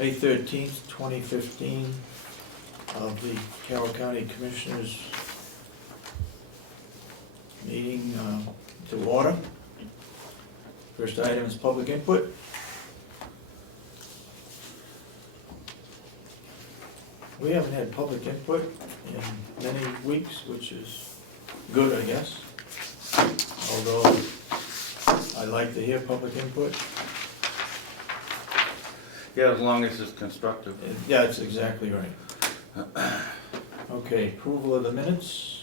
May 13th, 2015, of the Carroll County Commissioners meeting to order. First item is public input. We haven't had public input in many weeks, which is good, I guess. Although I like to hear public input. Yeah, as long as it's constructive. Yeah, that's exactly right. Okay, approval of the minutes.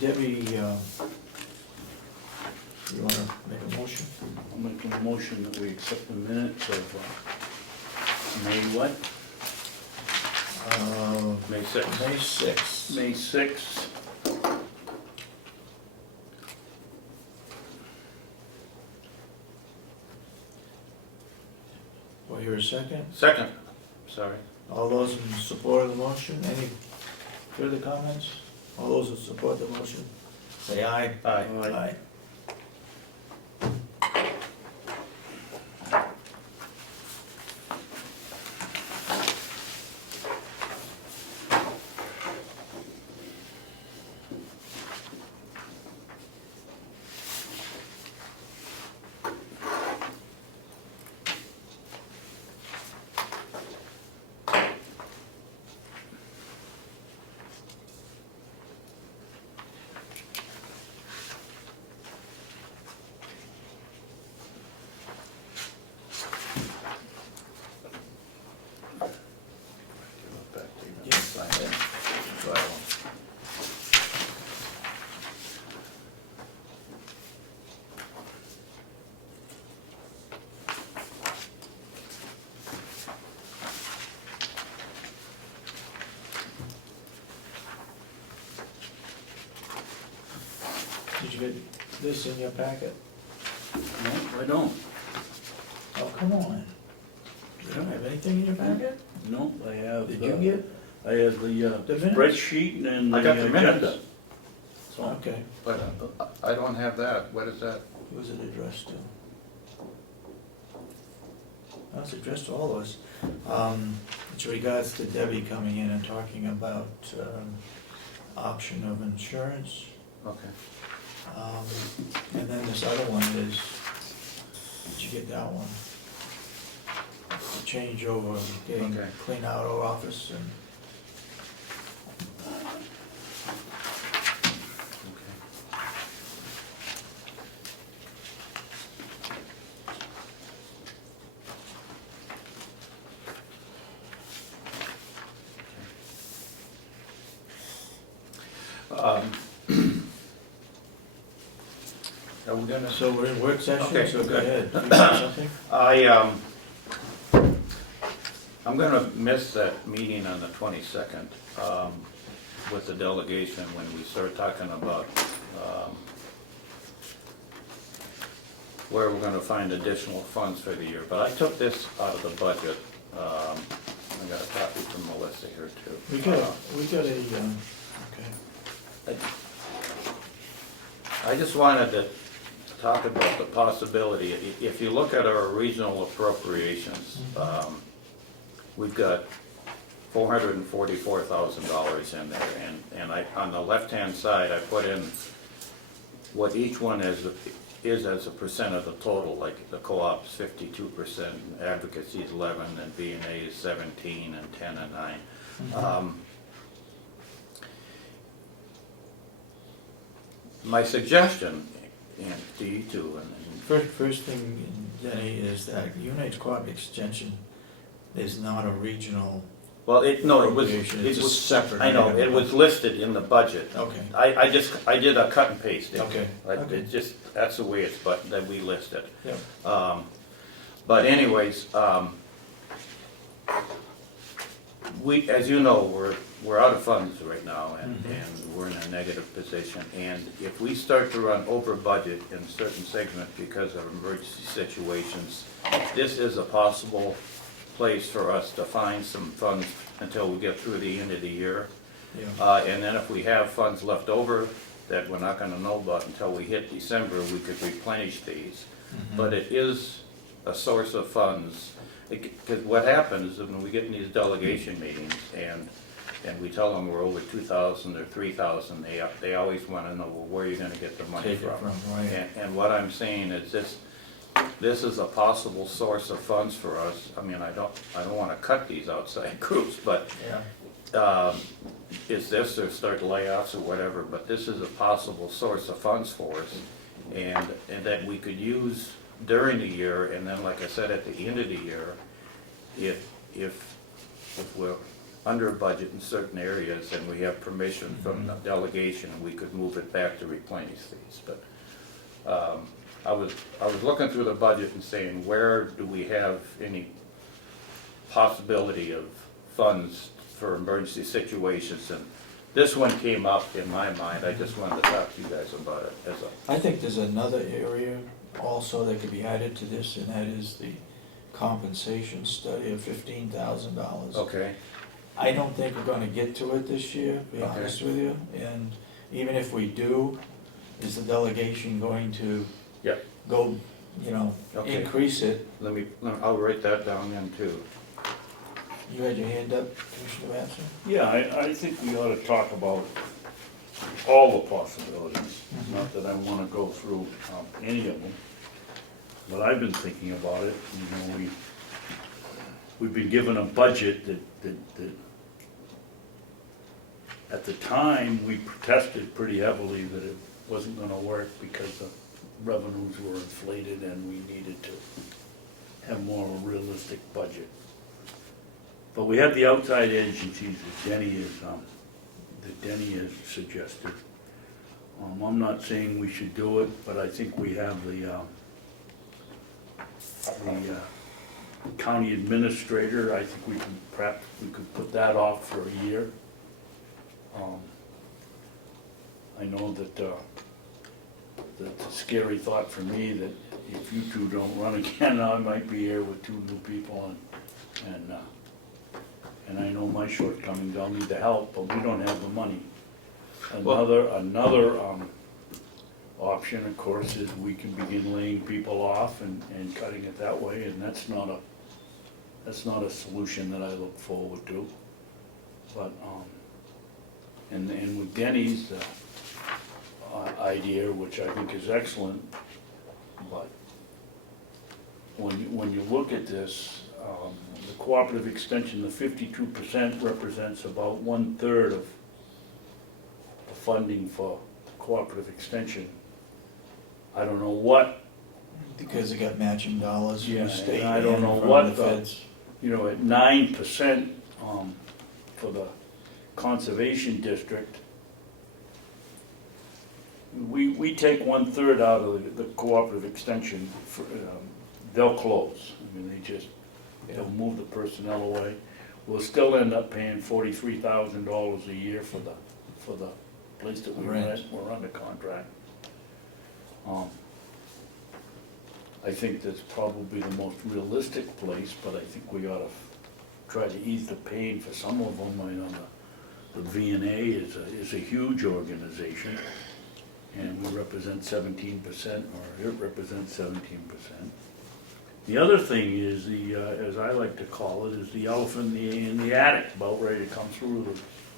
Debbie, you want to make a motion? I'll make a motion that we accept the minutes of May what? May 6th. May 6th. May 6th. Do I hear a second? Second, sorry. All those in support of the motion, any further comments? All those who support the motion, say aye. Aye. Aye. Yes, I have. So I will. Did you get this in your packet? No, I don't. Oh, come on. You don't have anything in your packet? No, I have. Did you get? I have the The minutes? spreadsheet and I got the agenda. minutes. So, Okay. But I don't have that. What is that? Who was it addressed to? Well, it's addressed to all of us. It's regards to Debbie coming in and talking about option of insurance. Okay. And then this other one is, did you get that one? The change over, getting Okay. clean out our office and, Okay. Are we gonna? so we're in work session, Okay, so go good. ahead. You got something? I'm gonna miss that meeting on the 22nd, with the delegation when we start talking about, where we're gonna find additional funds for the year. But I took this out of the budget. I got a copy from Melissa here too. We got a, okay. I just wanted to talk about the possibility, if you look at our regional appropriations, we've got $444,000 in there, and I, on the left-hand side, I put in what each one is as a percent of the total, like the co-op's 52%, advocacy is 11, and B&A is 17, and 10 and 9. My suggestion, and to you two, and First thing, Denny, is that UNH Co-op extension is not a regional well, it appropriation, it's a was separate. I know, item. it was listed in the budget. Okay, I did a cut and paste. Okay, okay. It just, that's the way it's, but that we list it. yeah, But anyways, we, as you know, we're out of funds right now, and we're in a negative position. And if we start to run over budget in certain segments because of emergency situations, this is a possible place for us to find some funds until we get through the end of the year. yeah. And then if we have funds left over, that we're not gonna know about until we hit December, we could replenish these. Mm-hmm. But it is a source of funds, because what happens is when we get in these delegation meetings and we tell them we're over 2,000 or 3,000, they always wanna know, well, where are you gonna get the money Take it from? right. And what I'm saying is this is a possible source of funds for us. I mean, I don't wanna cut these outside groups, but Yeah. is this or start layoffs or whatever, but this is a possible source of funds for us, and that we could use during the year, and then, like I said, at the end of the year, if we're under budget in certain areas and we have permission from the delegation, we could move it back to replenish these. But I was looking through the budget and saying, where do we have any possibility of funds for emergency situations? And this one came up in my mind. I just wanted to talk to you guys about it as a. I think there's another area also that could be added to this, and that is the compensation study of $15,000. Okay. I don't think we're gonna get to it this year, to be Okay. honest with you, and even if we do, is the delegation going to Yep. go, Okay. increase it? I'll write that down then too. You had your hand up, Commissioner Babson? Yeah, I think we ought to talk about all the possibilities. Not that I wanna go through any of them, but I've been thinking about it. We've been given a budget that at the time, we protested pretty heavily that it wasn't gonna work because the revenues were inflated and we needed to have more of a realistic budget. But we have the outside agencies that Denny has suggested. I'm not saying we should do it, but I think we have the county administrator. I think perhaps we could put that off for a year. I know that that's a scary thought for me, that if you two don't run again, I might be here with two new people, and I know my shortcomings. I'll need the help, but we don't have the money. Another option, of course, is we can begin laying people off and cutting it that way, and that's not a solution that I look forward to. But and with Denny's idea, which I think is excellent, but when you look at this, the cooperative extension, the 52% represents about 1/3 of the funding for cooperative extension. I don't know what, Because they got matching dollars from Yeah, the state and I and don't know from what the the- feds. at 9% for the conservation district. We take 1/3 out of the cooperative extension, they'll close. I mean, they'll move the personnel away. We'll still end up paying $43,000 a year for the place that we rent, we're under contract. I think that's probably the most realistic place, but I think we ought to try to ease the pain for some of them. I know the V&A is a huge organization, and we represent 17%, or it represents 17%. The other thing is as I like to call it, is the elephant in the attic, about ready to come through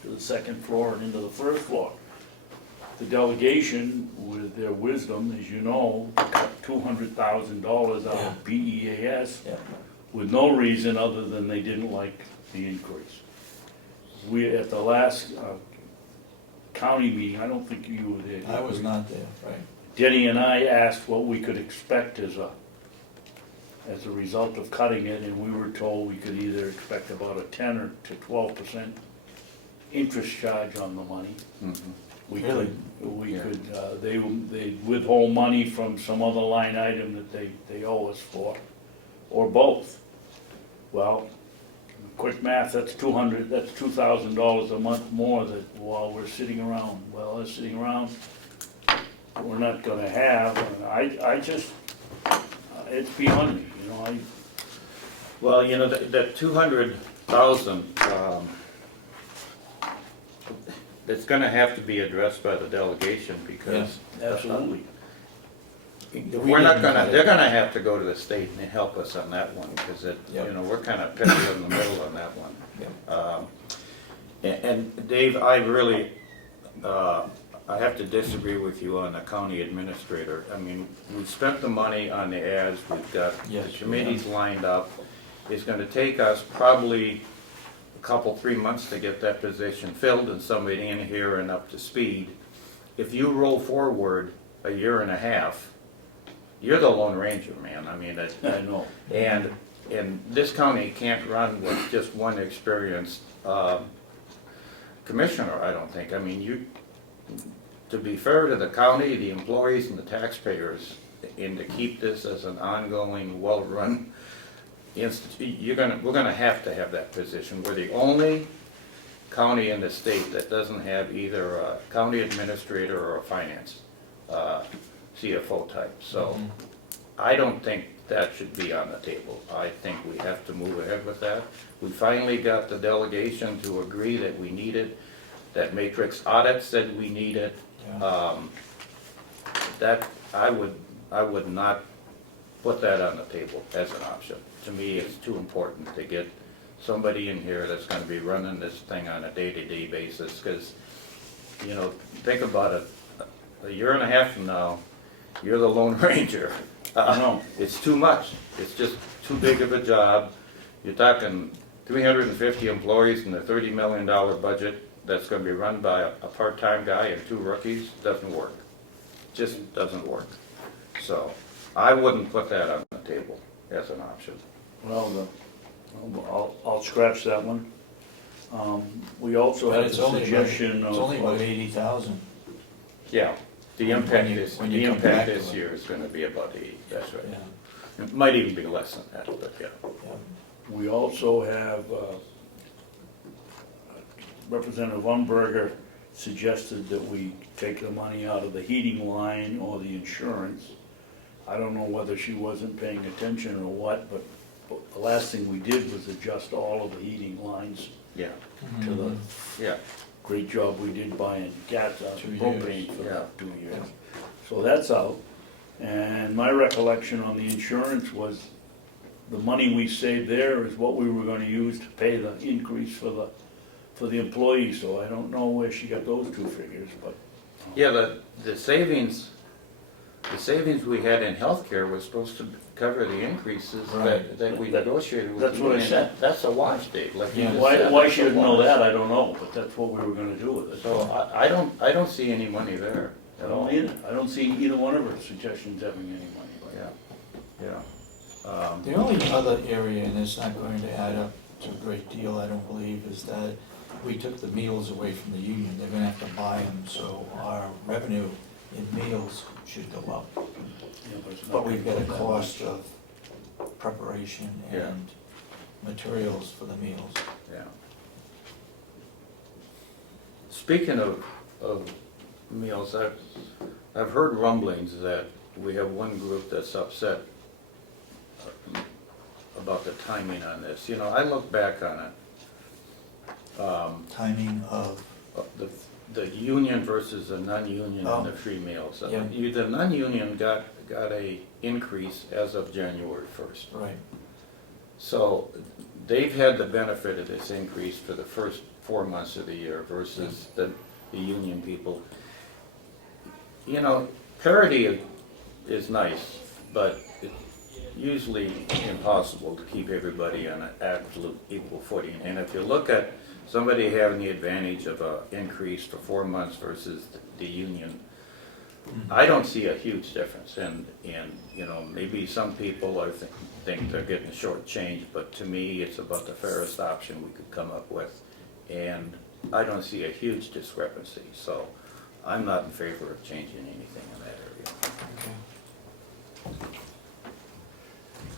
to the second floor and into the first floor. The delegation, with their wisdom, as you know, cut $200,000 out of BEAS Yeah. with no reason other than they didn't like the increase. We, at the last county meeting, I don't think you were there. I was not there, right? Denny and I asked what we could expect as a result of cutting it, and we were told we could either expect about a 10 or to 12% interest charge on the money. Mhm. They withhold money from some other line item that they owe us for, or both. Well, quick math, that's $2,000 a month more that while we're sitting around. Well, we're sitting around, we're not gonna have, and I just, it's beyond me, Well, that 200,000, it's gonna have to be addressed by the delegation because. Absolutely. We're not gonna, they're gonna have to go to the state and help us on that one, because it, Yep. you know, we're kind of picky in the middle on that one. Yep. And Dave, I really, I have to disagree with you on the county administrator. I mean, we spent the money on the ads, we've got the Yes, we committees lined up. It's gonna take us probably a couple, 3 months to get that position filled and somebody in here and up to speed. If you roll forward a year and a half, you're the Lone Ranger, man. I mean, I know. and this county can't run with just one experienced commissioner, I don't think. I mean, to be fair to the county, the employees and the taxpayers, and to keep this as an ongoing, well-run institute, we're gonna have to have that position. We're the only county in the state that doesn't have either a county administrator or a finance CFO type. So I don't think that should be on the table. I think we have to move ahead with that. We finally got the delegation to agree that we need it, that matrix audit said we need it. Yeah. That, I would not put that on the table as an option. To me, it's too important to get somebody in here that's gonna be running this thing on a day-to-day basis, because, you know, think about it, a year and a half from now, you're the Lone Ranger. I know. It's too much. It's just too big of a job. You're talking 350 employees and a $30 million budget that's gonna be run by a part-time guy and 2 rookies. Doesn't work. Just doesn't work. So I wouldn't put that on the table as an option. Well, I'll scratch that one. We also But have it's the only suggestion It's only about of, 80,000. Yeah, the impact this, when the you come back impact to this it. year is gonna be about 80, that's right. Yeah, It might even be less than that, but yeah. yeah. we also have Representative Umberger suggested that we take the money out of the heating line or the insurance. I don't know whether she wasn't paying attention or what, but the last thing we did was adjust all of the heating lines Yeah, to the yeah. great job we did buying gas, 2 years. propane for Yeah. that 2 years. So that's out. And my recollection on the insurance was the money we saved there is what we were gonna use to pay the increase for the employees. So I don't know where she got those 2 figures, but. Yeah, the savings we had in healthcare was supposed to cover the increases Right. that we That- negotiated with. that's the what I union. said. That's a wash, Dave, like you Yeah. just Why, said, why that's she a didn't know wash. that, I don't know, but that's what we were gonna do with it. So I don't see any money there I at all. don't either. I don't see either one of her suggestions having any money. Yeah, yeah. The only other area, and it's not going to add up to a great deal, I don't believe, is that we took the meals away from the union. They're gonna have to buy them, so our revenue in meals should go up. Yeah, it's not But we've got a gonna be that cost much. of preparation Yeah. and materials for the meals. Yeah. Speaking of meals, I've heard rumblings that we have one group that's upset about the timing on this. You know, I look back on it, Timing of, the union versus the non-union and the Oh. free meals. Yeah. The non-union got a increase as of January 1st. right, So they've had the benefit of this increase for the first 4 months of the year versus the union people. You know, parity is nice, but it's usually impossible to keep everybody on an absolute equal footing. And if you look at somebody having the advantage of an increase for 4 months versus the union, I don't see a huge difference. And you know, maybe some people think they're getting shortchanged, but to me, it's about the fairest option we could come up with. And I don't see a huge discrepancy, so I'm not in favor of changing anything in that area. okay.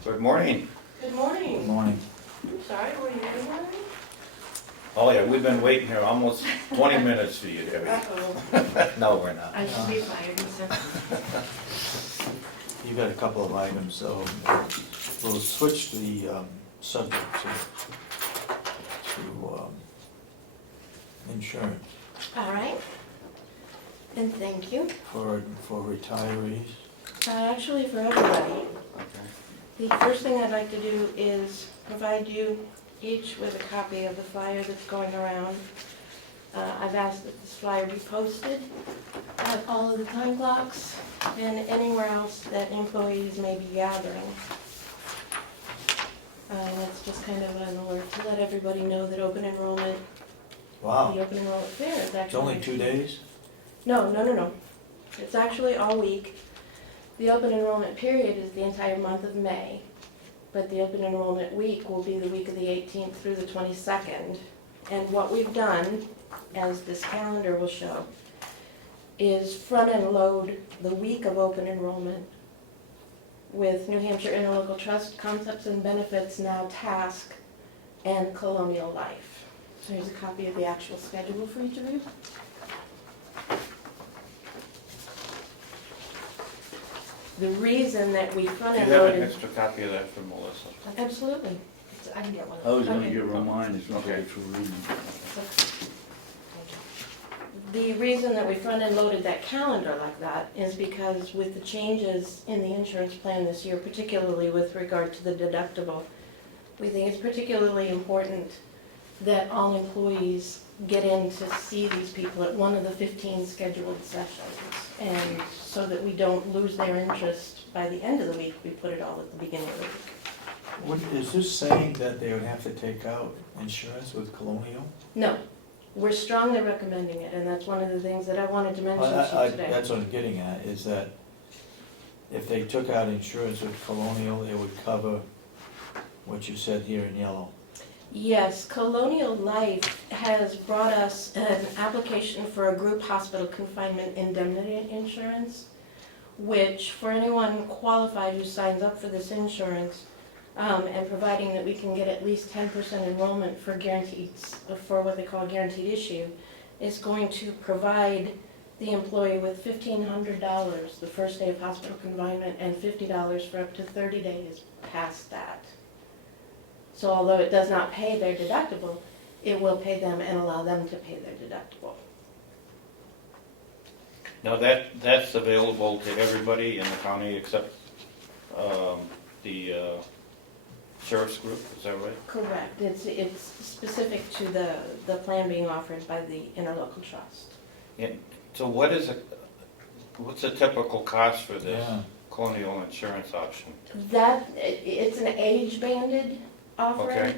Good morning. Good Good morning. morning. I'm sorry, were you waiting on me? Oh yeah, we've been waiting here almost 20 minutes for you, Debbie. Uh-oh. No, we're not. I should be fired in seconds. You got a couple of items, so we'll switch the subject to insurance All right. And thank you. for retirees. Actually, for everybody. Okay. The first thing I'd like to do is provide you each with a copy of the flyer that's going around. I've asked that this flyer be posted at all of the time blocks and anywhere else that employees may be gathering. That's just kind of an alert to let everybody know that open enrollment, Wow, the open enrollment fair is actually. it's only 2 days? No. It's actually all week. The open enrollment period is the entire month of May, but the open enrollment week will be the week of the 18th through the 22nd. And what we've done, as this calendar will show, is front-end load the week of open enrollment with New Hampshire Interlocal Trust Concepts and Benefits, now Task, and Colonial Life. So here's a copy of the actual schedule for each of you. The reason that we Do front-end you have an loaded. extra copy of that for Melissa? Absolutely. I can get one. I was gonna Okay. give her mine as much Okay. as we're reading. The reason that we front-end loaded that calendar like that is because with the changes in the insurance plan this year, particularly with regard to the deductible, we think it's particularly important that all employees get in to see these people at one of the 15 scheduled sessions. And so that we don't lose their interest by the end of the week, we put it all at the beginning of the week. What, is this saying that they would have to take out insurance with Colonial? No, we're strongly recommending it, and that's one of the things that I wanted to mention to you today. That's what I'm getting at, is that if they took out insurance with Colonial, it would cover what you said here in yellow. Yes, Colonial Life has brought us an application for a group hospital confinement indemnity insurance, which for anyone qualified who signs up for this insurance, and providing that we can get at least 10% enrollment for for what they call guaranteed issue, is going to provide the employee with $1,500 the first day of hospital confinement and $50 for up to 30 days past that. So although it does not pay their deductible, it will pay them and allow them to pay their deductible. Now that's available to everybody in the county except the sheriff's group, is that right? Correct. It's specific to the plan being offered by the interlocal trust. So what's a typical cost for this Yeah. Colonial insurance option? It's an age-banded offering, Okay.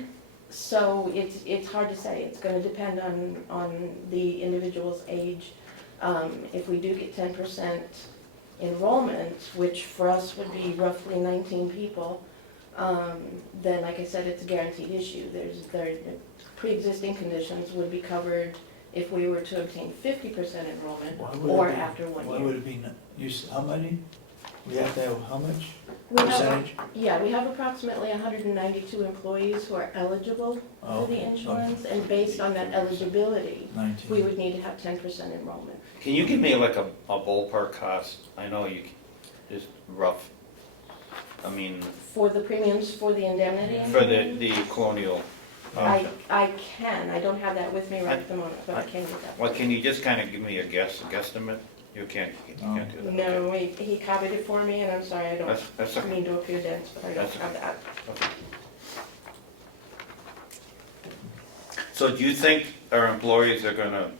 so it's hard to say. It's gonna depend on the individual's age. If we do get 10% enrollment, which for us would be roughly 19 people, then like I said, it's a guaranteed issue. The pre-existing conditions would be covered if we were to obtain 50% enrollment Why would it or be- after 1 Why year. would it be, how many? We have to have how much We have- percentage? Yeah, we have approximately 192 employees who are eligible Oh, for the okay. insurance, and based on that eligibility, 19. we would need to have 10% enrollment. Can you give me like a ballpark cost? I know just rough. I mean, For the premiums for the indemnity? for the Colonial option. I can, I don't have that with me right at the moment, but I can get that. Well, can you just kind of give me a guesstimate? You can't do that? No, he copied it for me, and I'm sorry, I don't That's okay. mean to appear dense, but I don't That's have that. Okay. So do you think our employees are gonna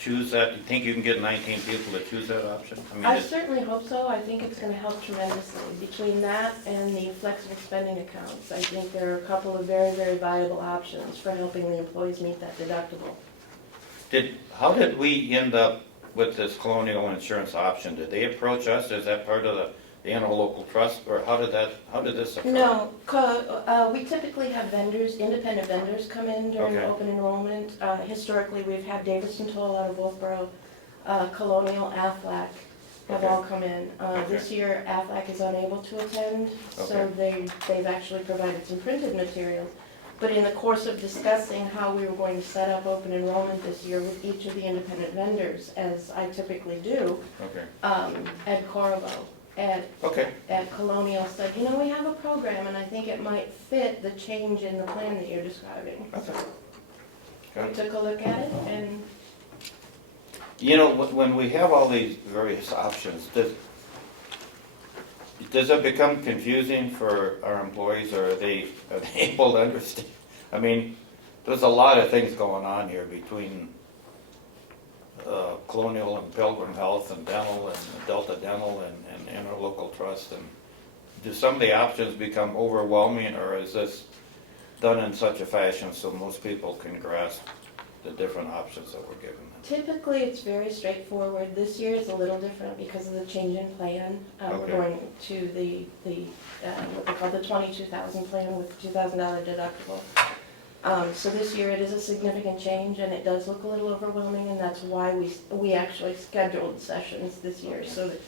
choose that? Do you think you can get 19 people to choose that option? I mean, I certainly hope so. I think it's gonna help tremendously. Between that and the flexible spending accounts, I think there are a couple of very, very viable options for helping the employees meet that deductible. how did we end up with this Colonial insurance option? Did they approach us? Is that part of the interlocal trust, or how did this occur? No, we typically have vendors, independent vendors come in during Okay. open enrollment. Historically, we've had Davis and Toll out of Wolfboro, Colonial, Aflac have all come in. This year, Aflac is unable to attend, so they've actually provided some printed materials. But in the course of discussing how we were going to set up open enrollment this year with each of the independent vendors, as I typically do, Okay. Ed Corvo Okay. at Colonial said, you know, we have a program and I think it might fit the change in the plan that you're describing. Okay. We took a look at it and You know, when we have all these various options, does it become confusing for our employees, or are they able to understand? I mean, there's a lot of things going on here between Colonial and Pilgrim Health and Dental and Delta Dental and Interlocal Trust, and do some of the options become overwhelming, or is this done in such a fashion so most people can grasp the different options that we're given them? typically it's very straightforward. This year is a little different because of the change in plan. We're Okay. going to the what they call the 22,000 plan with $2,000 deductible. So this year it is a significant change, and it does look a little overwhelming, and that's why we actually scheduled sessions this year, so that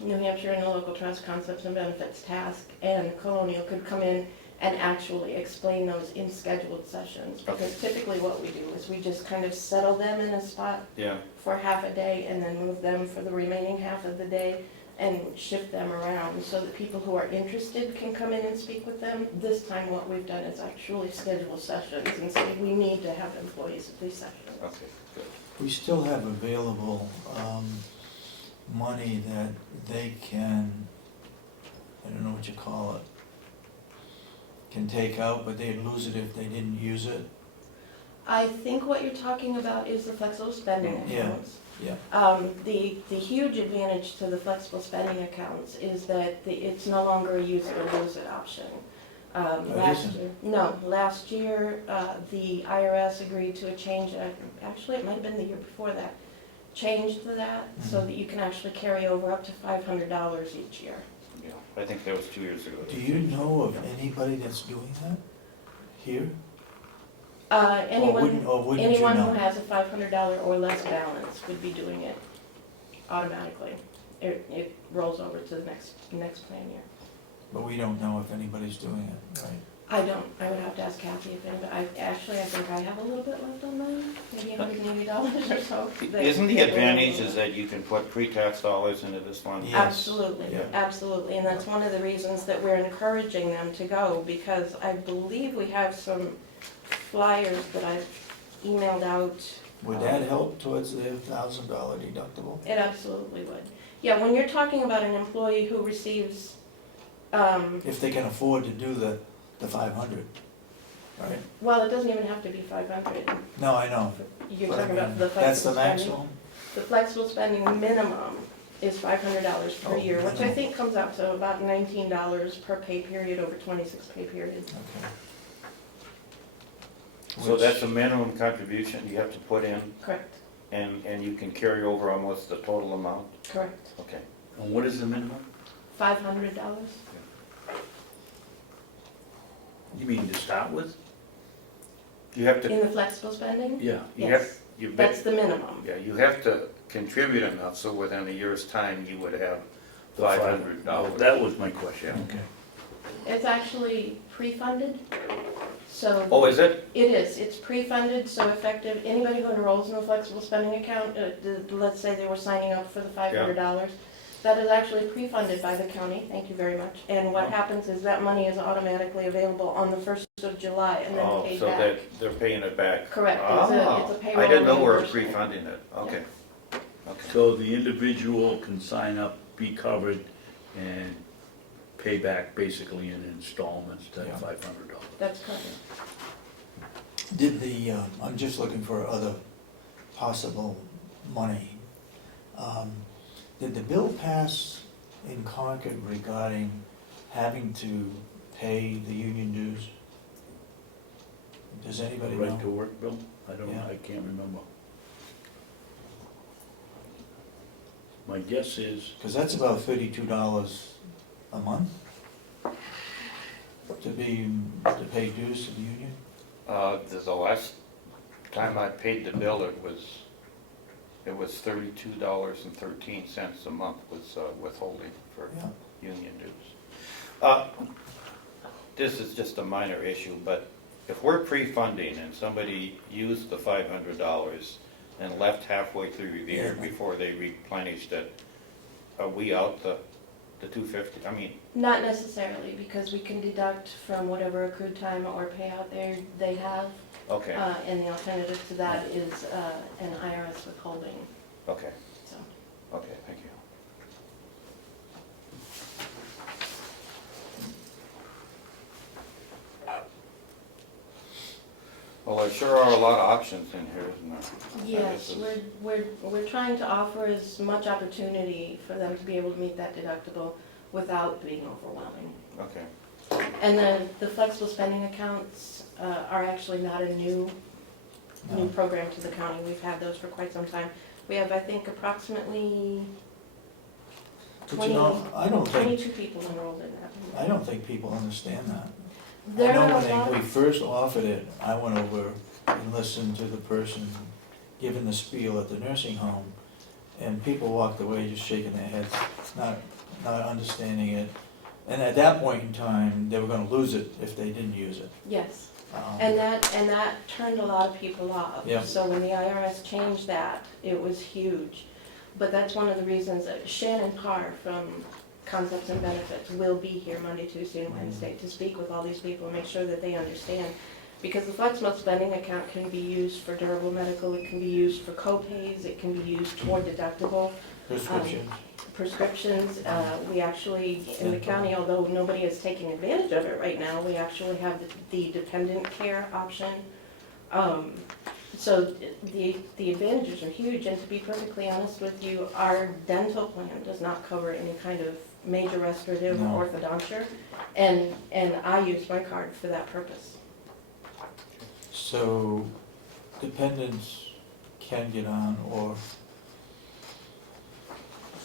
New Hampshire and the Local Trust Concepts and Benefits Task and Colonial could come in and actually explain those in scheduled sessions. Because typically what we do is we just kind of settle them in a spot Yeah, for half a day and then move them for the remaining half of the day and shift them around so that people who are interested can come in and speak with them. This time what we've done is actually schedule sessions and say we need to have employees at these sessions. okay, good. We still have available money that they can, I don't know what you call it, can take out, but they'd lose it if they didn't use it. I think what you're talking about is the flexible spending Yeah. accounts. Yeah. The huge advantage to the flexible spending accounts is that it's no longer a use it or lose it option. Last year, the IRS agreed to a change, actually it might have been the year before that, changed that so that you can actually carry over up to $500 each year. Yeah, I think that was 2 years ago. Do you know of anybody that's doing that here? Anyone wouldn't you who know? has a $500 or less balance would be doing it automatically. It rolls over to the next plan year. But we don't know if anybody's doing it, right? I don't, I would have to ask Kathy if anybody, I think I have a little bit left on mine, maybe $180 or so. Isn't the advantage is that you can put pre-tax dollars into this fund? Yes. Absolutely, Yeah. absolutely, and that's one of the reasons that we're encouraging them to go, because I believe we have some flyers that I've emailed out. Would that help towards their $1,000 deductible? It absolutely would. Yeah, when you're talking about an employee who receives, If they can afford to do the 500, right? well, it doesn't even have to be 500. No, I know. You're But I talking about mean, the that's the flexible spending. maximum? The flexible spending minimum is $500 per Oh, year, which I minimum. think comes out to about $19 per pay period over 26 pay periods. Okay. So that's a minimum contribution you have to put in, Correct, and you can carry over almost the total amount? correct. Okay. And what is the minimum? $500. You mean to start with? You have to, In the flexible spending? Yeah. you have, Yes, you that's bet, the minimum. yeah, you have to contribute enough, so within a year's time, you would have The $500. That was my question. Okay. It's actually pre-funded, so. Oh, is it? It is, it's pre-funded, so effective, anybody who enrolls in the flexible spending account, let's say they were signing up for the $500, that is actually pre-funded by the county, thank you very much. And what Oh. happens is that money is automatically available on the 1st of July and then Oh, paid so back. that they're paying it back? Correct, Oh, it's a payroll I didn't know we were reimbursement. pre-funding it, okay. Okay. So the individual can sign up, be covered, and pay back basically in installments, that Yeah. $500. That's correct. Did I'm just looking for other possible money. Did the bill pass in Concord regarding having to pay the union dues? Does anybody Right to know? work bill? I don't, Yeah. I can't remember. My guess is, Because that's about $32 a month to pay dues to the union? The last time I paid the bill, it was $32.13 a month was withholding for Yeah. union dues. This is just a minor issue, but if we're pre-funding and somebody used the $500 and left halfway through the year Yeah. before they replenished it, are we out the $250? I mean, Not necessarily, because we can deduct from whatever accrued time or payout they have. Okay, And the alternative to that is an IRS withholding, okay, so. okay, thank you. Well, there sure are a lot of options in here, isn't there? Yes, This is- we're trying to offer as much opportunity for them to be able to meet that deductible without being overwhelming. Okay, And then the flexible spending accounts are actually not a new No. program to the county. We've had those for quite some time. We have, I think, approximately But you know, I don't think, 22 people enrolled in that. I don't think people understand that. There I know are a when lot we of, first offered it, I went over and listened to the person giving the spiel at the nursing home, and people walked away just shaking their heads, not understanding it. And at that point in time, they were gonna lose it if they didn't use it. yes, Um, and that turned a lot of people off. Yeah. So when the IRS changed that, it was huge. But that's one of the reasons that Shannon Parr from Concepts and Benefits will be here Monday, Tuesday, and Wednesday to speak with all these people and make sure that they understand. Because the flexible spending account can be used for durable medical, it can be used for co-pays, it can be used toward deductible, Prescriptions. prescriptions. We actually, in the county, although nobody is taking advantage of it right now, we actually have the dependent care option. So the advantages are huge, and to be perfectly honest with you, our dental plan does not cover any kind of major restorative No. or orthodonture, and I use my card for that purpose. So dependents can get on, or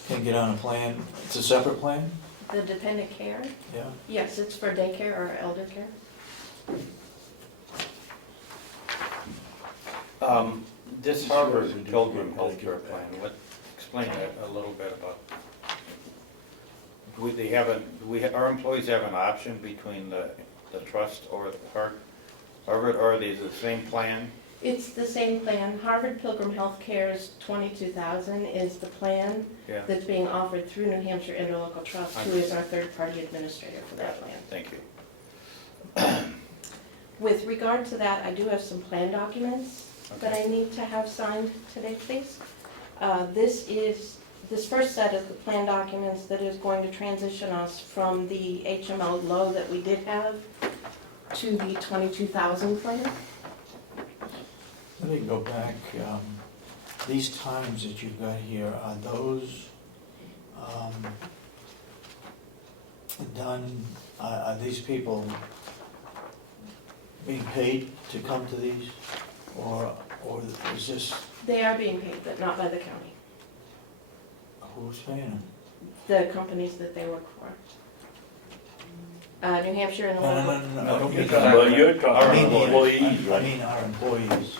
can get on a plan, it's a separate plan, The dependent care, yeah? yes, it's for daycare or elder care. This Harvard Pilgrim healthcare plan, explain that a little bit about. Our employees have an option between the trust or Harvard, or are they the same plan? It's the same plan. Harvard Pilgrim Healthcare's 22,000 is the plan Yeah, that's being offered through New Hampshire Interlocal Trust, who is our third-party administrator for that plan. thank you. With regard to that, I do have some plan documents that I need to have signed today, please. This first set is the plan documents that is going to transition us from the HMO low that we did have to the 22,000 plan. Let me go back, these times that you've got here, are those, done, are these people being paid to come to these? Or is this, They are being paid, but not by the county, who's paying them? the companies that they work for. New Hampshire and the No, local. I don't You're mean talking that. about, you're I talking mean about employees, I right? mean our employees.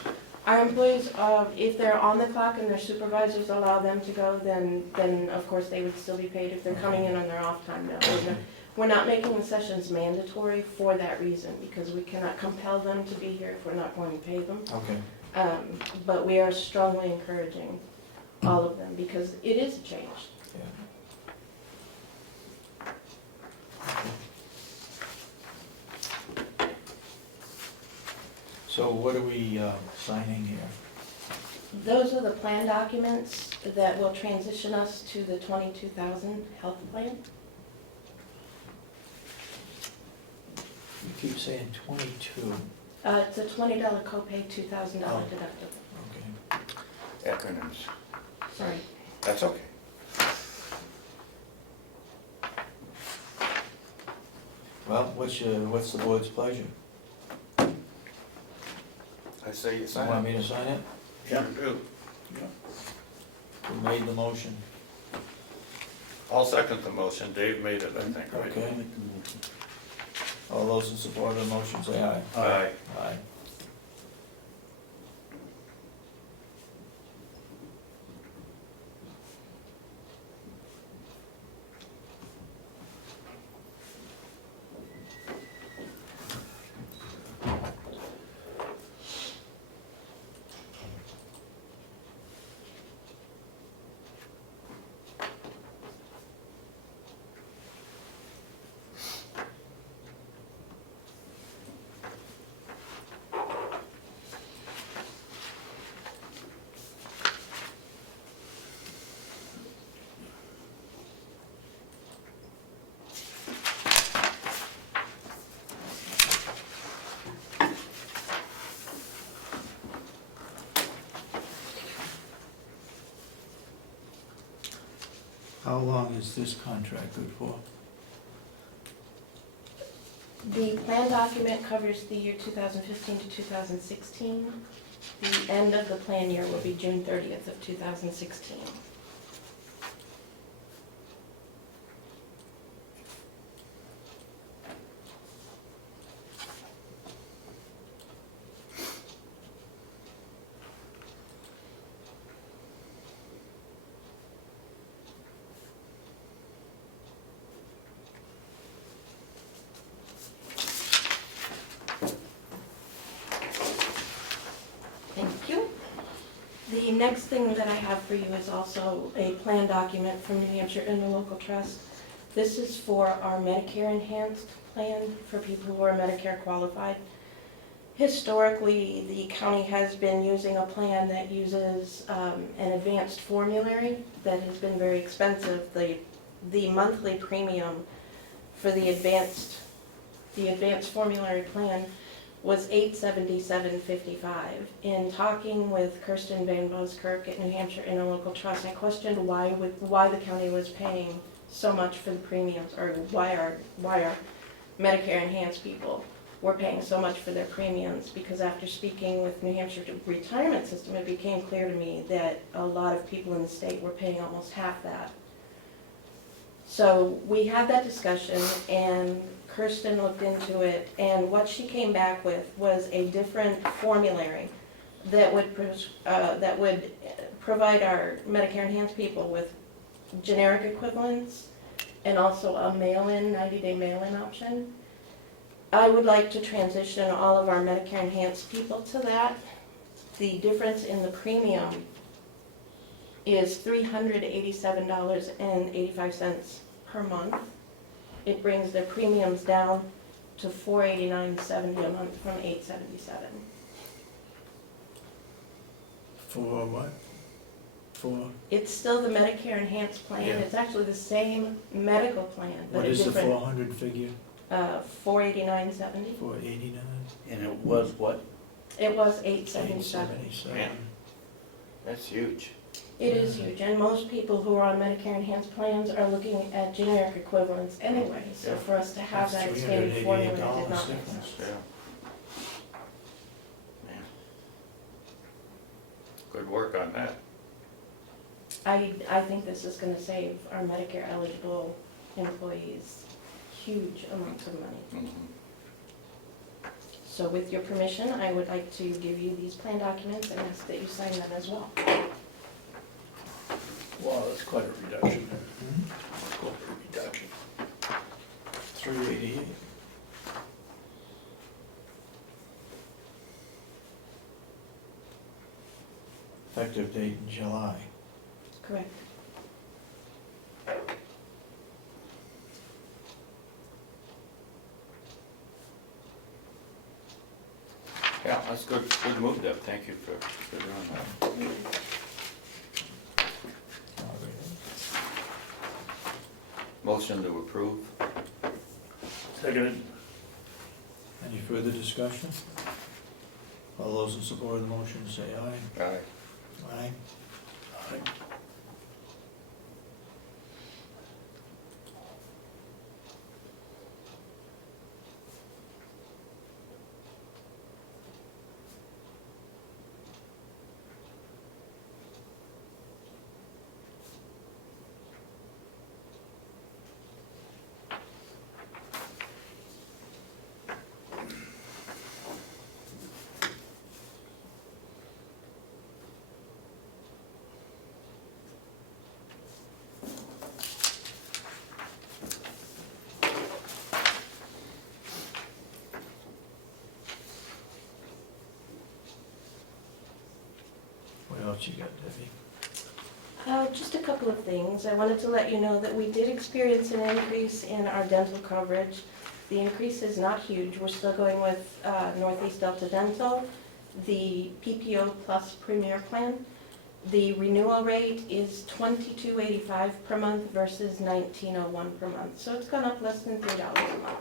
Our employees, if they're on the clock and their supervisors allow them to go, then of course they would still be paid. If they're coming in on their off time, no. We're not making the sessions mandatory for that reason, because we cannot compel them to be here if we're not going to pay them. Okay, But we are strongly encouraging all of them, because it is a change. yeah. So what are we signing here? Those are the plan documents that will transition us to the 22,000 health plan. You keep saying 22, It's a $20 copay, $2,000 Oh. deductible. okay. Acronyms, Sorry. that's okay. Well, what's the board's pleasure? I say you You sign want it. me to sign it? Sure do. Who made the motion? I'll second the motion, Dave made it, I think, right? Okay. All those in support of the motion, say aye. Aye. Aye. How long is this contract good for? The plan document covers the year 2015 to 2016. The end of the plan year will be June 30th of 2016. Thank you. The next thing that I have for you is also a plan document from New Hampshire Interlocal Trust. This is for our Medicare Enhanced plan for people who are Medicare qualified. Historically, the county has been using a plan that uses an advanced formulary that has been very expensive. The monthly premium for the advanced formulary plan was $877.55. In talking with Kirsten Van Boskirk at New Hampshire Interlocal Trust, I questioned why the county was paying so much for the premiums, or why our Medicare Enhanced people were paying so much for their premiums, because after speaking with New Hampshire retirement system, it became clear to me that a lot of people in the state were paying almost half that. So we had that discussion, and Kirsten looked into it, and what she came back with was a different formulary that would provide our Medicare Enhanced people with generic equivalents and also a mail-in, 90-day mail-in option. I would like to transition all of our Medicare Enhanced people to that. The difference in the premium is $387.85 per month. It brings their premiums down to $489.70 a month from $877. For what? For, It's still the Medicare Enhanced plan. Yeah. It's actually the same medical plan, but what a is the different, 400 figure? $489.70. 489? And it was what? It was $877. 877. Man. That's huge. It is huge, and most people who are on Medicare Enhanced plans are looking at generic equivalents anyway, so Yeah. for us to have That's that expanded formula did $388 not make difference. sense. Man. Good work on that. I think this is gonna save our Medicare eligible employees huge amounts of money. Mhm. So with your permission, I would like to give you these plan documents and ask that you sign them as well. Wow, that's quite a reduction. Hmm? Quite a reduction. 388. Effective date in July. Correct. Yeah, that's good move, Deb. Thank you for doing that. Motion to approve. Seconded. Any further discussion? All those in support of the motion say aye. Aye. Aye. Aye. What else you got, Debbie? Just a couple of things. I wanted to let you know that we did experience an increase in our dental coverage. The increase is not huge. We're still going with Northeast Delta Dental, the PPO Plus Premier Plan. The renewal rate is $22.85 per month versus $19.01 per month. So it's gone up less than $3 a month.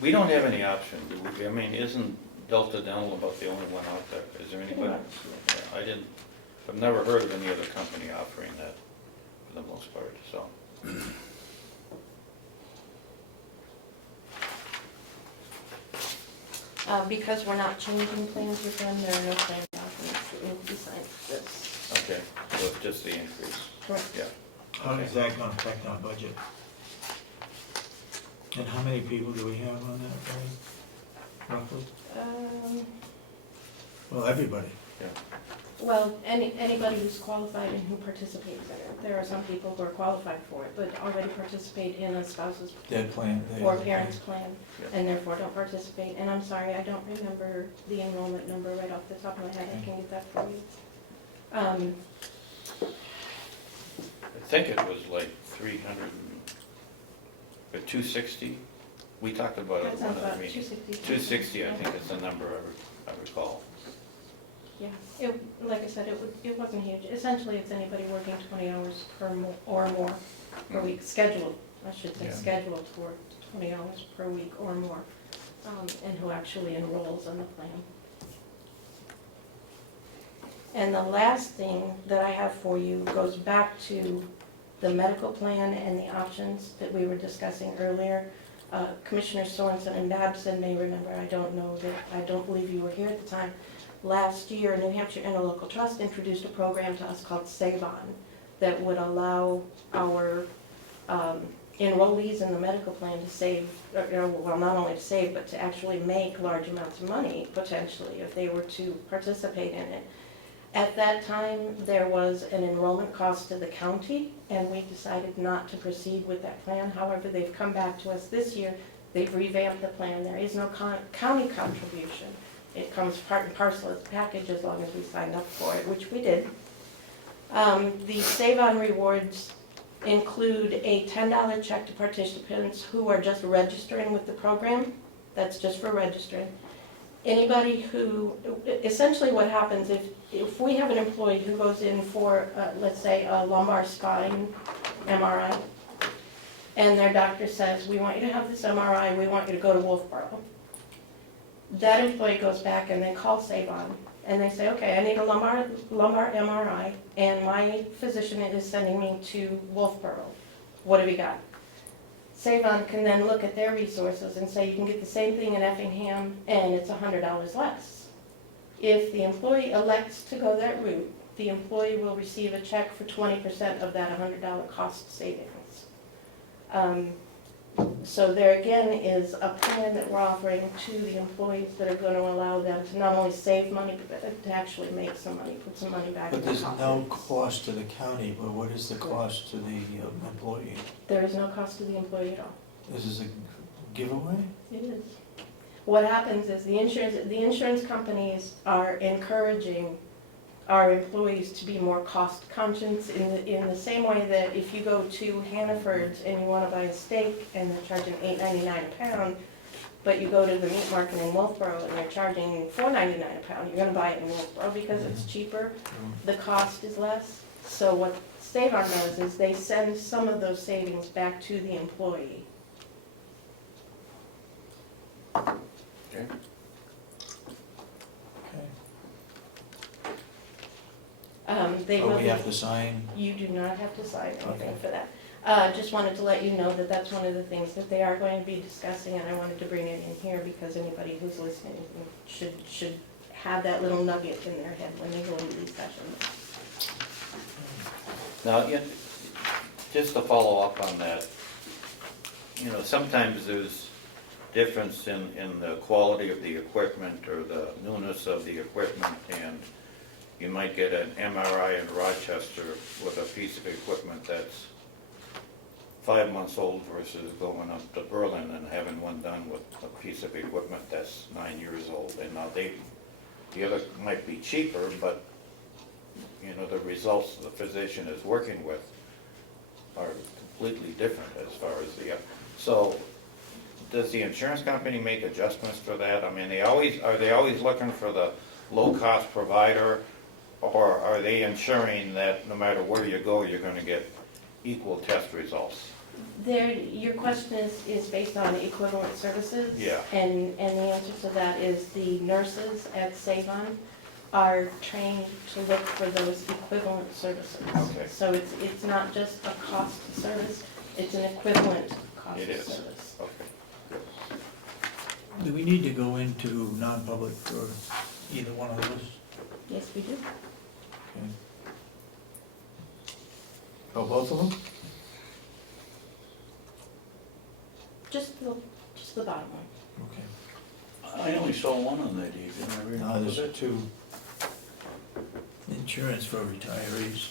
We don't have any option, do we? I mean, isn't Delta Dental about the only one out there? Is there Pretty anybody? much. I've never heard of any other company offering that for the most part, so. Because we're not changing plans with them, there are no plan documents that need to be signed for this. Okay, so it's just the increase, Correct. yeah. How is that gonna affect our budget? And how many people do we have on that, Barry? Roughly? Well, everybody. Well, anybody who's qualified and who participates in it. There are some people who are qualified for it, but already participate in a spouse's Dead plan. or parent's plan, Yeah. and therefore don't participate. And I'm sorry, I don't remember the enrollment number right off the top of my head. I can get that for you. I think it was like 300, or 260. We talked about That it in one sounds of the about meetings. 260. 260, I think is the number I recall. Yeah, like I said, it wasn't huge. Essentially, it's anybody working 20 hours or more per week, scheduled, I should say, Yeah. scheduled for 20 hours per week or more, and who actually enrolls on the plan. And the last thing that I have for you goes back to the medical plan and the options that we were discussing earlier. Commissioners Sorensen and Babson may remember, I don't believe you were here at the time. Last year, New Hampshire Interlocal Trust introduced a program to us called Save On that would allow our enrollees in the medical plan to save, well, not only to save, but to actually make large amounts of money, potentially, if they were to participate in it. At that time, there was an enrollment cost to the county, and we decided not to proceed with that plan. However, they've come back to us this year, they've revamped the plan, there is no county contribution. It comes part and parcel as a package as long as we signed up for it, which we did. The Save On rewards include a $10 check to participants who are just registering with the program. That's just for registering. Anybody who, essentially what happens if we have an employee who goes in for, let's say, a lumbar spine MRI, and their doctor says, we want you to have this MRI, we want you to go to Wolfboro. That employee goes back and they call Save On, and they say, okay, I need a lumbar MRI, and my physician is sending me to Wolfboro. What have you got? Save On can then look at their resources and say, you can get the same thing in Effingham, and it's $100 less. If the employee elects to go that route, the employee will receive a check for 20% of that $100 cost savings. So there again is a plan that we're offering to the employees that are going to allow them to not only save money, but to actually make some money, put some money back in But their there's pocket. no cost to the county, but what is the cost to the employee? There is no cost to the employee at all. This is a giveaway? It is. What happens is the insurance companies are encouraging our employees to be more cost conscious in the same way that if you go to Hannaford's and you want to buy a steak and they're charging $8.99 a pound, but you go to the meat market in Wolfboro and they're charging $4.99 a pound, you're going to buy it in Wolfboro because it's cheaper, the cost is less. So what Save On does is they send some of those savings back to the employee. Okay. Okay. They Oh, will we be- have to sign? You do not have to sign anything Okay. for that. Just wanted to let you know that that's one of the things that they are going to be discussing, and I wanted to bring it in here because anybody who's listening should have that little nugget in their head when they go into these sessions. Now, yeah, just to follow up on that, sometimes there's difference in the quality of the equipment or the newness of the equipment, and you might get an MRI in Rochester with a piece of equipment that's 5 months old versus going up to Berlin and having one done with a piece of equipment that's 9 years old. And now the other might be cheaper, but the results the physician is working with are completely different as far as so does the insurance company make adjustments for that? I mean, are they always looking for the low-cost provider, or are they ensuring that no matter where you go, you're going to get equal test results? Your question is based on equivalent services? Yeah. And the answer to that is the nurses at Save On are trained to look for those equivalent services. Okay. So it's not just a cost of service, it's an equivalent cost It of is. service. Okay. Do we need to go into non-public for either one of those? Yes, we do. Okay. Oh, both of them? Just the bottom one. Okay. I only saw one on that, Dave, didn't I read No, was there's it? two. Insurance for retirees.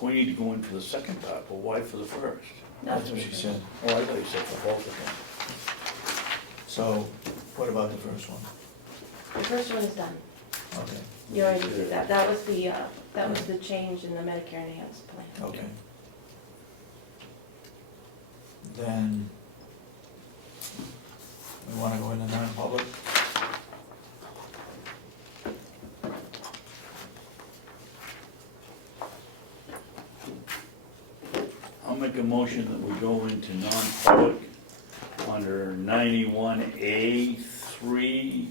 We need to go into the second part, but why for the first? That's what she said. Oh, I thought you said for both of them. So, what about the first one? The first one is done. Okay, You already did that. That was the change in the Medicare Enhanced Plan. okay. Then, we wanna go into non-public? I'll make a motion that we go into non-public under 91A3,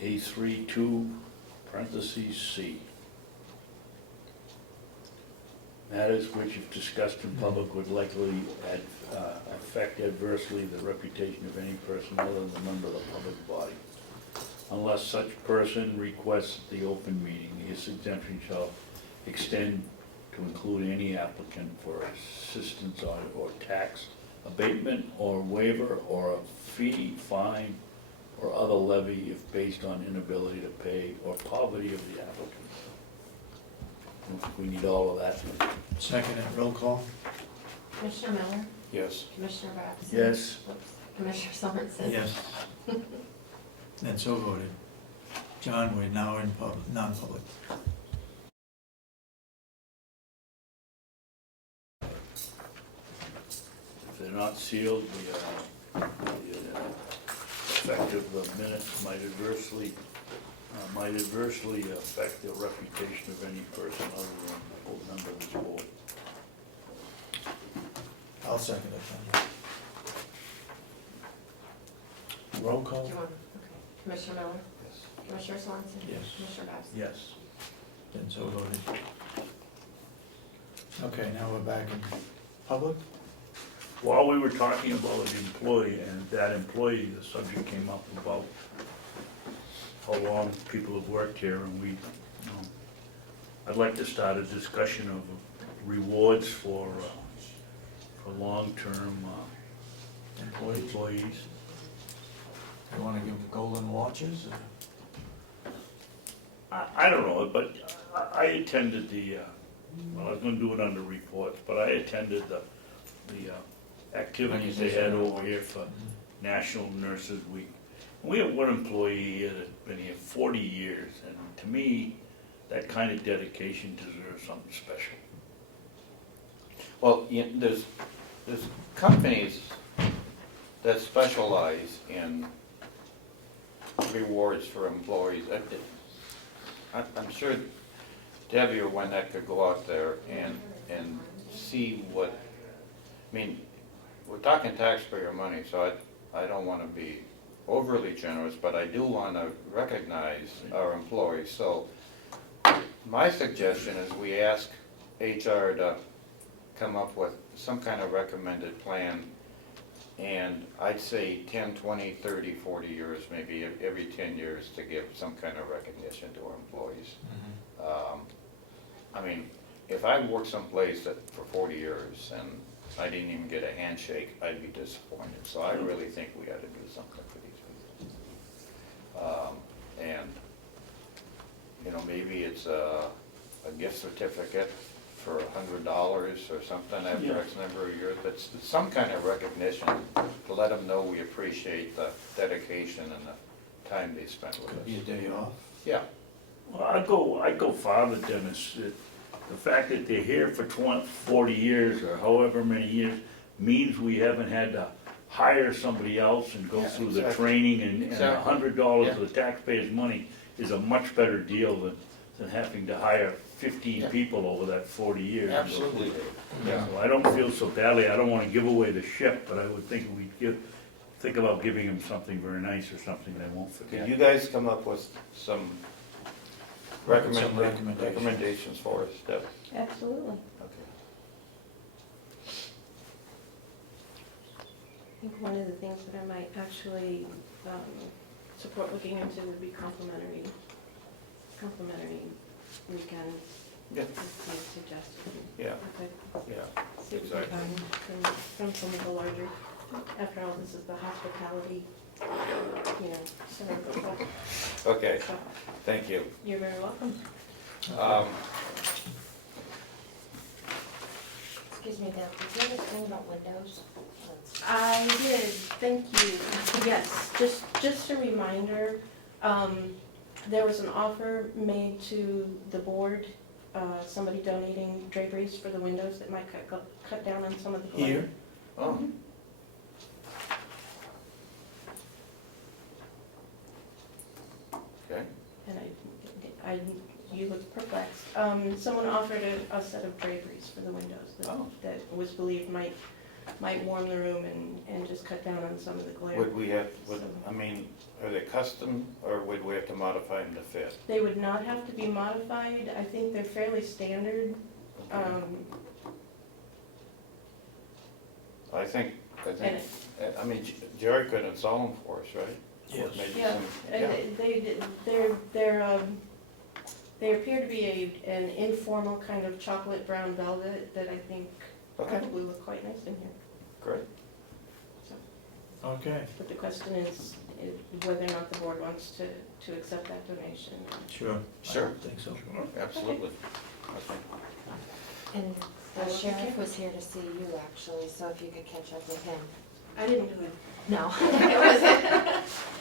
A32, parentheses C. Matters which, if discussed in public, would likely affect adversely the reputation of any person other than a member of the public body. Unless such person requests the open meeting, his exemption shall extend to include any applicant for assistance on or tax abatement or waiver or a fee, fine, or other levy if based on inability to pay or poverty of the applicant. We need all of that. Second and roll call? Commissioner Miller, Yes. Commissioner Babson. Yes. Oops, Commissioner Sorensen. Yes. And so voted. John, we're now in non-public. If they're not sealed, the effect of the minutes might adversely affect the reputation of any person other than a member of this board. I'll second it then. Roll call? Do you want, okay. Commissioner Miller, Commissioner Sorensen. Yes. Commissioner Babson. Yes. And so voted. Okay, now we're back in public? While we were talking about an employee, and that employee, the subject came up about how long people have worked here, and I'd like to start a discussion of rewards for long-term employees. You wanna give golden watches? I don't know, but I attended well, I was gonna do it under reports, but I attended the activities they had over here for National Nurses Week. We have one employee here that's been here 40 years, and to me, that kind of dedication deserves something special. Well, there's companies that specialize in rewards for employees. I'm sure Debbie or Wynette could go out there and see what, I mean, we're talking taxpayer money, so I don't want to be overly generous, but I do want to recognize our employees. So my suggestion is we ask HR to come up with some kind of recommended plan, and I'd say 10, 20, 30, 40 years, maybe every 10 years to give some kind of recognition to our employees. I mean, if I worked someplace for 40 years and I didn't even get a handshake, I'd be disappointed. So I really think we ought to do something for these people. And, maybe it's a gift certificate for $100 or something after X number of years, but some kind of recognition to let them know we appreciate the dedication and the time they spent with Could be a us. day off. Yeah, Well, I'd go farther, Dennis. The fact that they're here for 40 years or however many years means we haven't had to hire somebody else and go Yeah, through the exactly. training and Exactly. $100 Yeah. of the taxpayers' money is a much better deal than having to hire 15 Yeah. people over that 40 years. Absolutely. Yeah. So I don't feel so badly, I don't wanna give away the ship, but I would think we'd think about giving them something very nice or something they won't Could forget. you guys come up with some Recommendations. recommendations for us, Deb? Absolutely. Okay. I think one of the things that I might actually support looking into would be complimentary weekends. Yeah. Would be a suggestion. Yeah, Okay. yeah, See if we Exactly. can from some of the larger, after all, this is the hospitality, center of the world. okay, So, thank you. you're very welcome. Excuse me, Deb, did you understand about windows? I did, thank you. Yes, just a reminder, there was an offer made to the board, somebody donating draperies for the windows that might cut down on some of the glare. Here, Oh, okay, And you looked perplexed. Someone offered a set of draperies for the windows Oh. that was believed might warm the room and just cut down on some of the glare. would we have, are they custom, or would we have to modify them to fit? They would not have to be modified. I think they're fairly standard. I think, And Jerry could install them for us, right? yes. Maybe yeah, some- they appear to be an informal kind of chocolate brown velvet that I think Okay, probably look quite nice in here. great. Okay, But the question is whether or not the board wants to accept that donation. sure. Sure. I don't think so. Absolutely. Okay. And Well, the thank sheriff you. was here to see you, actually, so if you could catch up with him. I didn't do it. No.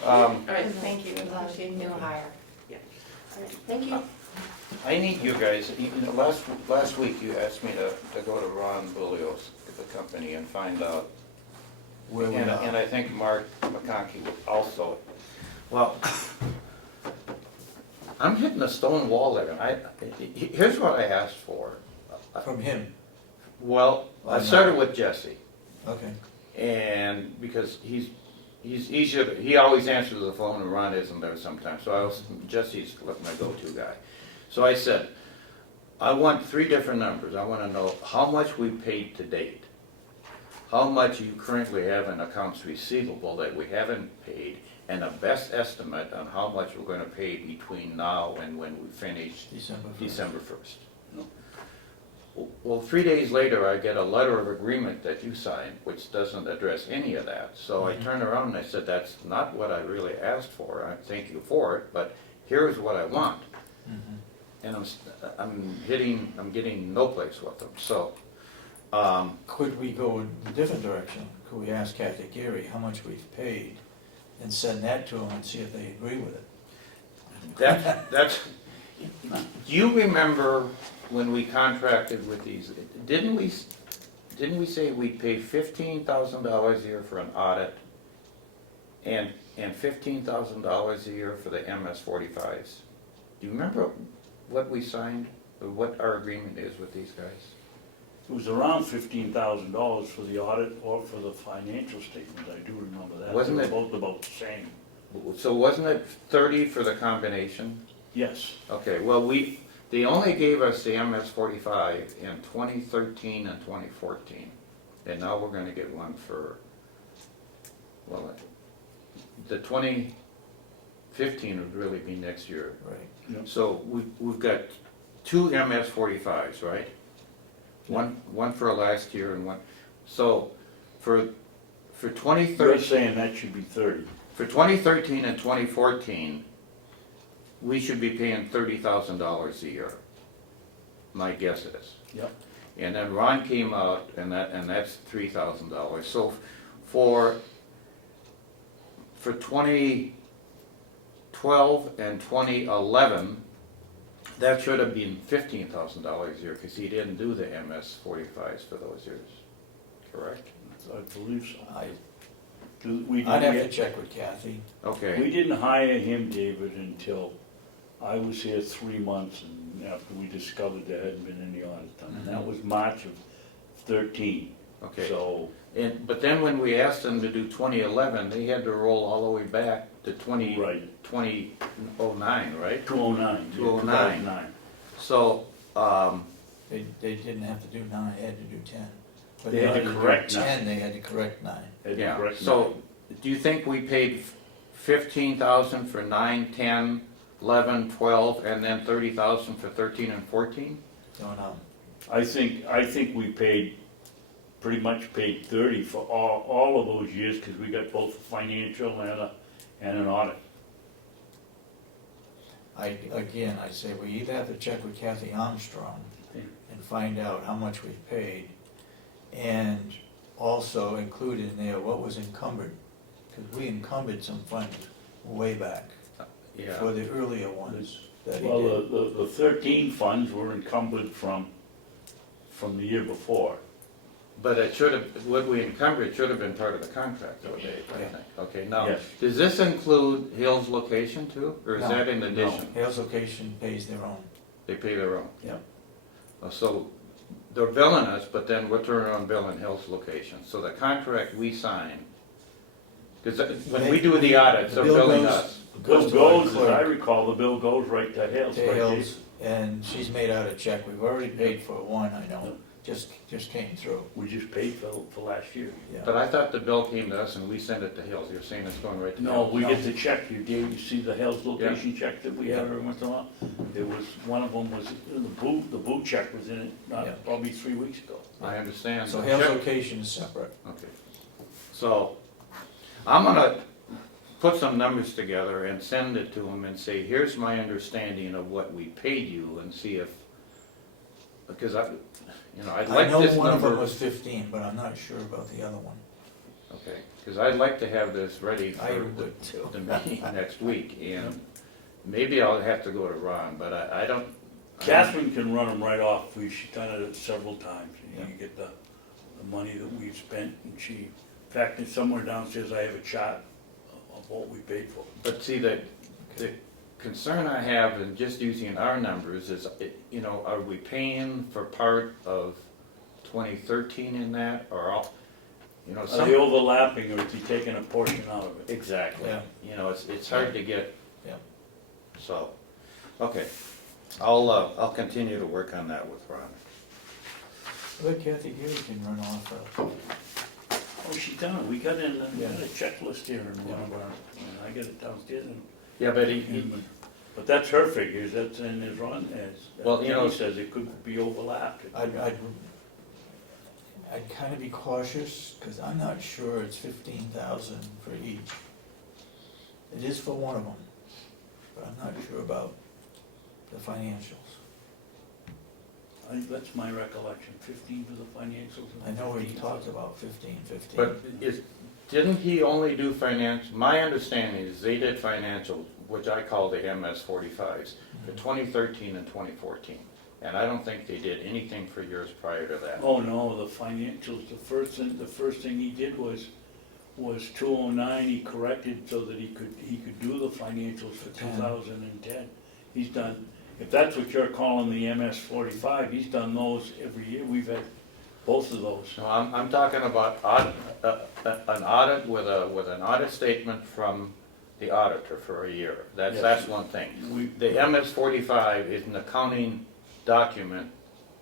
All right, thank you. The Appreciate new it. hire. All right, thank you. I need you guys, last week you asked me to go to Ron Bullios, the company, and find out. Where we And are. I think Mark McConkey would also. Well, I'm hitting a stone wall there. Here's what I asked for. From him, Well, I started with Jesse, okay. and because he's easier, he always answers the phone and Ron isn't there sometimes, so Jesse's my go-to guy. So I said, I want 3 different numbers. I want to know how much we paid to date, how much you currently have in accounts receivable that we haven't paid, and a best estimate on how much we're going to pay between now and when we finish December 1st. Well, 3 days later, I get a letter of agreement that you signed, which doesn't address any of that. So I turned around and I said, that's not what I really asked for. I thank you for it, but here's what I want. Mhm. And I'm getting no place with them. So, Could we go in a different direction? Could we ask Kathy Gary how much we've paid and send that to them and see if they agree with it? that's, do you remember when we contracted with these, didn't we say we'd pay $15,000 a year for an audit and $15,000 a year for the MS-45s? Do you remember what we signed, or what our agreement is with these guys? It was around $15,000 for the audit or for the financial statement, I do remember that. Wasn't They it- were both about the same. So wasn't it 30 for the combination? Yes, Okay, well, they only gave us the MS-45 in 2013 and 2014. And now we're gonna get one for, well, the 2015 would really be next year. Right. So we've got 2 MS-45s, right? One for last year and one, so for you're 2013. saying that should be 30. For 2013 and 2014, we should be paying $30,000 a year. My guess is. Yep. And then Ron came out, and that's $3,000. So for 2012 and 2011, that should have been $15,000 a year, because he didn't do the MS-45s for those years. Correct? I believe so. We I'd have to didn't, check with Kathy. Okay, we didn't hire him, David, until I was here 3 months, and after we discovered there hadn't been any audit done. And that was March of 13. okay. So, But then when we asked them to do 2011, they had to roll all the way back to right, 2009, right? 209. 209. So, They didn't have to do 9, they had to do 10. But They had to do correct 10, they had to correct 9. yeah, so do you think we paid 15,000 for 9, 10, 11, 12, and then 30,000 for 13 and 14? Don't know. I think we pretty much paid 30 for all of those years, because we got both a financial and an audit. I say we either have to check with Kathy Armstrong Yeah. and find out how much we've paid, and also include in there what was encumbered, because we encumbered some funds way back Yeah, for the earlier ones that he Well, did. the 13 funds were encumbered from the year before. but it should have, what we encumbered, it should have been part of the contract, though, Dave, I Yeah. think. Okay, now, Yes. does this include Hill's location too, or is No, that in addition? Hales Location pays their own. They pay their own? Yeah. So they're billing us, but then we're turning around billing Hill's location. So the contract we sign, because when we do the audits, they're The bill billing goes- us. The bill to our goes, as I clerk, recall, the bill goes right to Hales. to right, Dave? Hales, and she's made out a check. We've already paid for one, I know, just came through. We just paid for last year. But Yeah. I thought the bill came to us and we sent it to Hills. You're saying it's going right to No, Hills? we get the check, you see the Hales location check that we have Yeah. every once in a while? It was, one of them was, the boot check was in it, Yeah. probably 3 weeks ago. I understand. So The Hales check- Location is separate. Okay. So I'm gonna put some numbers together and send it to them and say, here's my understanding of what we paid you, and see if, because I'd I like know this one of them number. was 15, but I'm not sure about the other one. Okay, because I'd like to have this ready I for would too. the meeting next week, and maybe I'll have to go to Ron, but I don't. Catherine can run them right off, she's done it several times. Yeah. You get the money that we've spent, and she, in fact, it's somewhere downstairs, I have a chart of what we paid for. But see, the concern I have in just using our numbers is, are we paying for part of 2013 in that, or all, Are some. they overlapping, or is he taking a portion out of it? Exactly. Yeah. It's hard to get. Yeah. So, okay, I'll continue to work on that with Ron. But Kathy Gary can run off Oh, she done it, we got a Yeah. checklist here in one of our, I got it downstairs, Yeah, but but that's her figures, that's in his run, as Well, Denny says, it could be overlapped. I'd kind of be cautious, because I'm not sure it's 15,000 for each. It is for one of them, but I'm not sure about the financials. I think that's my recollection, 15 for the financials. and I know we 15 talked about 15. But didn't he only do finance, my understanding is they did financials, which I call the MS 45s, for 2013 and 2014. And I don't think they did anything for years prior to that. Oh, no, the financials, the first thing he did was 209, he corrected so that he could do the financials for 2010. He's done, if that's what you're calling the MS 45, he's done those every year, we've had both of those. So I'm talking about an audit with an audit statement from the auditor for a year. Yes. That's one thing. The MS 45 is an accounting document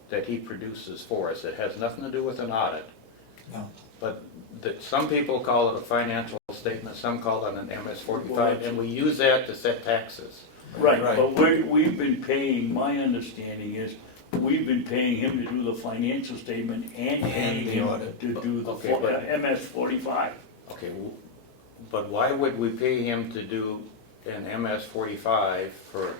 that he produces for us. It has nothing to do with an audit. No, But some people call it a financial statement, some call it an MS 45, and we use that to set taxes. Right, Right. but we've been paying, my understanding is, we've been paying him to do the financial statement and paying the him audit. to do the Okay, but- MS 45. Okay, but why would we pay him to do an MS 45 for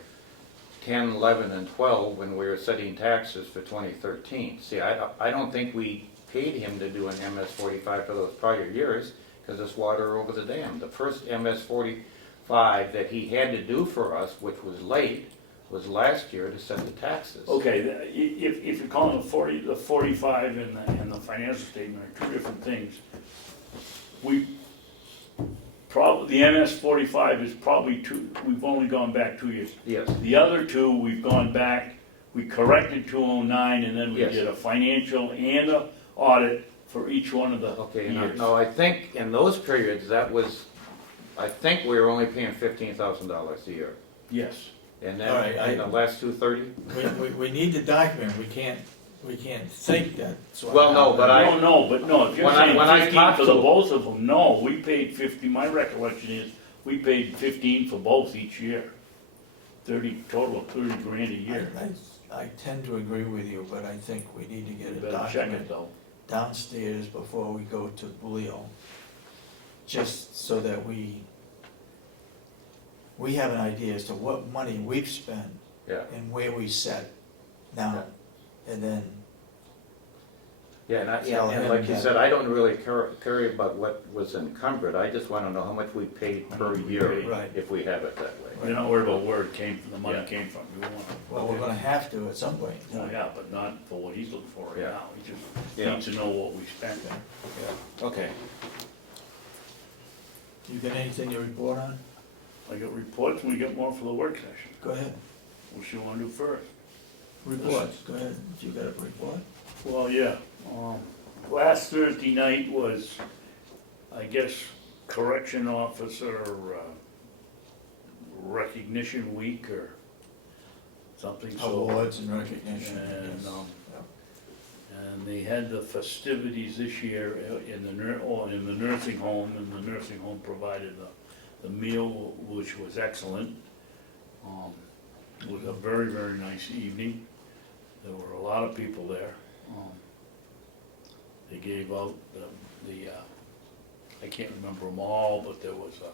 10, 11, and 12 when we were setting taxes for 2013? See, I don't think we paid him to do an MS 45 for those prior years, because it's water over the dam. The first MS 45 that he had to do for us, which was late, was last year to set the taxes. Okay, if you're calling the 45 and the financial statement are two different things, the MS 45 is probably we've only gone back 2 years. Yes, The other two, we've gone back, we corrected 209, and then we Yes. did a financial and a audit for each one of the okay, years. no, I think in those periods, that was, I think we were only paying $15,000 a year. Yes. And All right, then in the last 230? We need the document, we can't think that's what Well, no, happened. but I- No, if you're When I- saying when I 15 talked for the to- both of them, no, we paid 50, my recollection is, we paid 15 for both each year. 30, total of 30 grand a year. I tend to agree with you, but I think we need to get You a better check document it though. downstairs before we go to Bulio, just so that we have an idea as to what money we've spent Yeah, and where we set now, and then, yeah, and Tell and him like you that- said, I don't really care about what was encumbered, I just wanna know how much we paid per year, right. if we have it that way. You're not worried about where it came from, the money Yeah. came from, you want. Well, we're gonna have to at some point. Oh, yeah, but not for what he's looking for right Yeah. now, he just Yeah. needs to know what we spent. Okay. You got anything to report on? I got reports, we got more for the work session, Go ahead, what you wanna do first? reports, go ahead, if you got a report. Well, yeah, last Thursday night was, I guess, correction officer, recognition week or something, so. Awards and recognition, And, yes. and they had the festivities this year in the nursing home, and the nursing home provided the meal, which was excellent. It was a very, very nice evening. There were a lot of people there. They gave out I can't remember them all, but there was a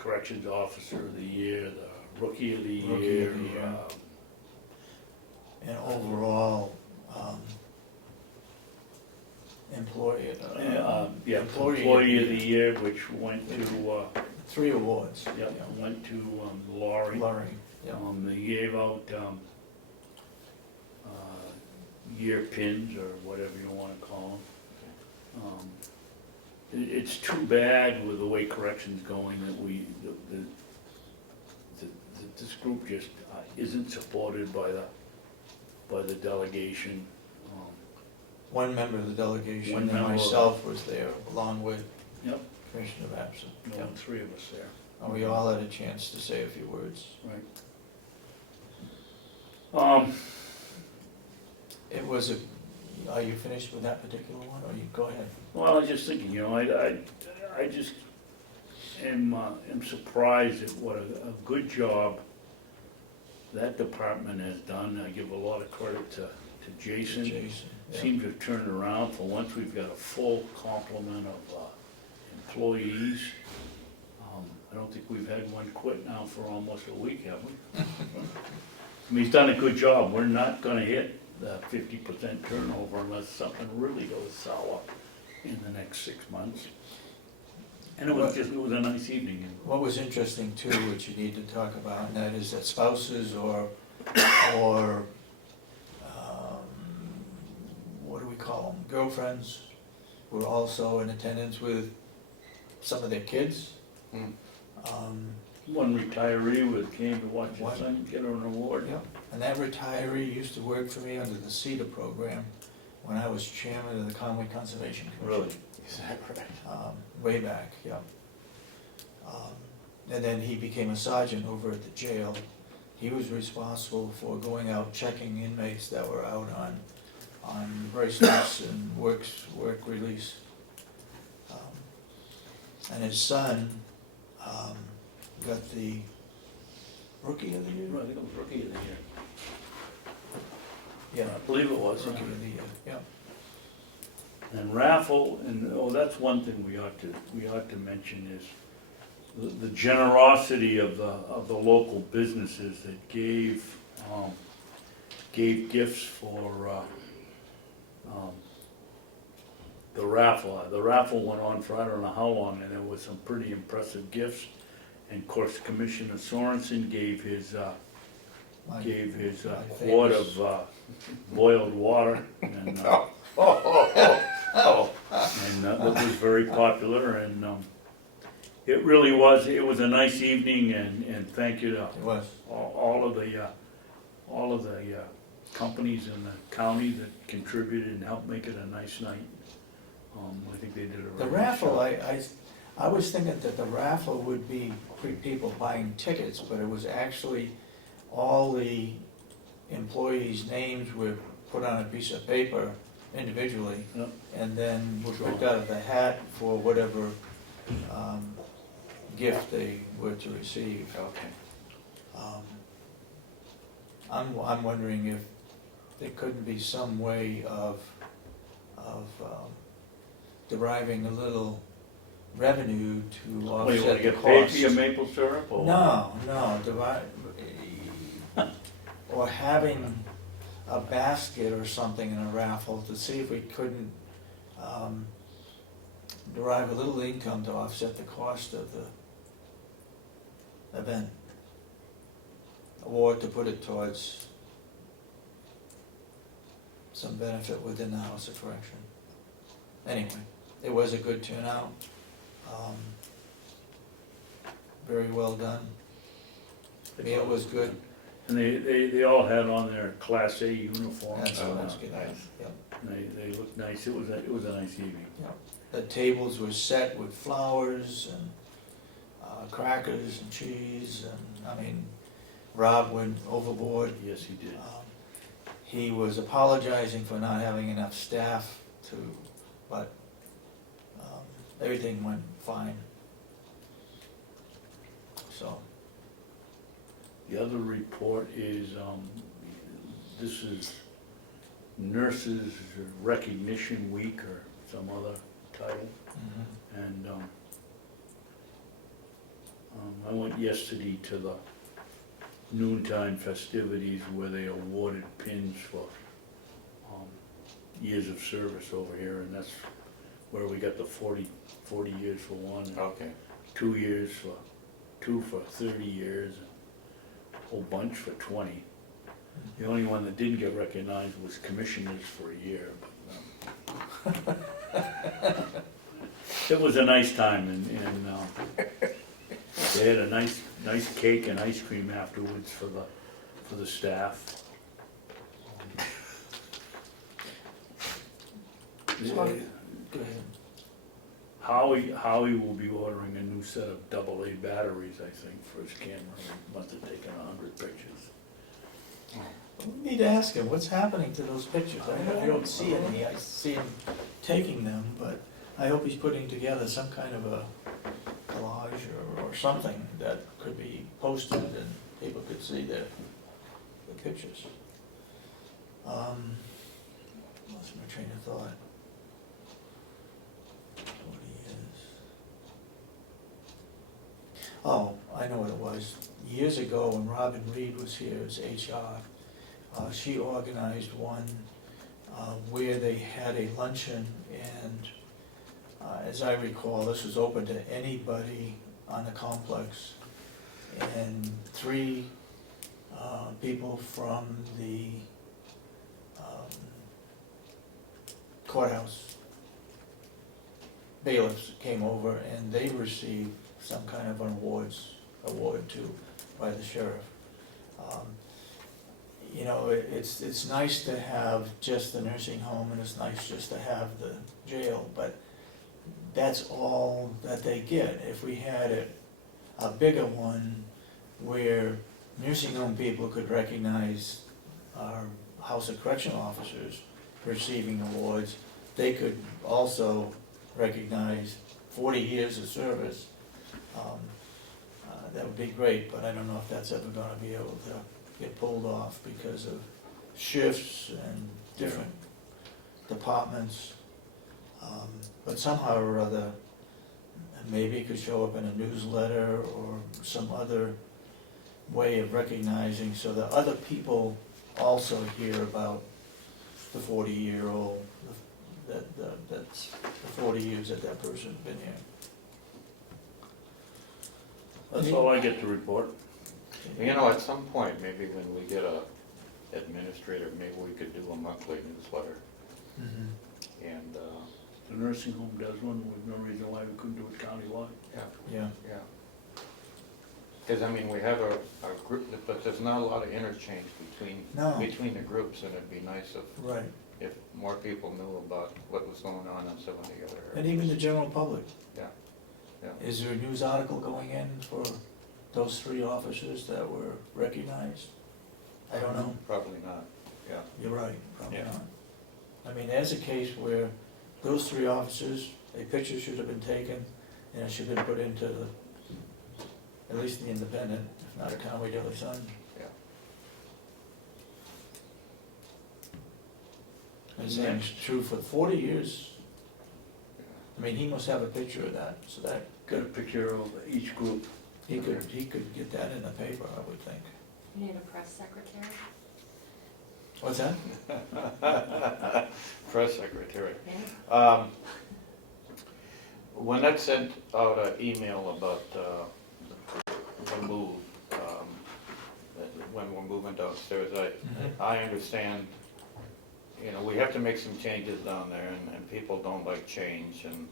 corrections officer of the year, the rookie of the Rookie year. of the year. And overall, employee, Yeah, Employee employee of of the the year, which went to, 3 awards. yeah, went to Laurie. Laurie, yeah. They gave out year pins or whatever you wanna call them. It's too bad with the way corrections going that this group just isn't supported by the delegation. One member of the delegation One and member. myself was there, along with Yep. Commissioner Babson. No, 3 of us there. And we all had a chance to say a few words. Right. It was are you finished with that particular one, or you, go ahead? Well, I was just thinking, I just am surprised at what a good job that department has done. I give a lot of credit to Jason. Jason, yeah. Seems to have turned around. For once, we've got a full complement of employees. I don't think we've had one quit now for almost a week, have we? I mean, he's done a good job. We're not gonna hit the 50% turnover unless something really goes sour in the next 6 months. And it was a nice evening. What was interesting too, which you need to talk about, and that is that spouses or what do we call them, girlfriends, were also in attendance with some of their kids. Hmm. One retiree came to watch his What? son get an award. Yep, and that retiree used to work for me under the CETA program when I was chairman of the Conway Conservation Commission. Really? Is that right? Way back, yeah. And then he became a sergeant over at the jail. He was responsible for going out checking inmates that were out on bracelets and work release. And his son got the Rookie of the Year? I think it was Rookie of the Year. Yeah, I believe it was. Rookie of the Year, yeah. And raffle, and, that's one thing we ought to mention is the generosity of the local businesses that gave gifts for, the raffle. The raffle went on for I don't know how long, and there was some pretty impressive gifts. And of course, Commissioner Sorensen gave his My- my quart famous- of boiled water, and And that was very popular, and it really was, it was a nice evening, and thank you to It was. all of the companies in the county that contributed and helped make it a nice night. I think they did a The very raffle, nice job. I was thinking that the raffle would be people buying tickets, but it was actually all the employees' names were put on a piece of paper individually, Yep. and then were picked out of the hat for whatever gift they were to receive. Okay. I'm wondering if there couldn't be some way of deriving a little revenue to Well, you offset wanna the get paid cost. for your maple syrup, or? No, or having a basket or something in a raffle to see if we couldn't derive a little income to offset the cost of the event. Or to put it towards some benefit within the House of Correction. Anyway, it was a good turnout. Very well done. The meal was good. And they all had on their Class A uniforms. That's what I was getting at. nice. Yep. They looked nice, it was a nice evening. The tables were set with flowers and crackers and cheese, and, I mean, Rob went overboard. Yes, he did. He was apologizing for not having enough staff but everything went fine. So, The other report is, this is Nurses Recognition Week or some other title. And I went yesterday to the noontime festivities where they awarded pins for years of service over here, and that's where we got the 40 years for one, and Okay. 2 years for, 2 for 30 years, and a whole bunch for 20. The only one that didn't get recognized was commissioners for a year, but it was a nice time, and they had a nice cake and ice cream afterwards for the staff. go ahead. Howie will be ordering a new set of AA batteries, I think, for his camera. He must have taken 100 pictures. We need to ask him, what's happening to those pictures? I don't see any, I see him taking them, but I hope he's putting together some kind of a collage or something that could be posted and people could see the pictures. Lost my train of thought. 40 years. Oh, I know what it was. Years ago, when Robin Reed was here as HR, she organized one where they had a luncheon, and as I recall, this was open to anybody on the complex. And 3 people from the courthouse bailiffs came over, and they received some kind of an award too by the sheriff. You know, it's nice to have just the nursing home, and it's nice just to have the jail, but that's all that they get. If we had a bigger one where nursing home people could recognize our House of Correctional officers receiving awards, they could also recognize 40 years of service. That would be great, but I don't know if that's ever gonna be able to get pulled off because of shifts and different departments. But somehow or other, maybe it could show up in a newsletter or some other way of recognizing so that other people also hear about the 40-year-old, that's the 40 years that person's been here. That's all I get to report. You know, at some point, maybe when we get a administrator, maybe we could do a monthly newsletter. Mhm. And The nursing home does one, with no reason why we couldn't do it countywide. Yeah, Yeah. Because, I mean, we have a group, but there's not a lot of interchange No. between the groups, and it'd be nice right. if more people knew about what was going on in some of the other areas. And even the general public. Yeah, yeah. Is there a news article going in for those 3 officers that were recognized? I don't know. Probably not, yeah. You're right, probably Yeah. not. I mean, there's a case where those 3 officers, a picture should have been taken, and it should have been put into the, at least the Independent, if not the Conway Daily Sun. Yeah. And the same is true for 40 years. I mean, he must have a picture of that, so that Got a picture of each group. he could get that in the paper, I would think. You need a press secretary? What's that? Press secretary. Yeah. When that sent out an email about the move, when we're moving downstairs, I understand, you know, we have to make some changes down there, and people don't like change, and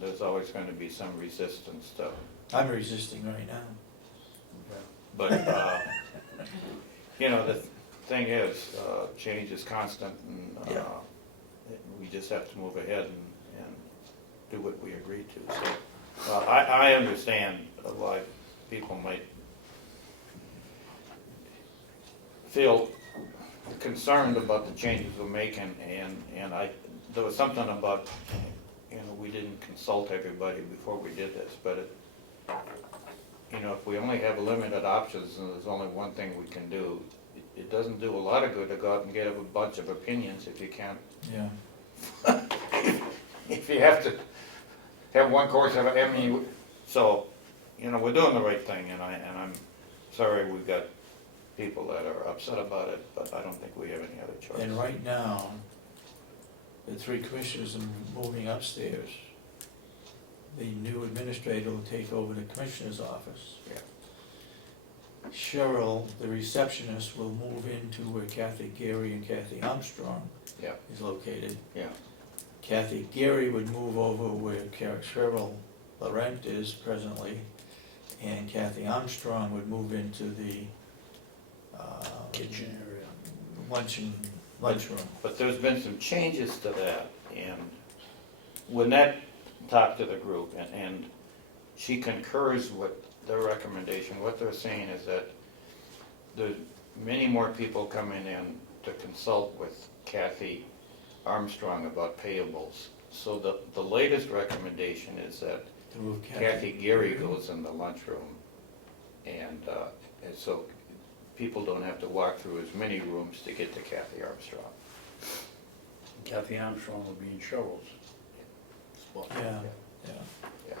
there's always going to be some resistance to, I'm resisting right now. but, you know, the thing is, change is constant, and Yeah. we just have to move ahead and do what we agreed to. So, I understand why people might feel concerned about the changes we're making, and there was something about, you know, we didn't consult everybody before we did this, but you know, if we only have limited options and there's only one thing we can do, it doesn't do a lot of good to go out and get a bunch of opinions if you can't, Yeah. if you have to have one course of, I mean, so, you know, we're doing the right thing, and I'm sorry we've got people that are upset about it, but I don't think we have any other choice. And right now, the 3 commissioners are moving upstairs. The new administrator will take over the commissioner's office. Yeah. Cheryl, the receptionist, will move into where Kathy Gary and Kathy Armstrong Yeah, is located. yeah, Kathy Gary would move over where Cheryl Laurent is presently, and Kathy Armstrong would move into the Kitchen area. lunchroom. but there's been some changes to that, and when that talked to the group, and she concurs with their recommendation, what they're saying is that there's many more people coming in to consult with Kathy Armstrong about payables. So the latest recommendation is that To move Kathy Gary goes in the lunchroom, and so people don't have to walk through as many rooms to get to Kathy Armstrong. Kathy Armstrong will be in Cheryl's spot. Yeah, yeah. Yeah.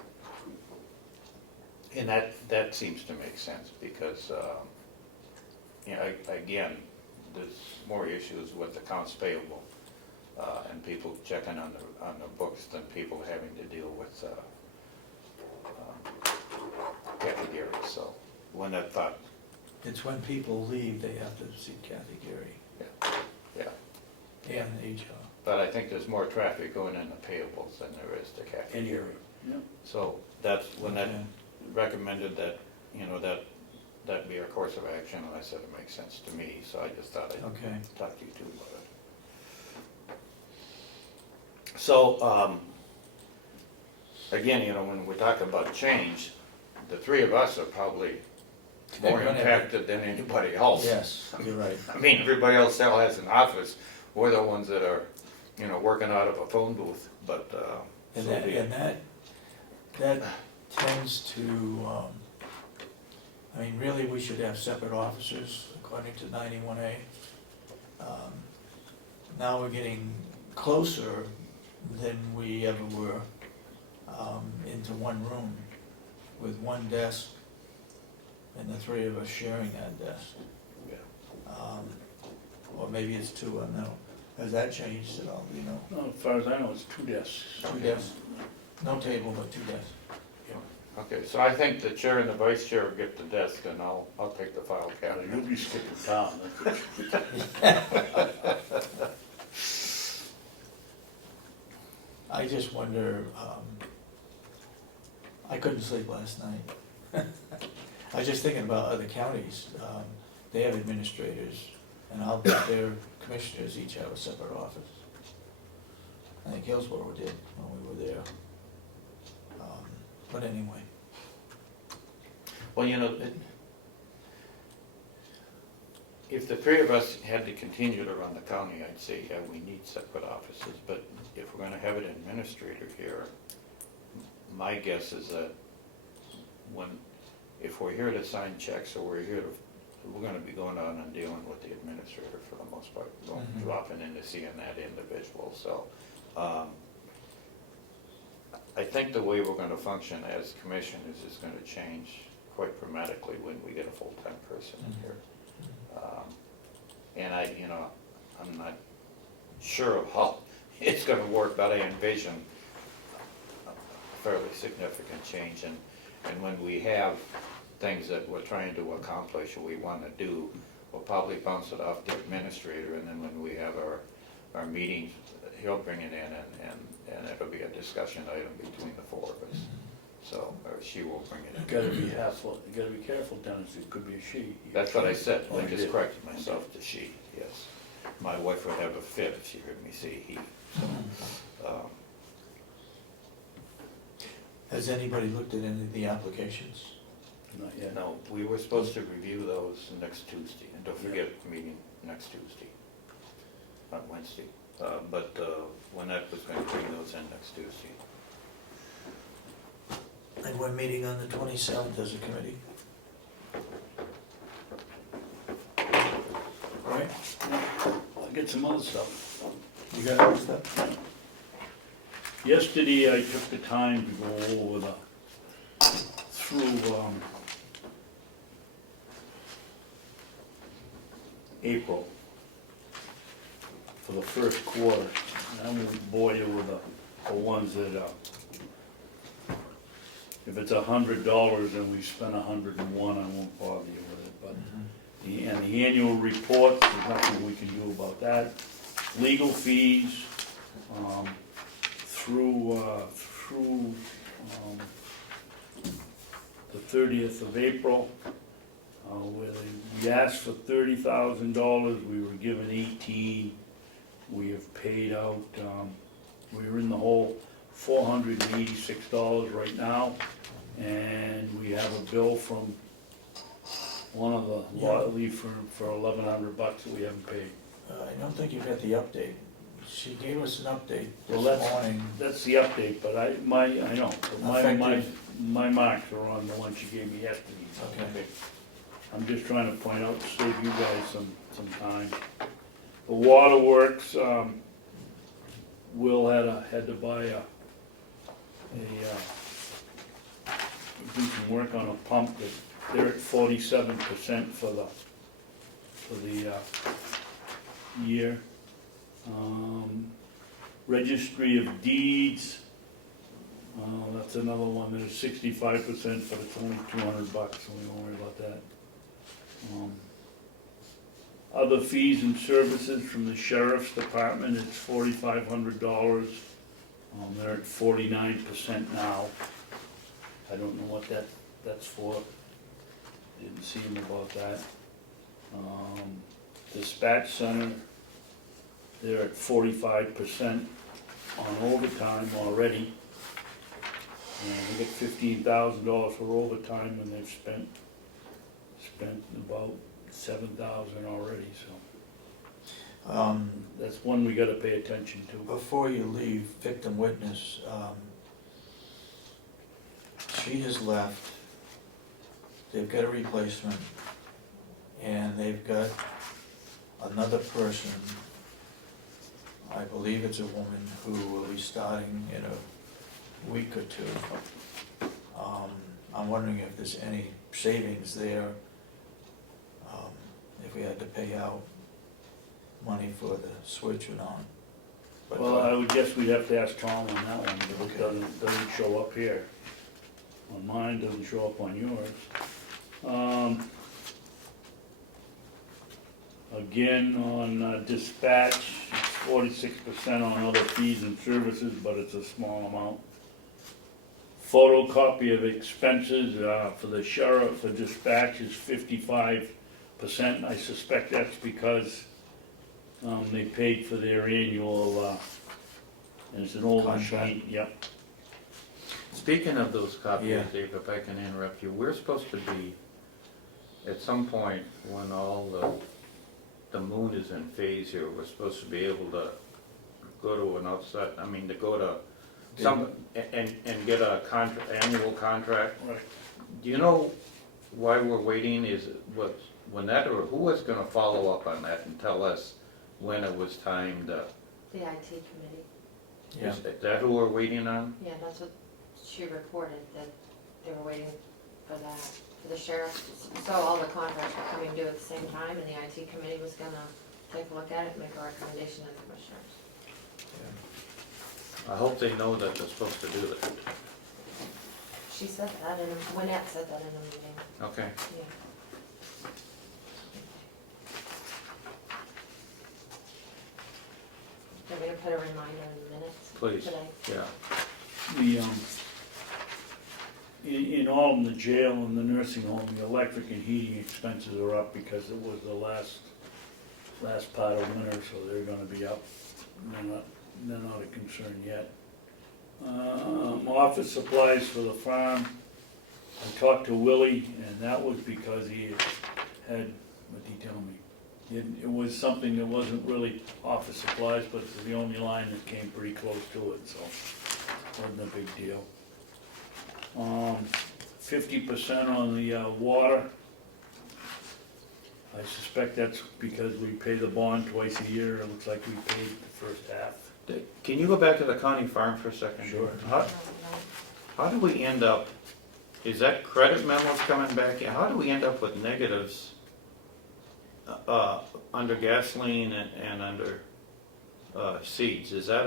And that seems to make sense, because, you know, again, there's more issues with accounts payable, and people checking on the books than people having to deal with Kathy Gary, so when that thought, It's when people leave, they have to see Kathy Gary yeah. and HR. But I think there's more traffic going into payables than there is to Kathy Any Gary. area, yeah. So that's when that Okay. recommended that, you know, that be our course of action, and I said it makes sense to me, so I just thought I'd Okay. talk to you too about it. So, again, you know, when we talk about change, the 3 of us are probably more They're gonna have- impacted than anybody else. Yes, you're right. I mean, everybody else still has an office, we're the ones that are, you know, working out of a phone booth, but, And so that, be it. and that tends to, I mean, really, we should have separate officers according to 91A. Now we're getting closer than we ever were, into one room with one desk and the 3 of us sharing that desk. Yeah. Or maybe it's 2, I don't know. Has that changed at all, do you know? No, as far as I know, it's 2 desks. 2 desks, no table, but 2 desks. Okay, so I think the chair and the vice chair will get the desk, and I'll take the file Yeah, cabinet. you'll be skipping town, that's what you'll be doing. I just wonder, I couldn't sleep last night. I was just thinking about other counties, they have administrators, and I'll bet their commissioners each have a separate office. I think Hillsborough did when we were there. But anyway, Well, if the three of us had to continue to run the county, I'd say, yeah, we need separate offices, but if we're gonna have an administrator here, my guess is that if we're here to sign checks, or we're gonna be going on and dealing with the administrator for the most part, dropping into seeing that individual, so, I think the way we're gonna function as commissioners is gonna change quite dramatically when we get a full-time person in here. And I'm not sure of how it's gonna work, but I envision a fairly significant change, and when we have things that we're trying to accomplish or we wanna do, we'll probably bounce it off the administrator, and then when we have our meetings, he'll bring it in, and it'll be a discussion item between the four of us. So, or she will bring it You in. gotta be careful, Dennis, it could be a she. That's what I said, Oh, I you just did. corrected myself to she, yes. My wife would have a fit if she heard me say he. has anybody looked at any of the applications? Not yet. No, we were supposed to review those next Tuesday, and don't forget, meeting next Tuesday, not Wednesday. But Lynette was gonna bring those in next Tuesday. And we're meeting on the 27th as a committee. Right? I'll get some other stuff. You got other stuff? Yesterday, I took the time to go over through April for the first quarter. And I won't bore you with the ones that, if it's $100 and we spent 101, I won't bother you with it, but the annual report, there's nothing we can do about that. Legal fees, through the 30th of April, where we asked for $30,000, we were given 18. We have paid out, we were in the hole $486 right now, and we have a bill from one of the lot leave for $1,100 that we haven't paid. I don't think you got the update. She gave us an update Well, this morning. That's the update, but I know, but Effective. my marks are on the one she gave me yesterday. Okay. I'm just trying to point out to save you guys some time. The waterworks, Will had to buy do some work on a pump that they're at 47% for the year. Registry of Deeds, that's another one, there's 65%, but it's only $200, so we don't worry about that. Other fees and services from the sheriff's department, it's $4,500. They're at 49% now. I don't know what that's for. Didn't see him about that. Dispatch center, they're at 45% on overtime already. And we get $15,000 for overtime, and they've spent about 7,000 already, so that's one we gotta pay attention to. Before you leave, victim witness, she has left, they've got a replacement, and they've got another person, I believe it's a woman, who will be starting in a week or two. I'm wondering if there's any savings there, if we had to pay out money for the switch or not. But, Well, I would guess we'd have to ask Tom on that one, because Okay. it doesn't show up here. On mine, doesn't show up on yours. Again, on dispatch, it's 46% on other fees and services, but it's a small amount. Photocopy of expenses, for the sheriff, for dispatch is 55%. I suspect that's because, they paid for their annual, and it's an old Contract. machine, yep. Speaking of those copies, Yeah. Dave, if I can interrupt you, we're supposed to be, at some point, when all the moon is in phase here, we're supposed to be able to go to an outside, to go to some, and get a annual contract. Right. Do you know why we're waiting? Is it when that, or who was gonna follow up on that and tell us when it was time to? The IT committee. Yeah. Is that who we're waiting on? Yeah, that's what she reported, that they were waiting for that, for the sheriff. So all the contracts were coming due at the same time, and the IT committee was gonna take a look at it and make a recommendation to the commissioners. I hope they know that they're supposed to do that. She said that, and Lynette said that in a meeting, Okay. yeah. They're gonna put a reminder in the minutes Please. today. Yeah. The, in all in the jail and the nursing home, the electric and heating expenses are up because it was the last part of winter, so they're gonna be up. They're not a concern yet. Office supplies for the farm, I talked to Willie, and that was because he had, what did he tell me? It was something that wasn't really office supplies, but it's the only line that came pretty close to it, so wasn't a big deal. 50% on the water. I suspect that's because we pay the bond twice a year. It looks like we paid the first half. Can you go back to the county farm for a second? Sure. How do we end up, is that credit memos coming back in? How do we end up with negatives under gasoline and under seeds? Is that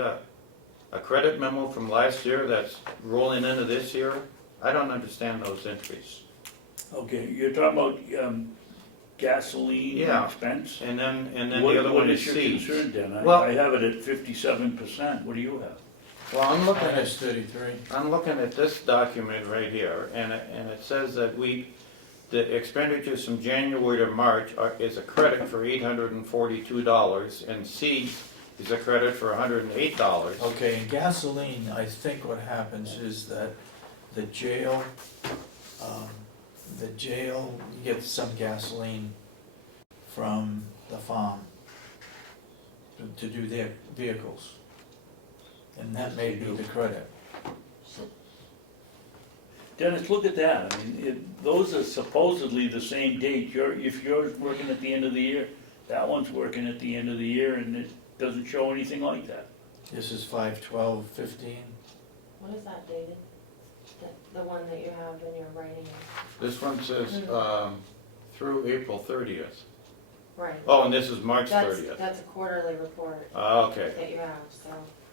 a credit memo from last year that's rolling into this year? I don't understand those entries. Okay, you're talking about gasoline Yeah. expense? And then What- the other one is What is seeds. your concern then? Well- I have it at 57%. What do you have? Well, I'm looking Mine at is 33. I'm looking at this document right here, and it says that the expenditures from January to March is a credit for $842, and seeds is a credit for $108. Okay, in gasoline, I think what happens is that the jail gets some gasoline from the farm to do their vehicles. And that may be the credit. Dennis, look at that. I mean, those are supposedly the same date. If yours working at the end of the year, that one's working at the end of the year, and it doesn't show anything like that. This is 5/12/15. What is that dated? The one that you have in your writing? This one says through April 30th. Right. Oh, and this is March 30th. That's a quarterly report Okay, that you have, so.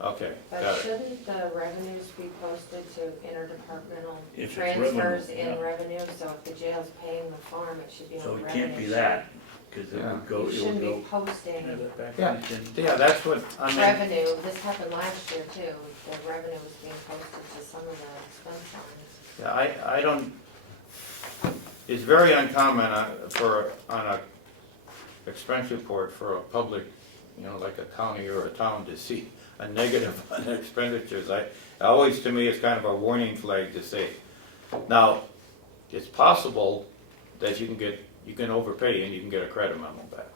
okay, But got it. shouldn't the revenues be posted to interdepartmental If it's transfers revenue, in yeah. revenue? So if the jail's paying the farm, it should be on So the it revenue can't be sheet. that, because it Yeah. would go, You it shouldn't would be go. posting Yeah, yeah, that's what, revenue. This happened last year too. The revenue was being posted to some of the expense lines. yeah, I don't, it's very uncommon on a expense report for a public, like a county or a town to see a negative on expenditures. Always, to me, it's kind of a warning flag to say. Now, it's possible that you can overpay and you can get a credit memo back.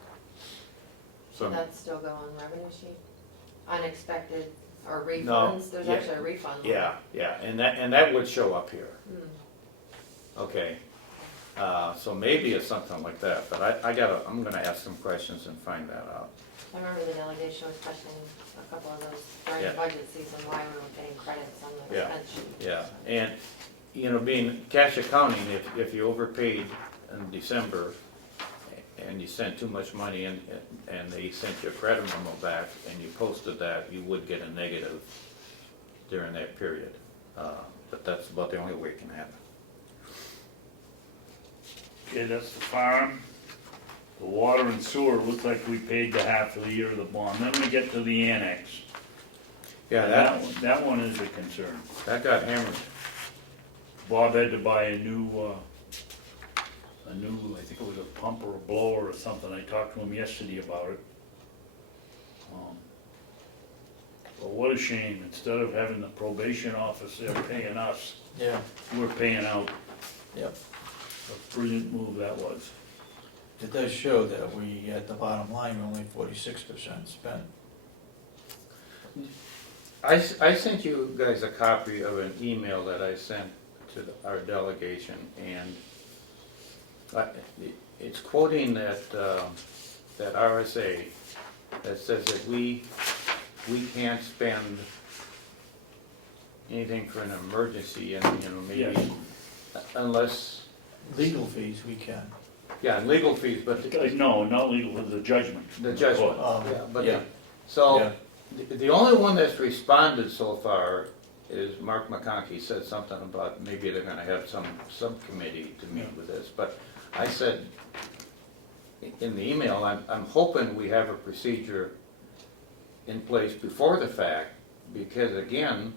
Should So, that still go on the revenue sheet? Unexpected or refunds? No, There's yeah, actually a refund. line. yeah, and that would show up here, Hmm. okay? So maybe it's something like that, but I'm gonna ask some questions and find that out. I remember the delegation was questioning a couple of those during Yeah. budget season, why we were getting credits on the Yeah. expense sheet. Yeah, and, being cash accounting, if you overpaid in December and you sent too much money in, and they sent you a credit memo back and you posted that, you would get a negative during that period. But that's about the only way it can happen. Okay, that's the farm. The water and sewer, looks like we paid the half of the year of the bond, then we get to the annex. Yeah, That one is a concern. that got hammered. Bob had to buy a new, I think it was a pump or a blower or something, I talked to him yesterday about it. But what a shame, instead of having the probation officer paying us, Yeah, we're paying out. yep. A brilliant move that was. It does show that we, at the bottom line, we're only 46% spent. I sent you guys a copy of an email that I sent to our delegation, and it's quoting that RSA that says that we can't spend anything for an emergency, and, maybe Yes. unless, Legal fees, we can. yeah, and legal fees, but No, not legal, it was a judgment. the judgment, Um, yeah, but, yeah. so, Yeah. the only one that's responded so far is Mark McConkey said something about maybe they're gonna have some subcommittee to meet with this, but I said in the email, I'm hoping we have a procedure in place before the fact, because again,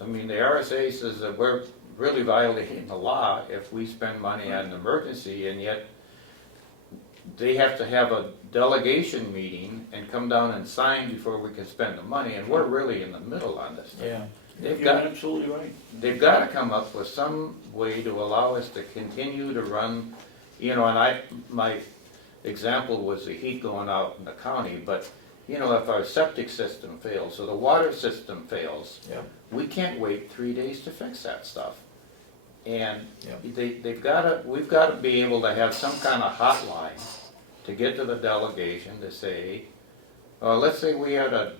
I mean, the RSA says that we're really violating the law if we spend money on an emergency, and yet they have to have a delegation meeting and come down and sign before we can spend the money, and we're really in the middle on this thing. Yeah, They've You're got, absolutely right. they've got to come up with some way to allow us to continue to run, and my example was the heat going out in the county, but, if our septic system fails, or the water system fails, yeah, we can't wait 3 days to fix that stuff. And yeah. we've gotta be able to have some kind of hotline to get to the delegation to say, let's say we had a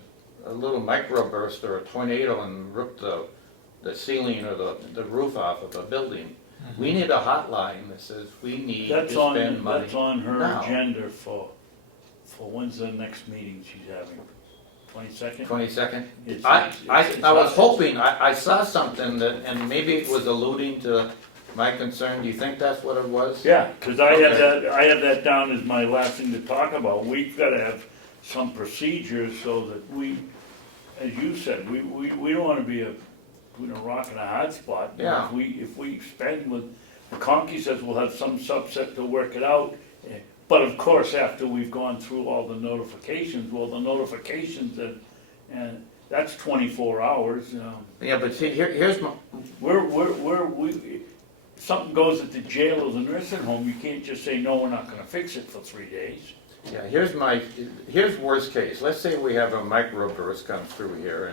little microburst or a tornado and ripped the ceiling or the roof off of a building. We need a hotline that says we need to spend money. That's on her now. agenda for when's the next meeting she's having? 22nd? 22nd? It's- I it's- was hoping, I saw something that, and maybe it was alluding to my concern. Do you think that's what it was? Yeah, because I had that down as my last thing to talk about. We've got to have some procedures so that we, as you said, we don't want to be between a rock and a hard spot. Yeah. If we spend with, McConkey says we'll have some subset to work it out. But of course, after we've gone through all the notifications, and that's 24 hours. Yeah, but see, here's my, Something goes at the jail or the nursing home, you can't just say, no, we're not gonna fix it for 3 days. yeah, here's worst case. Let's say we have a microburst come through here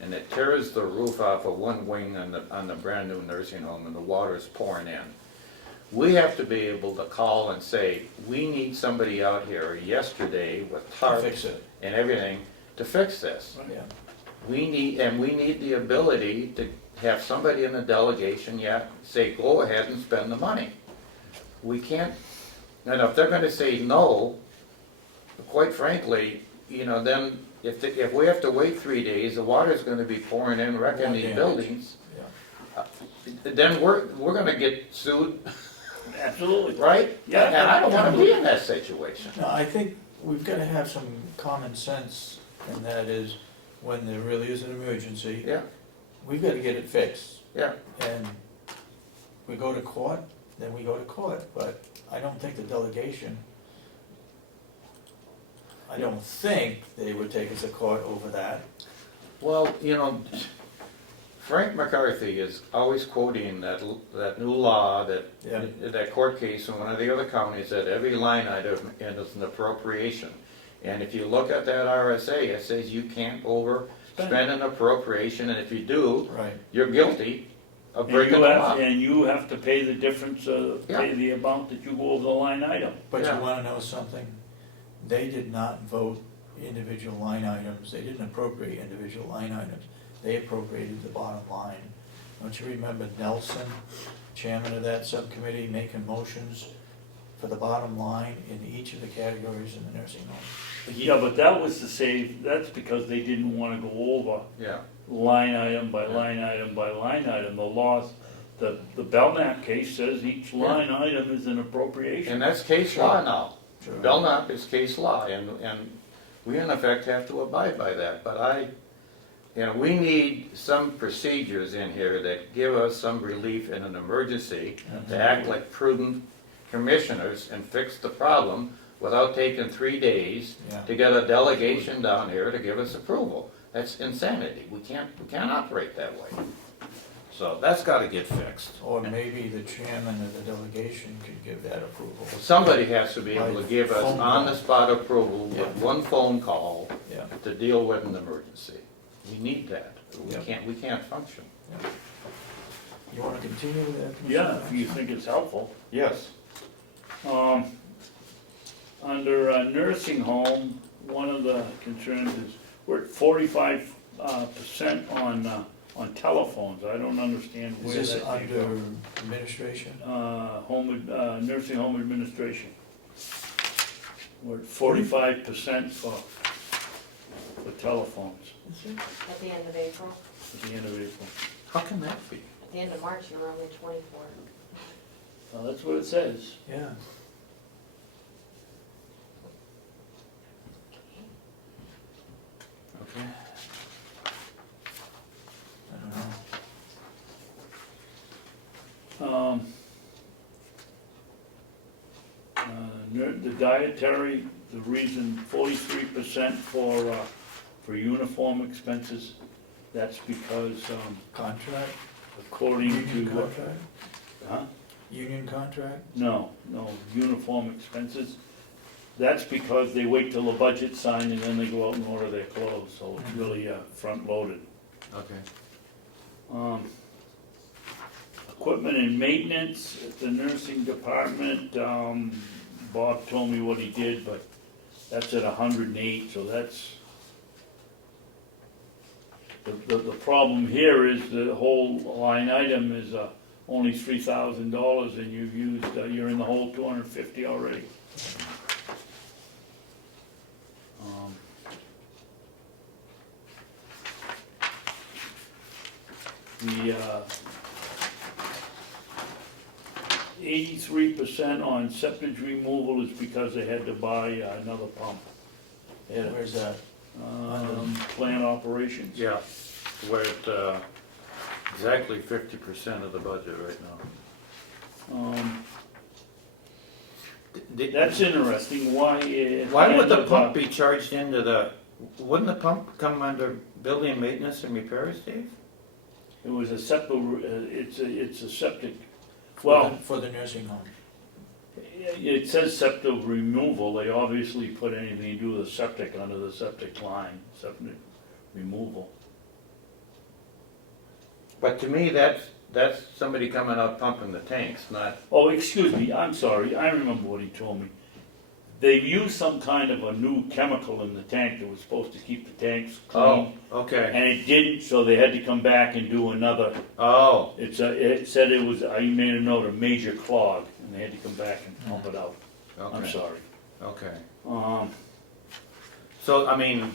and it tears the roof off of one wing on the brand new nursing home and the water's pouring in. We have to be able to call and say, we need somebody out here yesterday with tarps Fix it, and everything to fix this. yeah. We need the ability to have somebody in the delegation say, go ahead and spend the money. We can't, and if they're gonna say no, quite frankly, then if we have to wait 3 days, the water's gonna be pouring in, wrecking these buildings, then we're gonna get sued, Absolutely. right? Yeah. And I don't wanna be in that situation. No, I think we've gotta have some common sense, and that is, when there really is an emergency, Yeah, we've gotta get it fixed. yeah. And we go to court, then we go to court, but I don't think the delegation, I don't think they would take us to court over that. Well, Frank McCarthy is always quoting that new law, Yeah. that court case in one of the other counties, that every line item is an appropriation. And if you look at that RSA, it says you can't overspend an appropriation, and if you do, Right. you're guilty of breaking the law. And you have to pay the difference, Yeah. pay the amount that you go over the line item. But Yeah. you wanna know something? They did not vote individual line items, they didn't appropriate individual line items, they appropriated the bottom line. Don't you remember Nelson, chairman of that subcommittee, making motions for the bottom line in each of the categories in the nursing home? Yeah, but that was to save, that's because they didn't wanna go over Yeah, line item by line item by line item. The law, the Belknap case says each line item is an appropriation. and that's case law now. Sure. Belknap is case law, and we in effect have to abide by that, but we need some procedures in here that give us some relief in an emergency, to act like prudent commissioners and fix the problem without taking 3 days Yeah. to get a delegation down here to give us approval. That's insanity. We can't operate that way. So that's gotta get fixed. Or maybe the chairman of the delegation could give that approval. Somebody has to be able to give us Phone call. on-the-spot approval Yeah. with one phone call Yeah, to deal with an emergency. We need that. Yeah. We can't function. yeah. You wanna continue with that? Yeah, if you think it's helpful. Yes. Under nursing home, one of the concerns is we're at 45% on telephones. I don't understand Is where this that came under from. administration? Nursing home administration. We're at 45% for telephones At the end of April, at the end of April. How can that be? at the end of March, you were only 24. Well, that's what it says. Yeah. Okay. I don't know. The dietary, the reason 43% for uniform expenses, that's because, Contract? according to, Union contract? huh? Union contract? No, uniform expenses. That's because they wait till the budget's signed and then they go out and order their clothes, so it's really front-loaded. Okay. Equipment and maintenance at the nursing department, Bob told me what he did, but that's at 108, so that's... The problem here is the whole line item is only $3,000 and you've used, you're in the whole 250 already. The 83% on septic removal is because they had to buy another pump. They had, Where's that? plant operations. Yeah, we're at exactly 50% of the budget right now. That's interesting, why? Why would the pump be charged into the, wouldn't the pump come under building maintenance and repairs, Dave? It was a septic, it's a septic, For the nursing home. it says septic removal, they obviously put anything to do with the septic under the septic line, septic removal. But to me, that's somebody coming out pumping the tanks, not, Oh, excuse me, I'm sorry, I remember what he told me. They used some kind of a new chemical in the tank that was supposed to keep the tanks oh, clean. okay. And it didn't, so they had to come back and do another. Oh, It said it was, I made a note, a major clog, and they had to come back and pump it out. I'm okay, sorry. okay. So, I mean,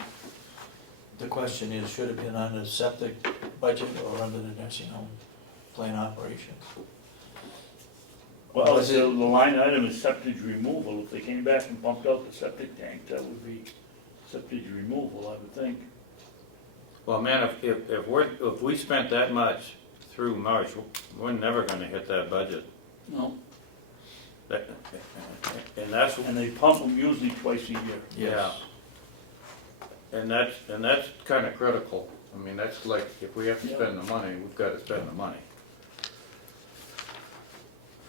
The question is, should it have been under the septic budget or under the nursing home plan operations? Well, Was the it- line item is septic removal. If they came back and pumped out the septic tank, that would be septic removal, I would think. well, man, if we spent that much through March, we're never gonna hit that budget. No. That- And that's, And they pump them usually twice a year. yeah. And that's kinda critical. I mean, that's like, if we have to Yeah. spend the money, we've gotta spend the money.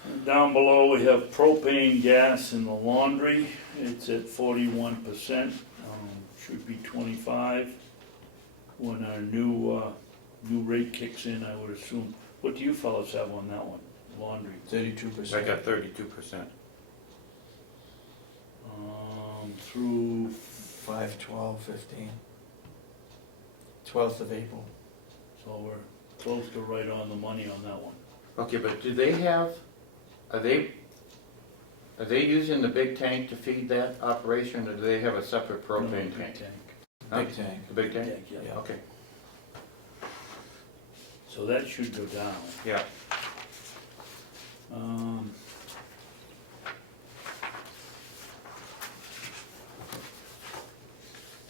And down below, we have propane gas in the laundry. It's at 41%, should be 25. When our new rate kicks in, I would assume. What do you fellas have on that one, laundry? 32%. I got 32%. Through 5, 12, 15. 12th of April. So we're close to right on the money on that one. Okay, but do they have, are they using the big tank to feed that operation, or do they have a separate No, propane big tank? Big tank. The big tank? Tank, yeah. Yeah. Okay, So that should go down. yeah.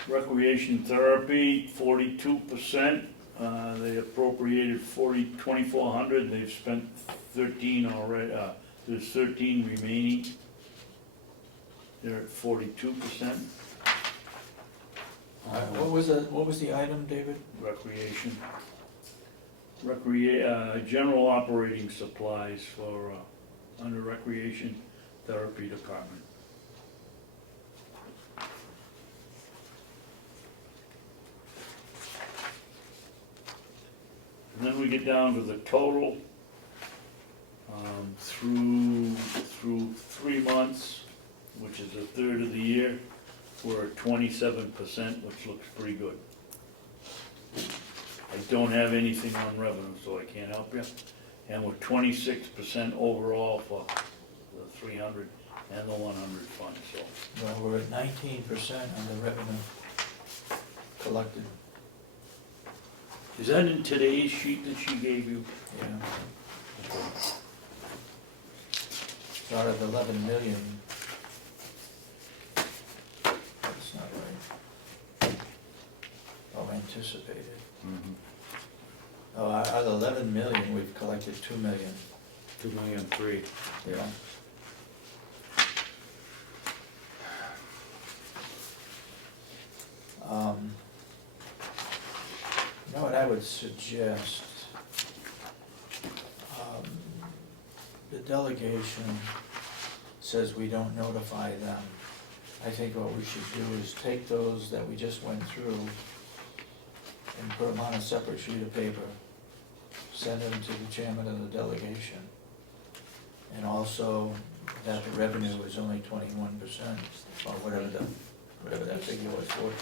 Recreation therapy, 42%. They appropriated 2,400. They've spent 13 already. There's 13 remaining. They're at 42%. What was the item, David? Recreation. General operating supplies for, under recreation therapy department. And then we get down to the total, through 3 months, which is a third of the year, we're at 27%, which looks pretty good. I don't have anything on revenue, so I can't help you. And we're 26% overall for the 300 and the 100 fund, so. Well, we're at 19% on the revenue collected. Is that in today's sheet that she gave you? Yeah. It's out of 11 million. That's not right. Oh, anticipated. Oh, out of 11 million, we've collected 2 million. 2,000,003. Yeah. You know what I would suggest? The delegation says we don't notify them. I think what we should do is take those that we just went through and put them on a separate sheet of paper, send them to the chairman of the delegation. And also that the revenue is only 21%, or whatever that figure was, 14.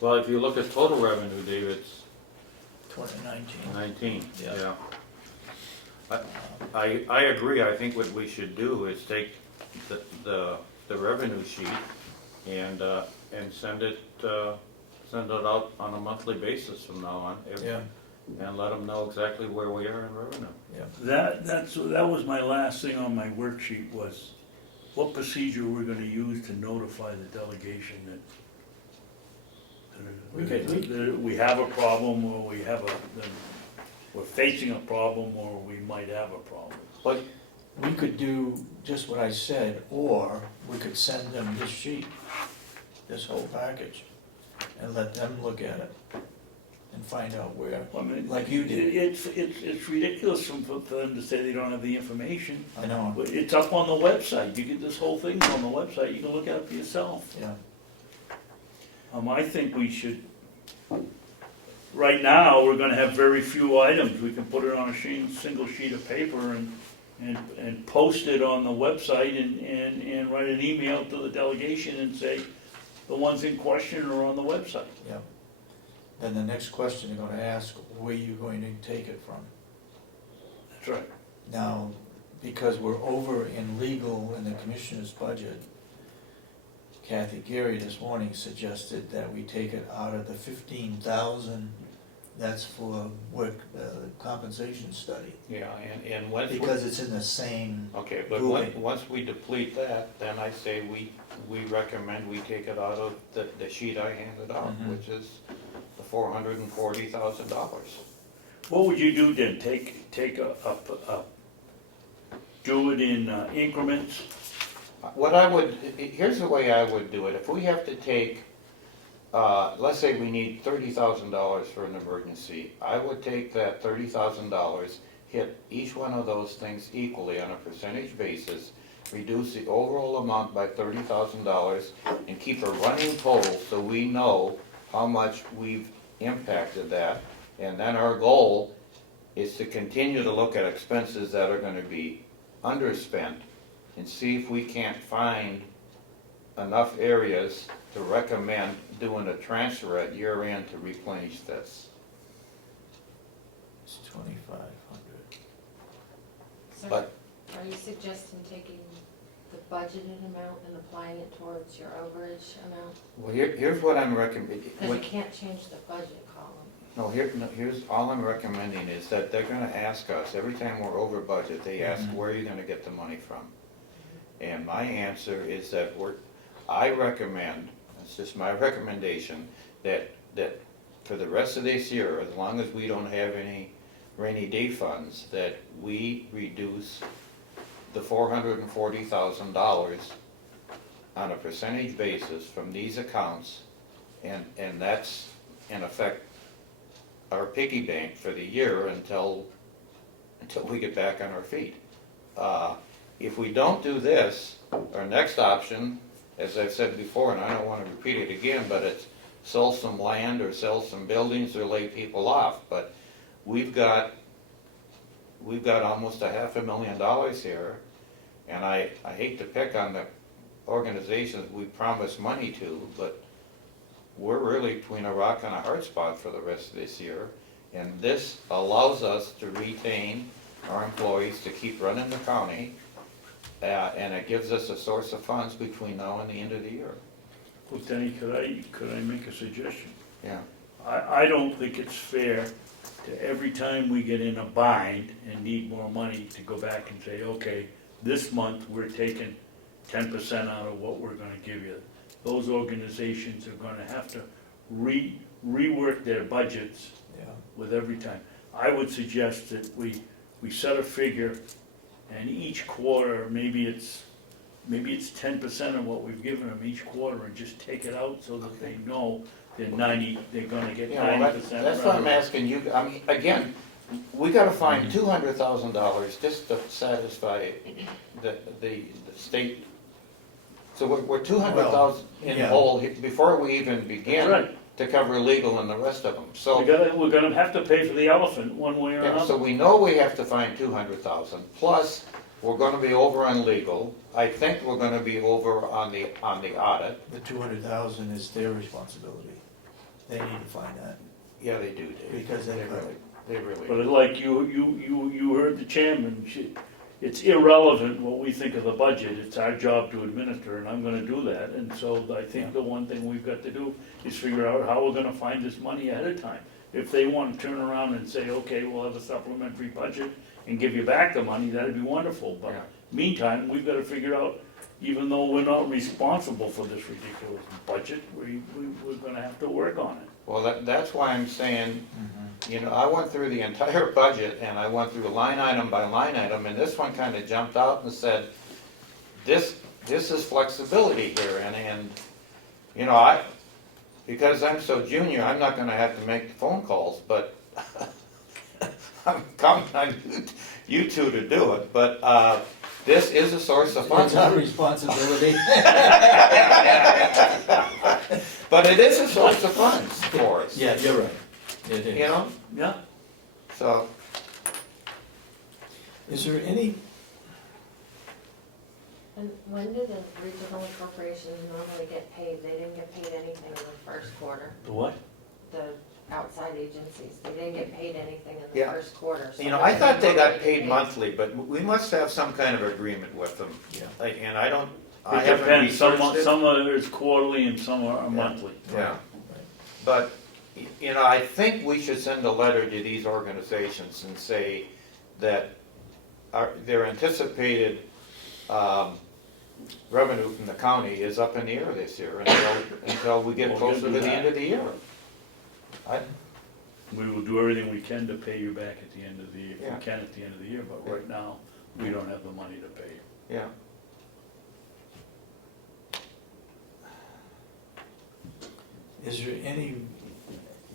Well, if you look at total revenue, Dave, it's 2019. 19, Yeah. yeah. I agree. I think what we should do is take the revenue sheet and send it out on a monthly basis from now on. Yeah, And let them know exactly where we are in revenue. yeah. That was my last thing on my worksheet, was what procedure we're gonna use to notify the delegation that we have a problem, or we're facing a problem, or we might have a problem. But we could do just what I said, or we could send them this sheet, this whole package, and let them look at it and find out where, I mean, like you did. It's ridiculous for them to say they don't have the information. I know, But it's up on the website. You get this whole thing on the website. You can look at it for yourself. yeah. I think we should, right now, we're gonna have very few items. We can put it on a single sheet of paper and post it on the website and write an email to the delegation and say, the ones in question are on the website. Yeah. Then the next question they're gonna ask, where you going to take it from? That's right. Now, because we're over in legal in the commissioner's budget, Kathy Geary this morning suggested that we take it out of the 15,000 that's for work, compensation study, Yeah, and once because it's in the same, okay, but grouping. once we deplete that, then I say we recommend we take it out of the sheet I handed out, Mhm. which is the $440,000. What would you do then? Do it in increments? What I would, here's the way I would do it. If we have to take, let's say we need $30,000 for an emergency, I would take that $30,000, hit each one of those things equally on a percentage basis, reduce the overall amount by $30,000, and keep a running total so we know how much we've impacted that. And then our goal is to continue to look at expenses that are gonna be underspent and see if we can't find enough areas to recommend doing a transfer at year end to replenish this. it's 2,500. So But- are you suggesting taking the budgeted amount and applying it towards your overage amount? Well, here's what I'm recommending. Because you can't change the budget column. Here's, all I'm recommending is that they're gonna ask us, every time we're over budget, they ask, Mhm. where are you gonna get the money from? And my answer is that I recommend, it's just my recommendation, that for the rest of this year, as long as we don't have any rainy day funds, that we reduce the $440,000 on a percentage basis from these accounts, and that's in effect our piggy bank for the year until we get back on our feet. If we don't do this, our next option, as I've said before, and I don't want to repeat it again, but it's sell some land or sell some buildings or lay people off. But we've got almost $500,000 here, and I hate to pick on the organizations we promised money to, but we're really between a rock and a hard spot for the rest of this year. And this allows us to retain our employees to keep running the county, and it gives us a source of funds between now and the end of the year. Well, Denny, could I make a suggestion? Yeah. I don't think it's fair to every time we get in a bind and need more money to go back and say, okay, this month we're taking 10% out of what we're gonna give you. Those organizations are gonna have to rework their budgets Yeah. with every time. I would suggest that we set a figure, and each quarter, maybe it's 10% of what we've given them each quarter, and just take it out so that they know they're gonna get Yeah, well, 90%. that's what I'm asking you. I mean, again, we gotta find $200,000 just to satisfy the state. So we're 200,000 in yeah. hole before we even begin Right. to cover legal and the rest of them. So, We're gonna have to pay for the elephant one way or yeah, so another. we know we have to find 200,000, plus we're gonna be over on legal. I think we're gonna be over on the audit. The 200,000 is their responsibility. They need to find that, Yeah, they do, Dave. because they really, They really. But like you heard the chairman, it's irrelevant what we think of the budget, it's our job to administer, and I'm gonna do that. And so I think the one thing we've got to do is figure out how we're gonna find this money ahead of time. If they wanna turn around and say, okay, we'll have a supplementary budget and give you back the money, that'd be wonderful. But Yeah. meantime, we've gotta figure out, even though we're not responsible for this ridiculous budget, we're gonna have to work on it. Well, that's why I'm saying, you know, I went through the entire budget and I went through line item by line item, and this one kind of jumped out and said, this is flexibility here, and you know, because I'm so junior, I'm not gonna have to make the phone calls, but I'm counting on you two to do it, but this is a source of funds. it's our responsibility. But it is a source of funds for us. Yeah, you're right, it You is. know, Yeah, so, Is there any, And when do the regional corporations normally get paid? They didn't get paid anything in the first quarter. the what? The outside agencies, they didn't get paid anything in the Yeah. first quarter. so you know, when I do thought they got normally paid get monthly, but we must have some kind of agreement with them. yeah, And I don't, I It haven't depends, researched it. some are it's quarterly and some are monthly. Yeah, but, you know, I think we should send a letter to these organizations and say that their anticipated revenue from the county is up in the air this year until we get Well, closer we'll to do the that. end of the year. We will do everything we can to pay you back at the end of the year, if Yeah. we can at the end of the year, but right now, we don't have the money to pay you. Yeah. is there any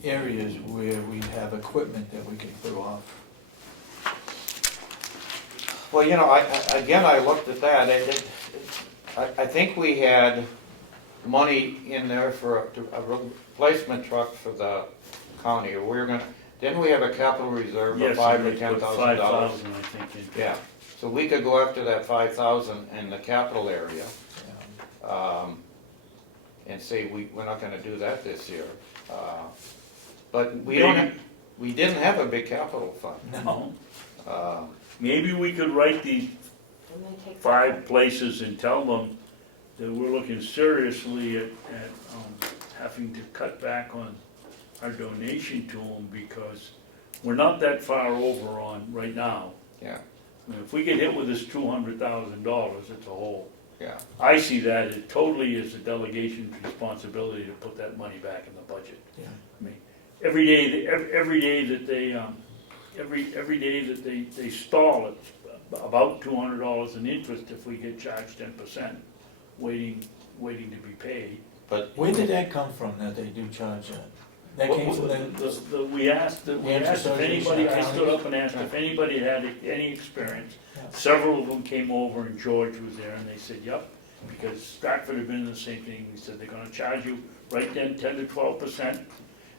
areas where we have equipment that we can put off? Well, you know, I looked at that, I think we had money in there for a replacement truck for the county, or didn't we have a capital reserve of Yes, $5,000 we or put $10,000? 5,000, I think, in. Yeah, so we could go after that 5,000 in the capital area, and say we're not gonna do that this year. But we didn't have a big capital fund. No, Uh, maybe we could write these And they take 5 places and tell them that we're looking seriously at having to cut back on our donation to them, because we're not that far over on right now. Yeah, I mean, if we get hit with this $200,000, it's a hole. Yeah, I see that as totally as the delegation's responsibility to put that money back in the budget. Yeah. I mean, every day that they stall, it's about $200 in interest if we get charged 10%, waiting to be paid. but Where did that come from, that they do charge that? That came from the, We asked if anybody, I stood up and asked if Yeah. anybody had any experience. Yeah. Several of them came over and George was there and they said, yep, because Stratford had been the same thing. We said, they're gonna charge you right then 10 to 12%.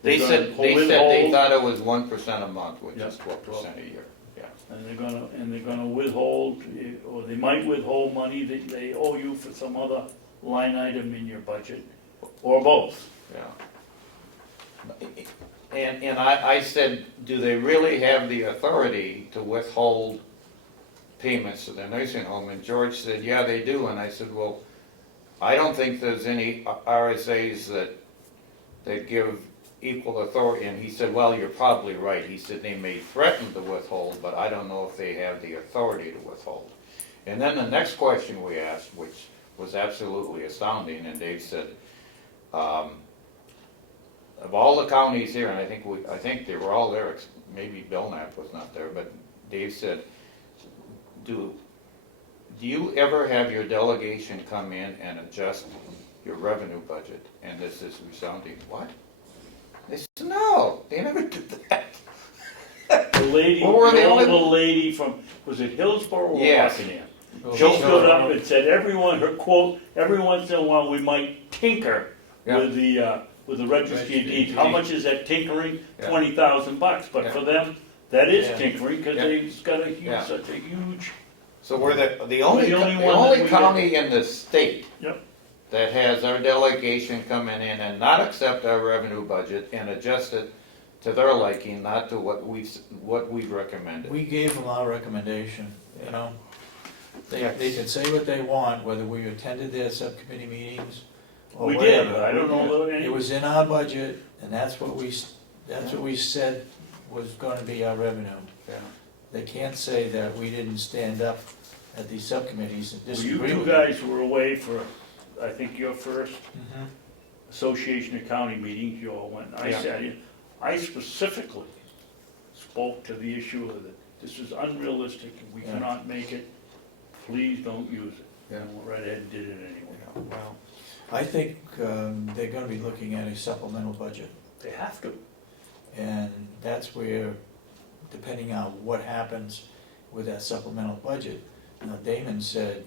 they They're said, gonna they withhold- thought it was 1% a month, which Yeah, is 12% a year, yeah. And they're gonna withhold, or they might withhold money that they owe you for some other line item in your budget, or both. Yeah. And I said, do they really have the authority to withhold payments to the nursing home? And George said, yeah, they do. And I said, well, I don't think there's any RSAs that give equal authority. And he said, well, you're probably right. He said they may threaten to withhold, but I don't know if they have the authority to withhold. And then the next question we asked, which was absolutely astounding, and Dave said, of all the counties here, and I think they were all there, maybe Belknap was not there, but Dave said, do you ever have your delegation come in and adjust your revenue budget? And this is resounding, what? They said, no, they never do that. The lady, Well, we're the the only- old lady from, was it Hillsborough or Yes. Rockingham? Oh, She no. stood up and said, her quote, every once in a while, we might tinker Yeah. with the registry of deeds. How much is that tinkering? Yeah. $20,000, but Yeah. for them, that is Yeah. tinkering, because Yeah. they've got Yeah. such a huge, So we're the only, the only the one that only we county in the state Yep. that has our delegation coming in and not accept our revenue budget and adjust it to their liking, not to what we've recommended. we gave them our recommendation, you know? They Yes. can say what they want, whether we attended their subcommittee meetings or we did, whatever. I don't know It was in our budget, and that's what we said was gonna be our revenue. Yeah. They can't say that we didn't stand up at these subcommittees and You disagree two with guys were away for, I think, your first Mhm. Association of County meetings, you all went. I Yeah. sat in, I specifically spoke to the issue of that this is unrealistic, we Yeah. cannot make it, please don't use it. Yeah. And went right ahead and did it anyway. Yeah, well, I think they're gonna be looking at a supplemental budget, They have to. and that's where, depending on what happens with that supplemental budget, Damon said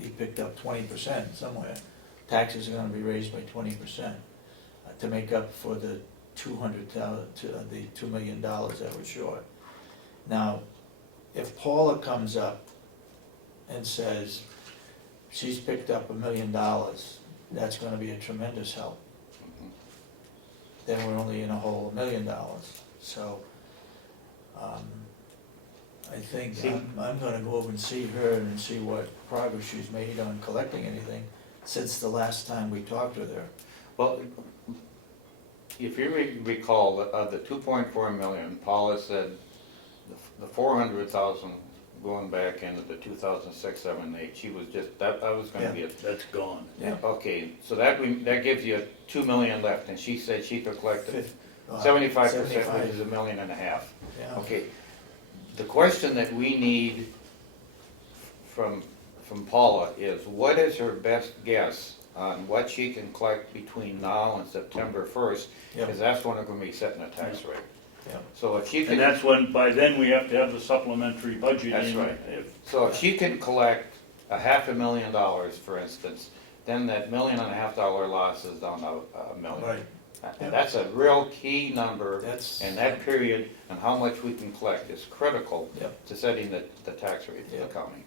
he picked up 20% somewhere. Taxes are gonna be raised by 20% to make up for the the $2 million that we're short. Now, if Paula comes up and says she's picked up $1 million, that's gonna be a tremendous help. Then we're only in a hole $1 million, so, I think I'm gonna go over and see her and see what progress she's made on collecting anything since the last time we talked with her. well, if you recall, of the 2.4 million, Paula said the 400,000 going back into the 2006, 7, 8, she was just, that was gonna be a. That's gone. Yeah. Okay, so that gives you 2 million left, and she said she could collect Fif- 75%, which 75, is $1.5 million. yeah. Okay, the question that we need from Paula is, what is her best guess on what she can collect between now and September 1st? Yep. Because that's when we're gonna be setting a tax rate. Yep. So if she And can, that's when, by then, we have to have the supplementary budget That's in. right. If- if she can collect $500,000, for instance, then that $1.5 million loss is down to $1 million. Right, And that's a real key number, that's. and that period and how much we can collect is critical Yep. to setting the tax rate for the Yep. county.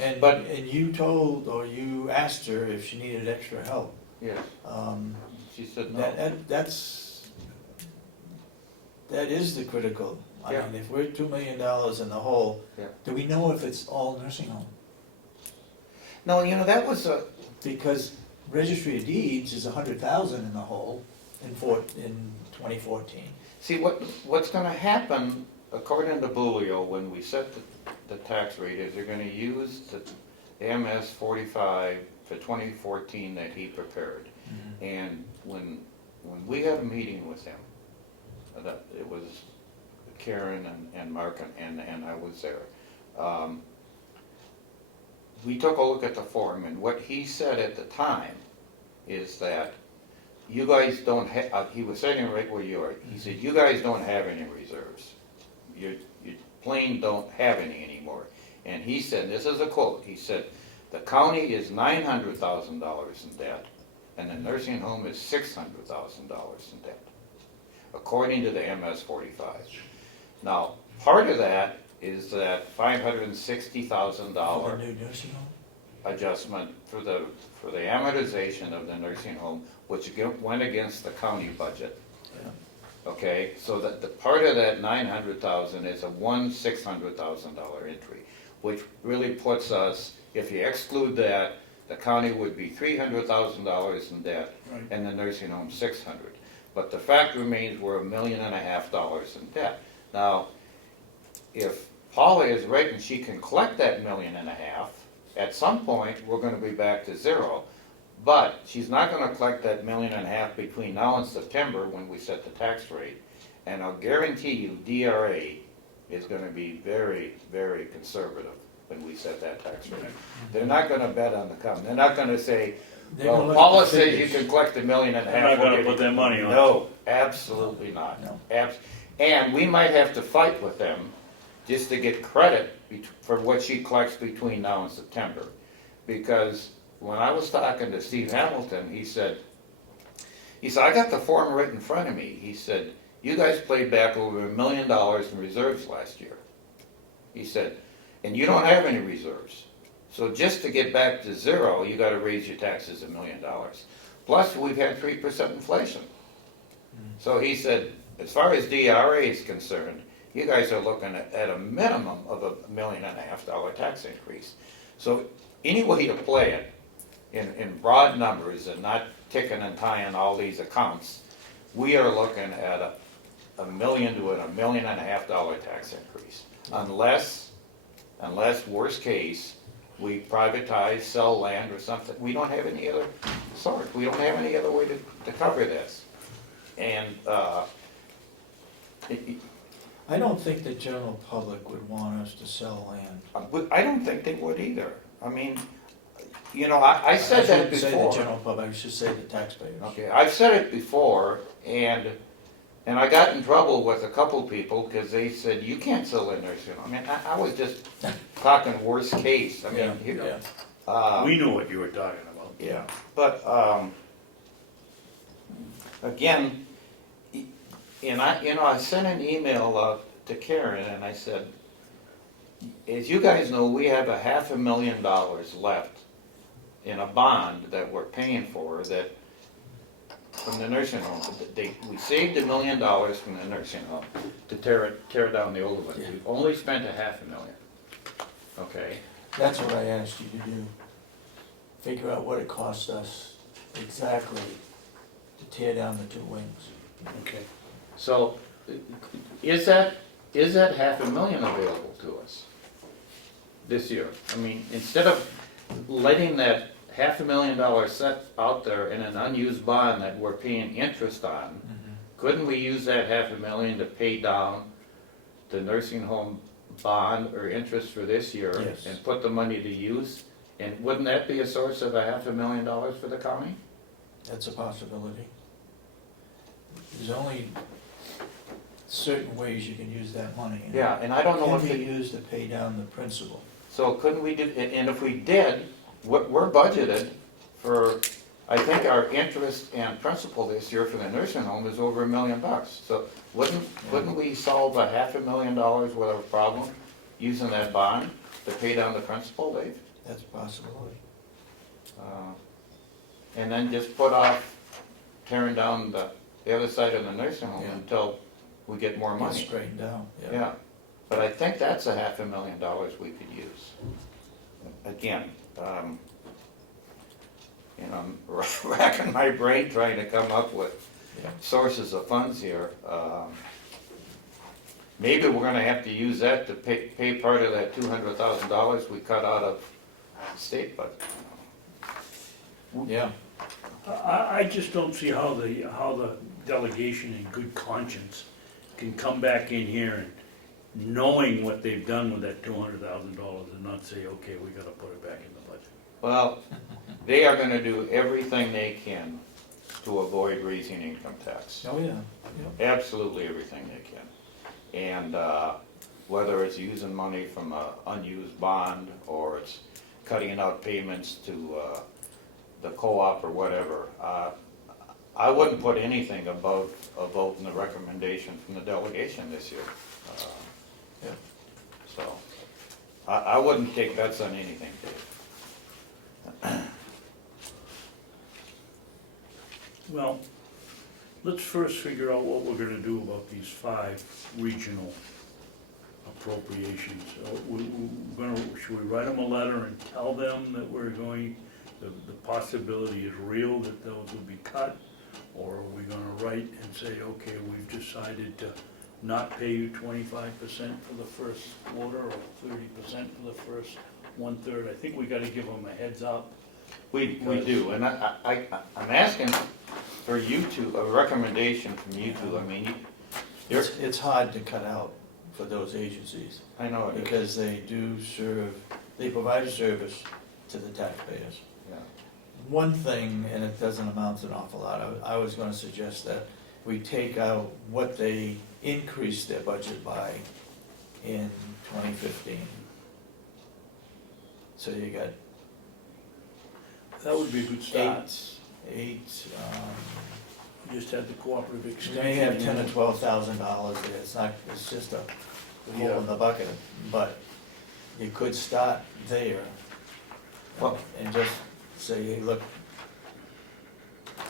And you told, or you asked her if she needed extra help. Yes, Um, she said no. That is the critical. I Yeah. mean, if we're $2 million in the hole, Yeah. do we know if it's all nursing home? No, you know, that was a, Because registry of deeds is 100,000 in the hole in 2014. see, what's gonna happen, according to Bulio, when we set the tax rate is they're gonna use the MS 45 for 2014 that he prepared. And when we had a meeting with him, that it was Karen and Mark and I was there. We took a look at the form, and what he said at the time is that you guys don't have, he was sitting right where you are, he said, you guys don't have any reserves. You plain don't have any anymore. And he said, this is a quote, he said, the county is $900,000 in debt, and the nursing home is $600,000 in debt, according to the MS 45. Now, part of that is that $560,000 For the new nursing home? adjustment for the amortization of the nursing home, which went against the county budget. Yeah. Okay, so that the part of that 900,000 is a $600,000 entry, which really puts us, if you exclude that, the county would be $300,000 in debt, Right. and the nursing home 600. But the fact remains we're $1.5 million in debt. Now, if Paula is right and she can collect that $1.5 million, at some point we're going to be back to zero. But she's not going to collect that $1.5 million between now and September when we set the tax rate. And I'll guarantee you, DRA is going to be very, very conservative when we set that tax rate. They're not going to bet on the county. They're not going to say, They're gonna well, look at Paula the says you figures. can collect $1.5 million. They're not gonna put their money on it. No, absolutely not. No. And we might have to fight with them just to get credit for what she collects between now and September. Because when I was talking to Steve Hamilton, he said, I got the form right in front of me. He said, you guys played back over $1 million in reserves last year. He said, and you don't have any reserves. So just to get back to zero, you gotta raise your taxes $1 million. Plus, we've had 3% inflation. So he said, as far as DRA is concerned, you guys are looking at a minimum of $1.5 million tax increase. So any way to play it in broad numbers and not ticking and tying all these accounts, we are looking at $1 million to $1.5 million tax increase. Unless worst case, we privatize, sell land or something. We don't have any other sort. We don't have any other way to cover this. And I don't think the general public would want us to sell land. I don't think they would either. I mean, you know, I said that shouldn't say the before. general public, I should say the taxpayers. Okay, I've said it before, and I got in trouble with a couple people because they said, you can't sell a nursing home. I mean, I was just talking worst case. I mean, Yeah, you know. yeah. We knew what you were talking about. Yeah, but, again, and I sent an email to Karen and I said, as you guys know, we have $500,000 left in a bond that we're paying for that, from the nursing home. We saved $1 million from the nursing home to tear down the old one. Yeah. We've only spent $500,000, okay? That's what I asked you to do. Figure out what it cost us exactly to tear down the two wings. Okay. So, is that $500,000 available to us this year? I mean, instead of letting that $500,000 set out there in an unused bond that we're paying interest on, couldn't we use that $500,000 to pay down the nursing home bond or interest for this year? Yes. And put the money to use? And wouldn't that be a source of $500,000 for the county? That's a possibility. There's only certain ways you can use that money. and Yeah, and I don't know It if can it. be used to pay down the principal. So couldn't we do, and if we did, we're budgeted for, I think our interest and principal this year for the nursing home is over $1 million. So wouldn't we solve $500,000 worth of problem using that bond to pay down the principal, Dave? That's a possibility. And then just put off tearing down the other side of the nursing home Yeah. until we get more Get money. straightened out, yeah. Yeah, but I think that's $500,000 we could use. Again, I'm racking my brain trying to come up with Yeah. sources of funds here. maybe we're gonna have to use that to pay part of that $200,000 we cut out of the state budget. Yeah, I just don't see how the delegation in good conscience can come back in here and knowing what they've done with that $200,000 and not say, okay, we gotta put it back in the budget. Well, they are gonna do everything they can to avoid raising income tax. oh, yeah, yeah. Absolutely everything they can. And whether it's using money from an unused bond, or it's cutting out payments to the co-op or whatever, I wouldn't put anything above a vote in the recommendation from the delegation this year. Yeah. So, I wouldn't take bets on anything, Dave. Well, let's first figure out what we're gonna do about these 5 regional appropriations. Should we write them a letter and tell them that we're going, the possibility is real that those will be cut? Or are we gonna write and say, okay, we've decided to not pay you 25% for the first quarter, or 30% for the first 1/3? I think we gotta give them a heads up. We do, and I'm asking for you two, a recommendation from you two. I mean, It's hard to cut out for those agencies, I know it is. because they provide a service to the taxpayers. Yeah. One thing, and it doesn't amount to an awful lot, I was gonna suggest that we take out what they increased their budget by in 2015. So you got That would be a good start. eight, Just had the cooperative you extension. may have $10,000 or $12,000 there, it's just a hole in the bucket, but you could start there. Well- And just say, hey, look,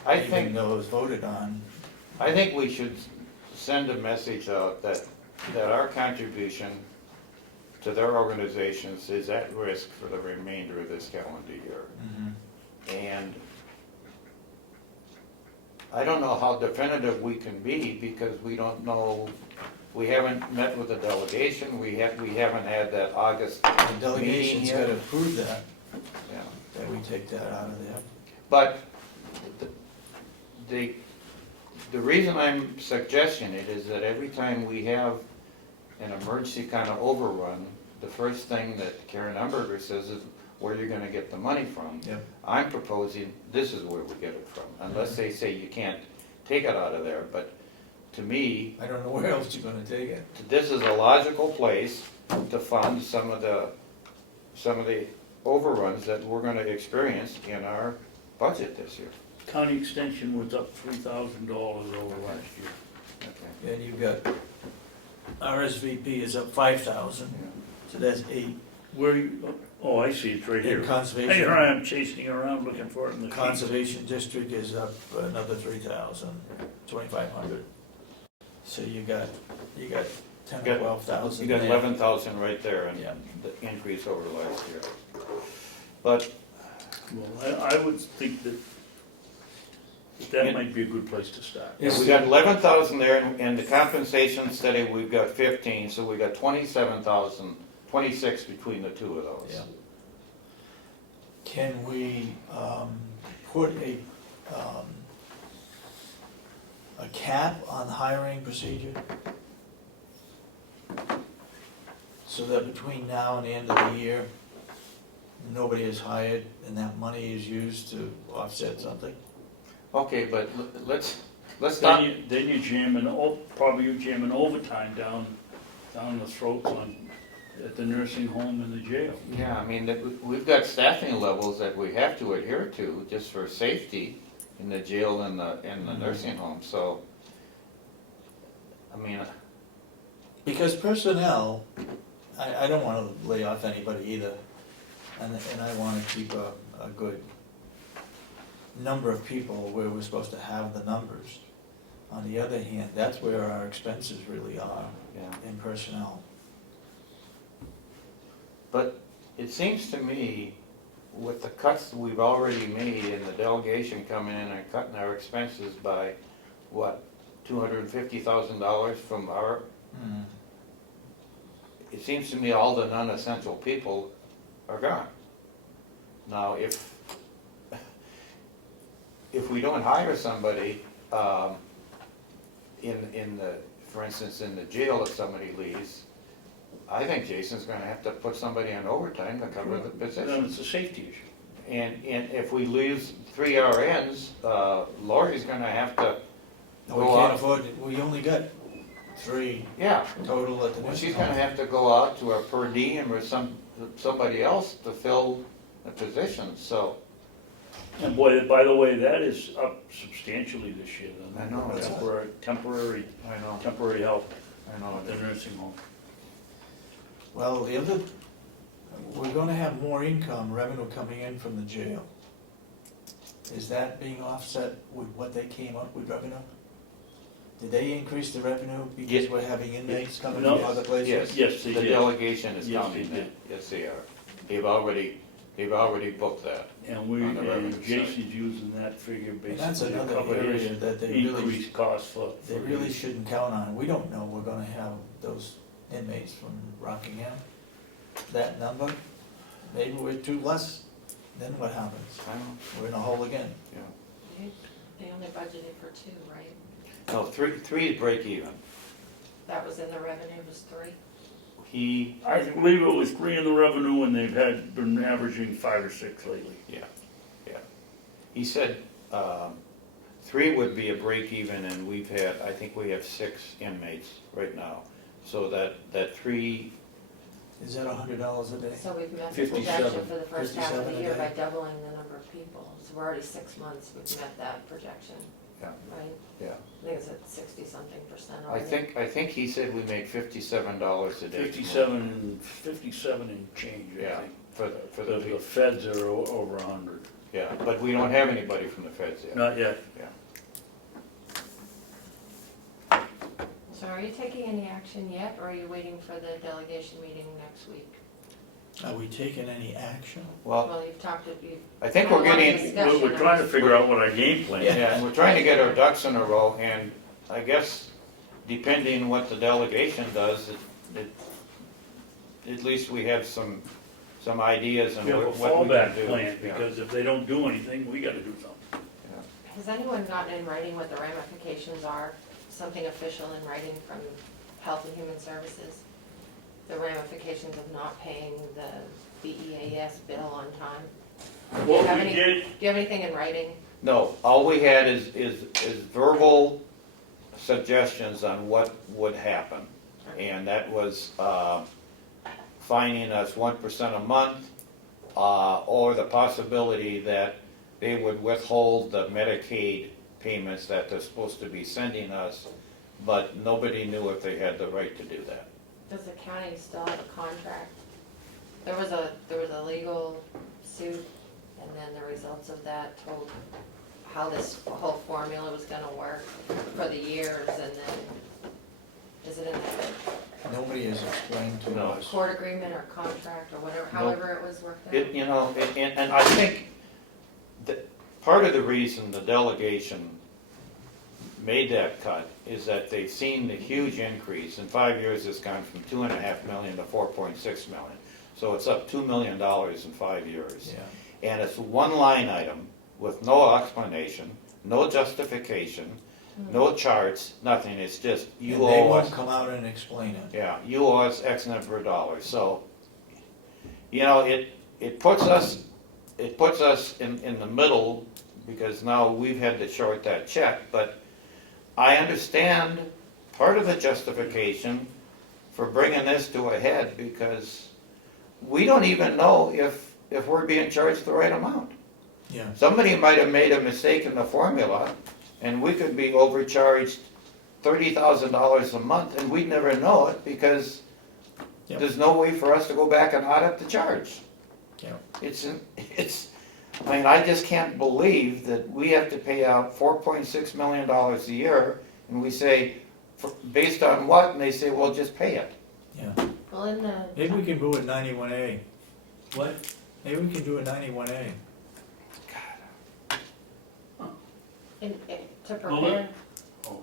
I even think, though it was voted on, I think we should send a message out that our contribution to their organizations is at risk for the remainder of this calendar year. And I don't know how definitive we can be, because we don't know, we haven't met with the delegation, we haven't had that August the delegation's meeting yet. gotta prove that, Yeah. that we take that out of there. But the reason I'm suggesting it is that every time we have an emergency kind of overrun, the first thing that Karen Umberger says is where you're gonna get the money from. Yep. I'm proposing this is where we get it from, unless they say you can't take it out of there, but to me, I don't know where else you're gonna take it. this is a logical place to fund some of the overruns that we're gonna experience in our budget this year. County extension was up $3,000 over last year. Okay. And you've got, RSVP is up 5,000, so that's 8. Where you, oh, I see, it's right here. And Here conservation, I am chasing around looking for it in the sheet. conservation district is up another 3,000, 2,500. So you got 10 or Got- 12,000 You got there. 11,000 right there, and Yeah. the increase over last year. But Well, I would think that might be a good place to start. Yes. we got 11,000 there, and the compensation study, we've got 15, so we got 27,000, 26 between the two of those. Yeah. Can we put a cap on hiring procedure? So that between now and the end of the year, nobody is hired and that money is used to offset something? Okay, but let's stop. Then you're jamming, probably you're jamming overtime down the throats at the nursing home and the jail. Yeah, I mean, we've got staffing levels that we have to adhere to just for safety in the jail and the nursing home, so, I mean, Because personnel, I don't wanna lay off anybody either, and I wanna keep a good number of people where we're supposed to have the numbers. On the other hand, that's where our expenses really are, yeah. in personnel. But it seems to me, with the cuts we've already made and the delegation coming in and cutting our expenses by, what, $250,000 from our it seems to me all the non-essential people are gone. Now, if we don't hire somebody, in the, for instance, in the jail, if somebody leaves, I think Jason's gonna have to put somebody on overtime to cover the Then position. it's a safety issue. And if we lose 3 RNs, Lori's gonna have to No, we go can't out. afford it, we only got 3 Yeah, total at the well, next she's time. gonna have to go out to a per diem or somebody else to fill the position, so. And boy, by the way, that is up substantially this year. I know, it's up. Temporary help I know. at the nursing home. Well, we're gonna have more income, revenue coming in from the jail. Is that being offset with what they came up with revenue? Did they increase the revenue because Yeah. we're having inmates coming No. from other places? Yes, Yes, they the did. delegation is Yes, coming they in. did. Yes, they are. They've already booked that. And On the revenue and side. Jason's using that figure And that's basically to another cover area his that they really, increased costs for. they really shouldn't count on. We don't know we're gonna have those inmates from Rockingham. That number, maybe we're too less, then what happens? I know, We're in a hole again. yeah. They only budgeted for 2, right? No, three is break even. That was in the revenue, was 3? He, I believe it was 3 in the revenue and they've been averaging 5 or 6 lately. he said, 3 would be a break even, and I think we have 6 inmates right now. So that 3, Is that $100 a day? So we've met the 57. projection for the first half of 57 the a year day. by doubling the number of people. So we're already 6 months, we've met that projection, yeah, right? yeah. I think it's at 60-something% I already. think he said we make $57 a day. 57 and change, I Yeah, think. for The the, feds are over 100. yeah, but we don't have anybody from the feds yet. Not yet. So are you taking any action yet, or are you waiting for the delegation meeting next week? Are we taking any action? Well, Well, you've talked, you've. I think we're had a lot of getting, discussion We're trying to on- figure out what our game plan is. yeah, we're trying to get our ducks in a row, and I guess depending what the delegation does, at least we have some ideas on We have a what we can fallback do. plan, Yeah. because if they don't do anything, we gotta do something. Has anyone gotten in writing what the ramifications are, something official in writing from Health and Human Services? The ramifications of not paying the BEAS bill on time? What have we any- did, Do you have anything in writing? No, all we had is verbal suggestions on what would happen. And that was fining us 1% a month, or the possibility that they would withhold the Medicaid payments that they're supposed to be sending us, but nobody knew if they had the right to do that. Does the county still have a contract? There was a legal suit, and then the results of that told how this whole formula was gonna work for the years, and then, is it in a Nobody has explained to No. us. court agreement or contract or whatever, however it was worked out? And I think that part of the reason the delegation made that cut is that they've seen the huge increase. In 5 years, it's gone from 2.5 million to 4.6 million. So it's up $2 million in 5 years. Yeah. And it's one line item with no explanation, no justification, no charts, nothing. It's just, you And they owe won't us. come out and explain it. Yeah, you owe us X number of dollars, so, it puts us in the middle, because now we've had to short that check, but I understand part of the justification for bringing this to a head, because we don't even know if we're being charged the right amount. Yeah. Somebody might have made a mistake in the formula, and we could be overcharged $30,000 a month, and we'd never know it, because Yep. there's no way for us to go back and audit the charge. Yeah. I just can't believe that we have to pay out $4.6 million a year, and we say, based on what? And they say, well, just pay it. Yeah. Well, in the, Maybe we can do it 91A. what? Maybe we can do it 91A. to Well, prepare,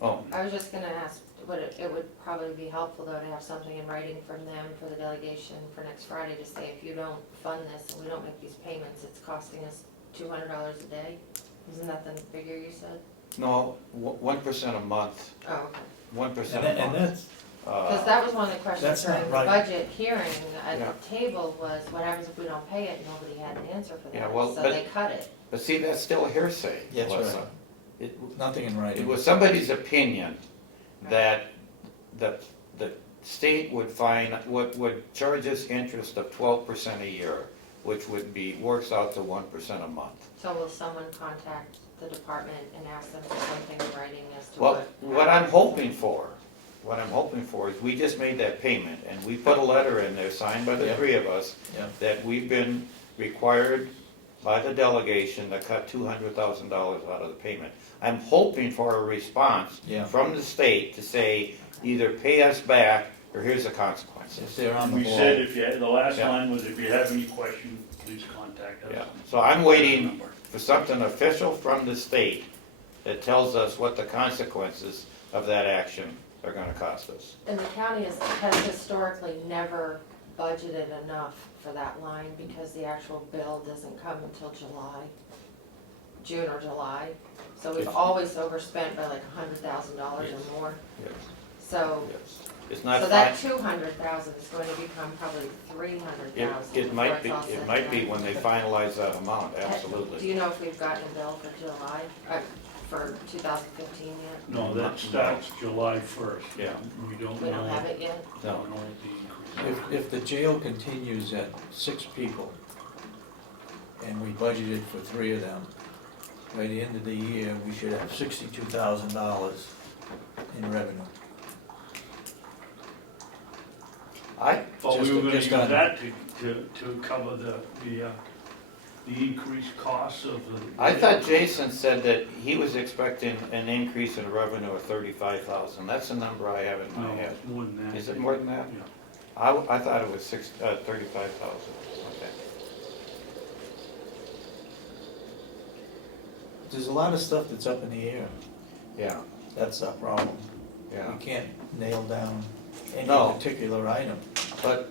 Oh, I was just gonna ask, put it, it would probably be helpful though to have something in writing from them for the delegation for next Friday to say, if you don't fund this and we don't make these payments, it's costing us $200 a day. Isn't that the figure you said? No, 1% a month, Oh, okay. 1% And a that- and month. that's, Because that was one of the questions That's not during the right. budget hearing at Yeah. the table was, what happens if we don't pay it? Nobody had an answer for Yeah, that, well, so but- they cut it. But see, that's still hearsay, Yes, Melissa. right. It, nothing in it writing. was somebody's opinion that the state would would charge us interest of 12% a year, which would be, works out to 1% a month. So will someone contact the department and ask them for something in writing as to Well, what I'm hoping for is we just made that payment, and we put a letter in there signed by the Yeah. three of us, Yeah. that we've been required by the delegation to cut $200,000 out of the payment. I'm hoping for a response Yeah. from the state to say, either pay us back, or here's the consequences. If they're on the We ball. said if you, the last Yeah. line was if you have any questions, please contact us. Yeah, so I'm waiting for something official from the state that tells us what the consequences of that action are gonna cost us. And the county has historically never budgeted enough for that line because the actual bill doesn't come until June or July. So we've If- always overspent by like $100,000 Yes. or more. Yes, So, yes. It's not so fine. that 200,000 is going to become probably 300,000. It might be, it might be when they finalize that amount, Do absolutely. you know if we've gotten a bill for July, for 2015 yet? No, that starts July 1st. Yeah. We don't We don't know. have it yet? Don't know what the increase is. If the jail continues at 6 people, and we budgeted for 3 of them, by the end of the year, we should have $62,000 in revenue. But we Just- were gonna just use on- that to cover the increased costs of the. I thought Jason said that he was expecting an increase in revenue of 35,000. That's the number I have in No, my head. it's more than that. Is it more than that? Yeah. I thought it was 35,000. Okay. There's a lot of stuff that's up in the air. Yeah, That's our problem. yeah. We can't nail down any No. particular item. But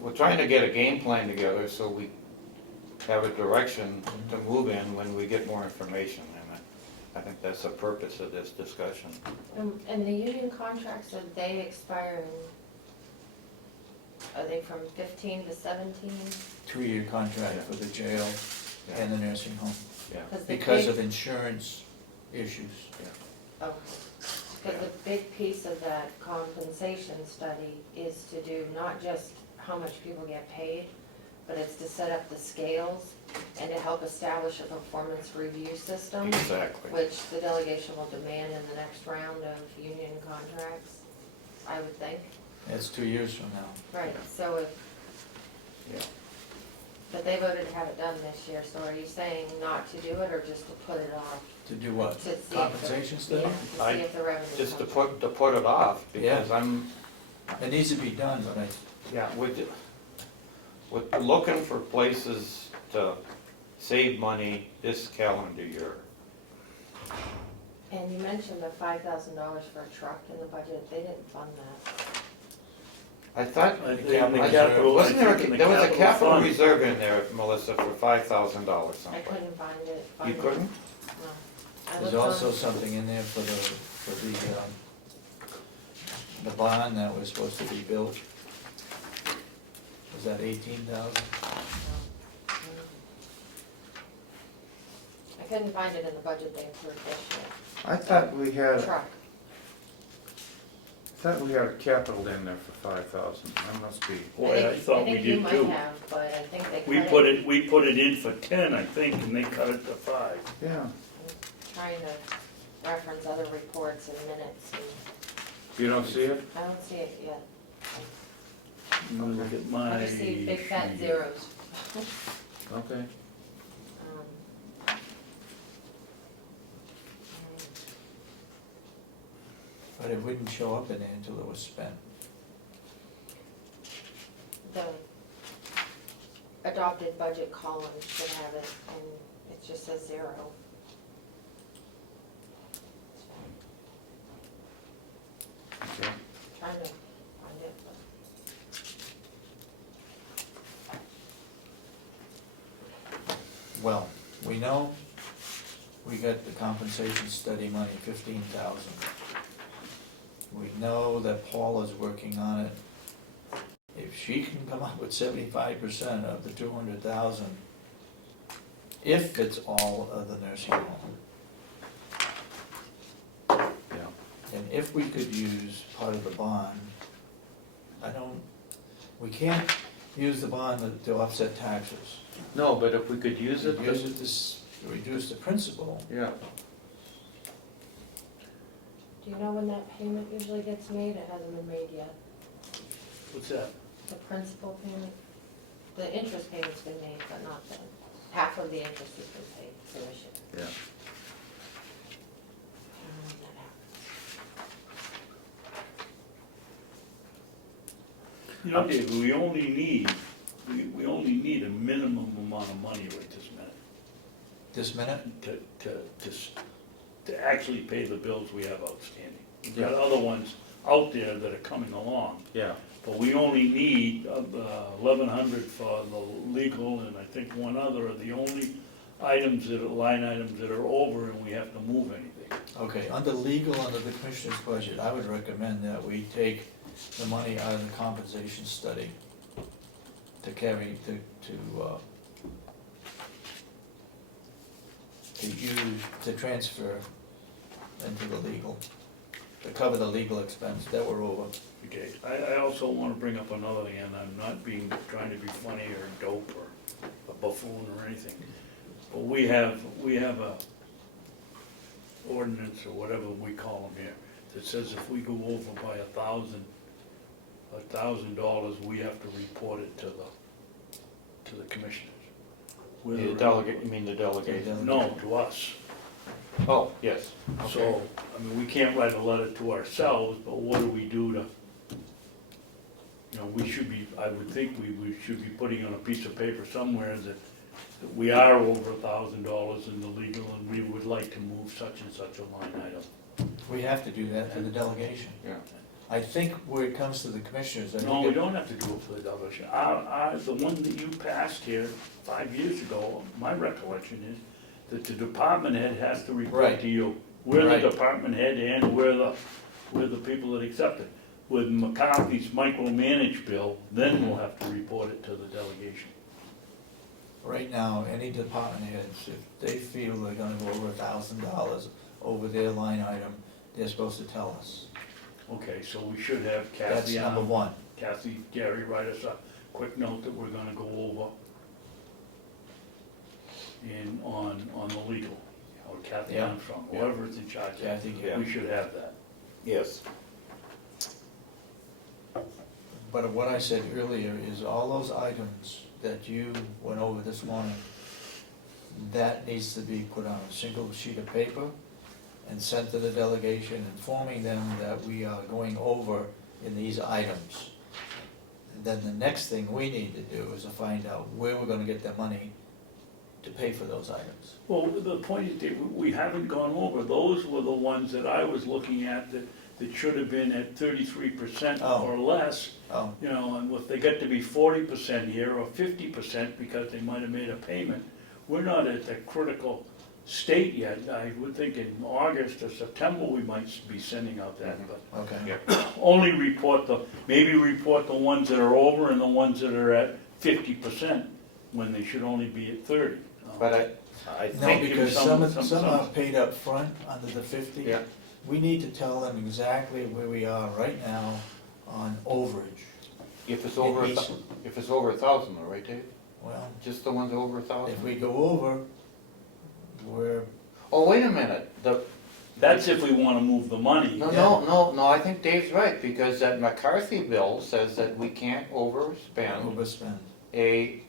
we're trying to get a game plan together so we have a direction to move in when we get more information. And I think that's the purpose of this discussion. And the union contracts, are they expiring? Are they from 15 to 17? 2-year contract for the jail and the nursing home, Yeah, because of insurance issues. Oh, because the big piece of that compensation study is to do not just how much people get paid, but it's to set up the scales and to help establish a performance review system, exactly. which the delegation will demand in the next round of union contracts, I would think. That's 2 years from now. Right, so if, Yeah. but they voted to have it done this year, so are you saying not to do it or just to put it off? To do what? To see if the- Compensation study? Yeah, to I- see if the revenue Just to comes. put it off, because It needs to be done, but we're looking for places to save money this calendar year. And you mentioned the $5,000 for a truck in the budget, they didn't fund that. I thought, I think capital the reserve. capital- wasn't there, I think in the there was a capital fund. reserve in there, Melissa, for $5,000 I somewhere. couldn't find it. You couldn't? No. I there's looked on- also something in there for the bond that was supposed to be built. Was that 18,000? I couldn't find it in the budget they approved this I thought we year. had, Truck. capital in there for 5,000, that must be. Boy, I thought we think you did might too. have, but I think they cut We it. put it in for 10, I think, and they cut it to 5. Yeah. I'm trying to reference other reports and minutes, and You don't see it? I don't see it yet. Look at my. I just see big fat sheet. zeros. Okay. But it wouldn't show up in there until it was spent. The adopted budget column should have it, and it just says 0. Well, we know we got the compensation study money, 15,000. We know that Paula's working on it. If she can come up with 75% of the 200,000, if it's all of the nursing home, Yeah. and if we could use part of the bond, we can't use the bond to offset taxes. No, but if we could use it, Use it to reduce the principal. yeah. Do you know when that payment usually gets made? It hasn't been made yet. What's that? The principal payment, the interest payment's been made, but not the, half of the interest has been paid for this year. Yeah. I don't know when that happens. You know, Dave, we only need a minimum amount of money right this minute This minute, to actually pay the bills we have outstanding. We've got other ones out there that are coming along, Yeah. but we only need 1,100 for the legal, and I think one other are the only line items that are over, and we have to move anything. okay, under legal, under the commissioner's budget, I would recommend that we take the money out of the compensation study to transfer into the legal, to cover the legal expense that we're over. Okay, I also want to bring up another thing, and I'm not trying to be funny or dope or a buffoon or anything, but we have a ordinance or whatever we call them here, that says if we go over by $1,000, we have to report it to the commissioners. The delegate, you mean the delegation? No, to us. Oh, yes. So, I mean, we can't write a letter to ourselves, but what do we do to, you know, I would think we should be putting on a piece of paper somewhere that we are over $1,000 in the legal and we would like to move such and such a line item. We have to do that to the delegation. Yeah. I think where it comes to the commissioners, I No, think we don't have to do it for the delegation. The one that you passed here 5 years ago, my recollection is that the department head has to report Right. to you. We're Right. the department head and we're the people that accept it. With McCarthy's micromanage bill, then we'll have to report it to the delegation. right now, any department heads, if they feel they're gonna go over $1,000 over their line item, they're supposed to tell us. Okay, so we should have That's Kathy number one. Kathy, Gary, write us a quick note that we're gonna go over on the legal, or Kathy Yeah. Armstrong, whoever's in charge of Kathy, it. We should have that. Yes. But what I said earlier is all those items that you went over this morning, that needs to be put on a single sheet of paper and sent to the delegation, informing them that we are going over in these items. And then the next thing we need to do is to find out where we're gonna get the money to pay for those items. Well, the point is, Dave, we haven't gone over, those were the ones that I was looking at that should have been at 33% Oh. or less. Oh, You know, and if they get to be 40% here or 50% because they might have made a payment, we're not at the critical state yet. I would think in August or September, we might be sending out that, but okay. only maybe report the ones that are over and the ones that are at 50% when they should only be at 30. But I No, think, because some- some are paid up front under the 50. yeah, We need to tell them exactly where we are right now on overage. if it's over, It needs- if it's over 1,000 though, right, Dave? Well, Just the ones over 1,000? if we go over, we're, Oh, wait a minute, That's if we wanna move the money. no, I think Dave's right, because that McCarthy bill says that we can't overspend overspend. a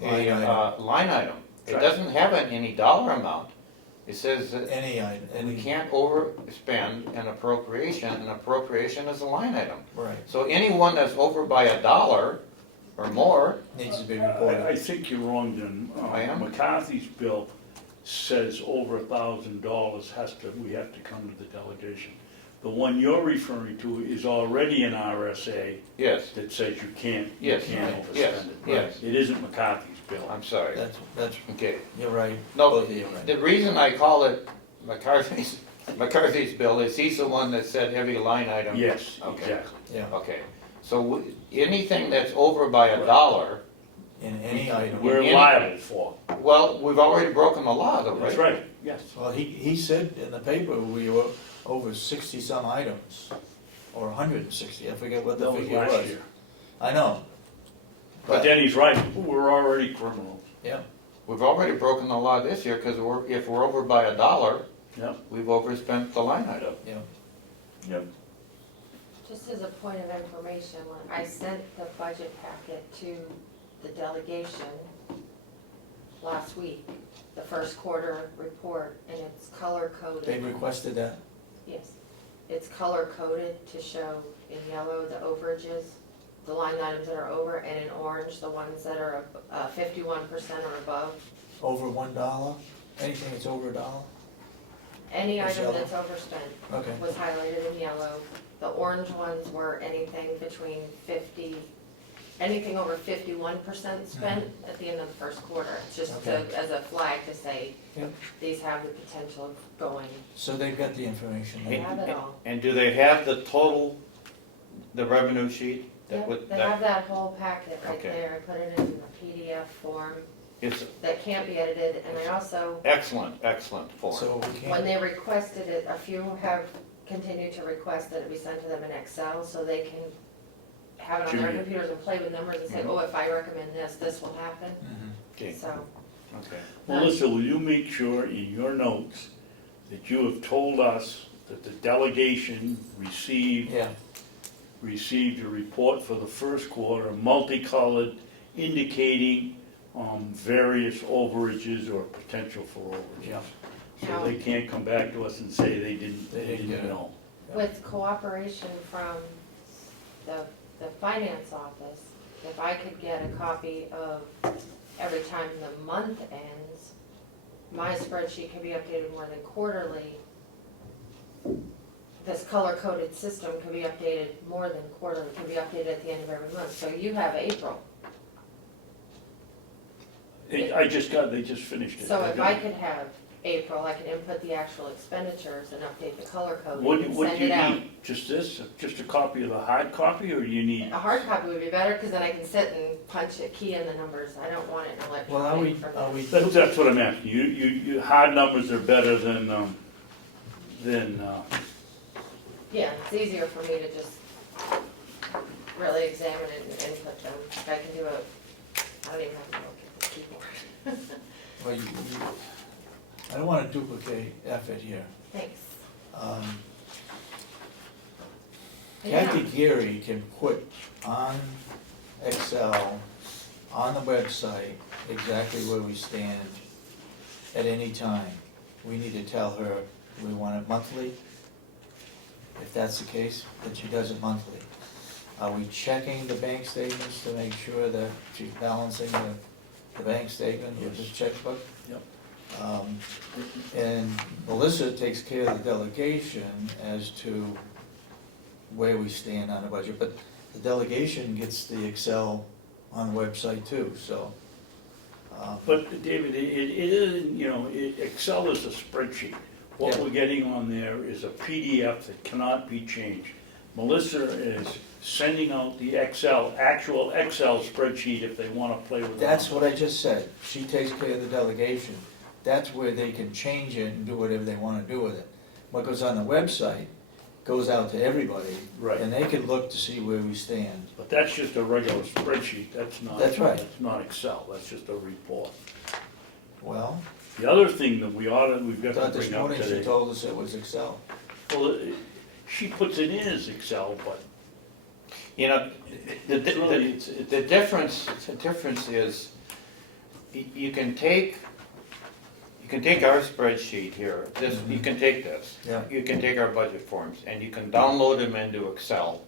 Line item. line item. It Right. doesn't have any dollar amount. It says that Any item, we any, can't overspend an appropriation is a line item. right, So anyone that's over by $1 or more, needs to be I reported. think you're wrong, then. I am? McCarthy's bill says over $1,000 we have to come to the delegation. The one you're referring to is already an RSA yes, that says you can't Yes, overspend yes, it. yes. It isn't McCarthy's bill. I'm sorry. That's, Okay. you're right. No, Both of you are right. the reason I call it McCarthy's bill is he's the one that said every line item. Yes, Okay. exactly. Yeah, Okay, so anything that's over by $1, in any item. We're any- liable for. well, we've already broken the law though, right? That's right, yes. Well, he said in the paper we were over 60-some items, or 160, I forget what the That was figure last was. year. I know. But then he's right, we're already criminals. Yeah, We've already broken the law this year, because if we're over by $1, Yep, we've overspent the line item. yeah. yep. Just as a point of information, when I sent the budget packet to the delegation last week, the first quarter report, and it's color coded. They requested that? Yes, it's color coded to show in yellow the overages, the line items that are over, and in orange, the ones that are 51% or above. Over $1? Anything that's over $1? Any It's item yellow. that's overspent Okay, was highlighted in yellow. The orange ones were anything between 50, anything over 51% spent at the end of the first quarter. It's just to, Okay. as a flag to say, Yep. these have the potential of going. so they've got the information. They have it all. And do they have the total, the revenue sheet? That Yep, would- they that- have that whole packet right Okay. there. I put it in a PDF form It's that can't be edited, and I also, excellent form. So we when can't, they requested it, a few have continued to request that it be sent to them in Excel, so they can have it on their Jimmy. computers and play with numbers and say, oh, if I recommend this, this will happen. Mhm. Okay, So, okay. Melissa, will you make sure in your notes that you have told us that the delegation received yeah, a report for the first quarter, multicolored, indicating various overages or potential for yeah. overages. So they can't come back to us and say they didn't They didn't get it. know. with cooperation from the finance office, if I could get a copy of every time the month ends, my spreadsheet can be updated more than quarterly. This color-coded system can be updated more than quarterly, can be updated at the end of every month. So you have April. They just finished it. So if I could have April, I can input the actual expenditures and update the color code What and do send you it out. need? Just this, just a copy of the hard copy, or do you need? A hard copy would be better, because then I can sit and punch it, key in the numbers. I don't want it in Well, electronic for are this. we, That's what I'm asking. You, hard numbers are better than, Yeah, it's easier for me to just really examine it and input them. I can do it, I don't even have to look at the keyboard. well, I don't wanna duplicate effort here. Thanks. Kathy Yeah. Geary can put on Excel, on the website, exactly where we stand at any time. We need to tell her, do we want it monthly? If that's the case, then she does it monthly. Are we checking the bank statements to make sure that she's balancing the bank statement with the checkbook? Yep. And Melissa takes care of the delegation as to where we stand on the budget, but the delegation gets the Excel on the website too, so. But David, it is, Excel is a spreadsheet. What Yeah. we're getting on there is a PDF that cannot be changed. Melissa is sending out the actual Excel spreadsheet if they wanna play with it. That's what I just said, she takes care of the delegation, that's where they can change it and do whatever they wanna do with it. What goes on the website goes out to everybody. Right. And they can look to see where we stand. But that's just a regular spreadsheet, that's not. That's right. That's not Excel, that's just a report. Well, The other thing that we've I got thought to this bring up morning she today. told us it was Excel. Well, she puts it in as Excel, but You know, it's really, it's, the difference is, you can take our spreadsheet here, you can take this. Yeah. You can take our budget forms, and you can download them into Excel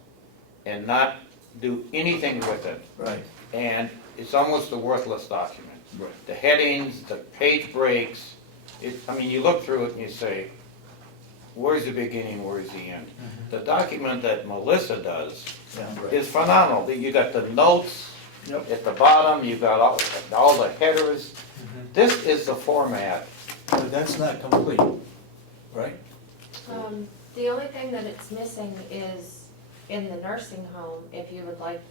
and not do anything with it. Right. And it's almost a worthless document. right. The headings, the page breaks, you look through it and you say, where's the beginning, where's the end? The document that Melissa does Yeah. is phenomenal. You got the notes, Yep. At the bottom, you've got all the headers. This is the format. But that's not complete, right? The only thing that it's missing is in the nursing home, if you would like,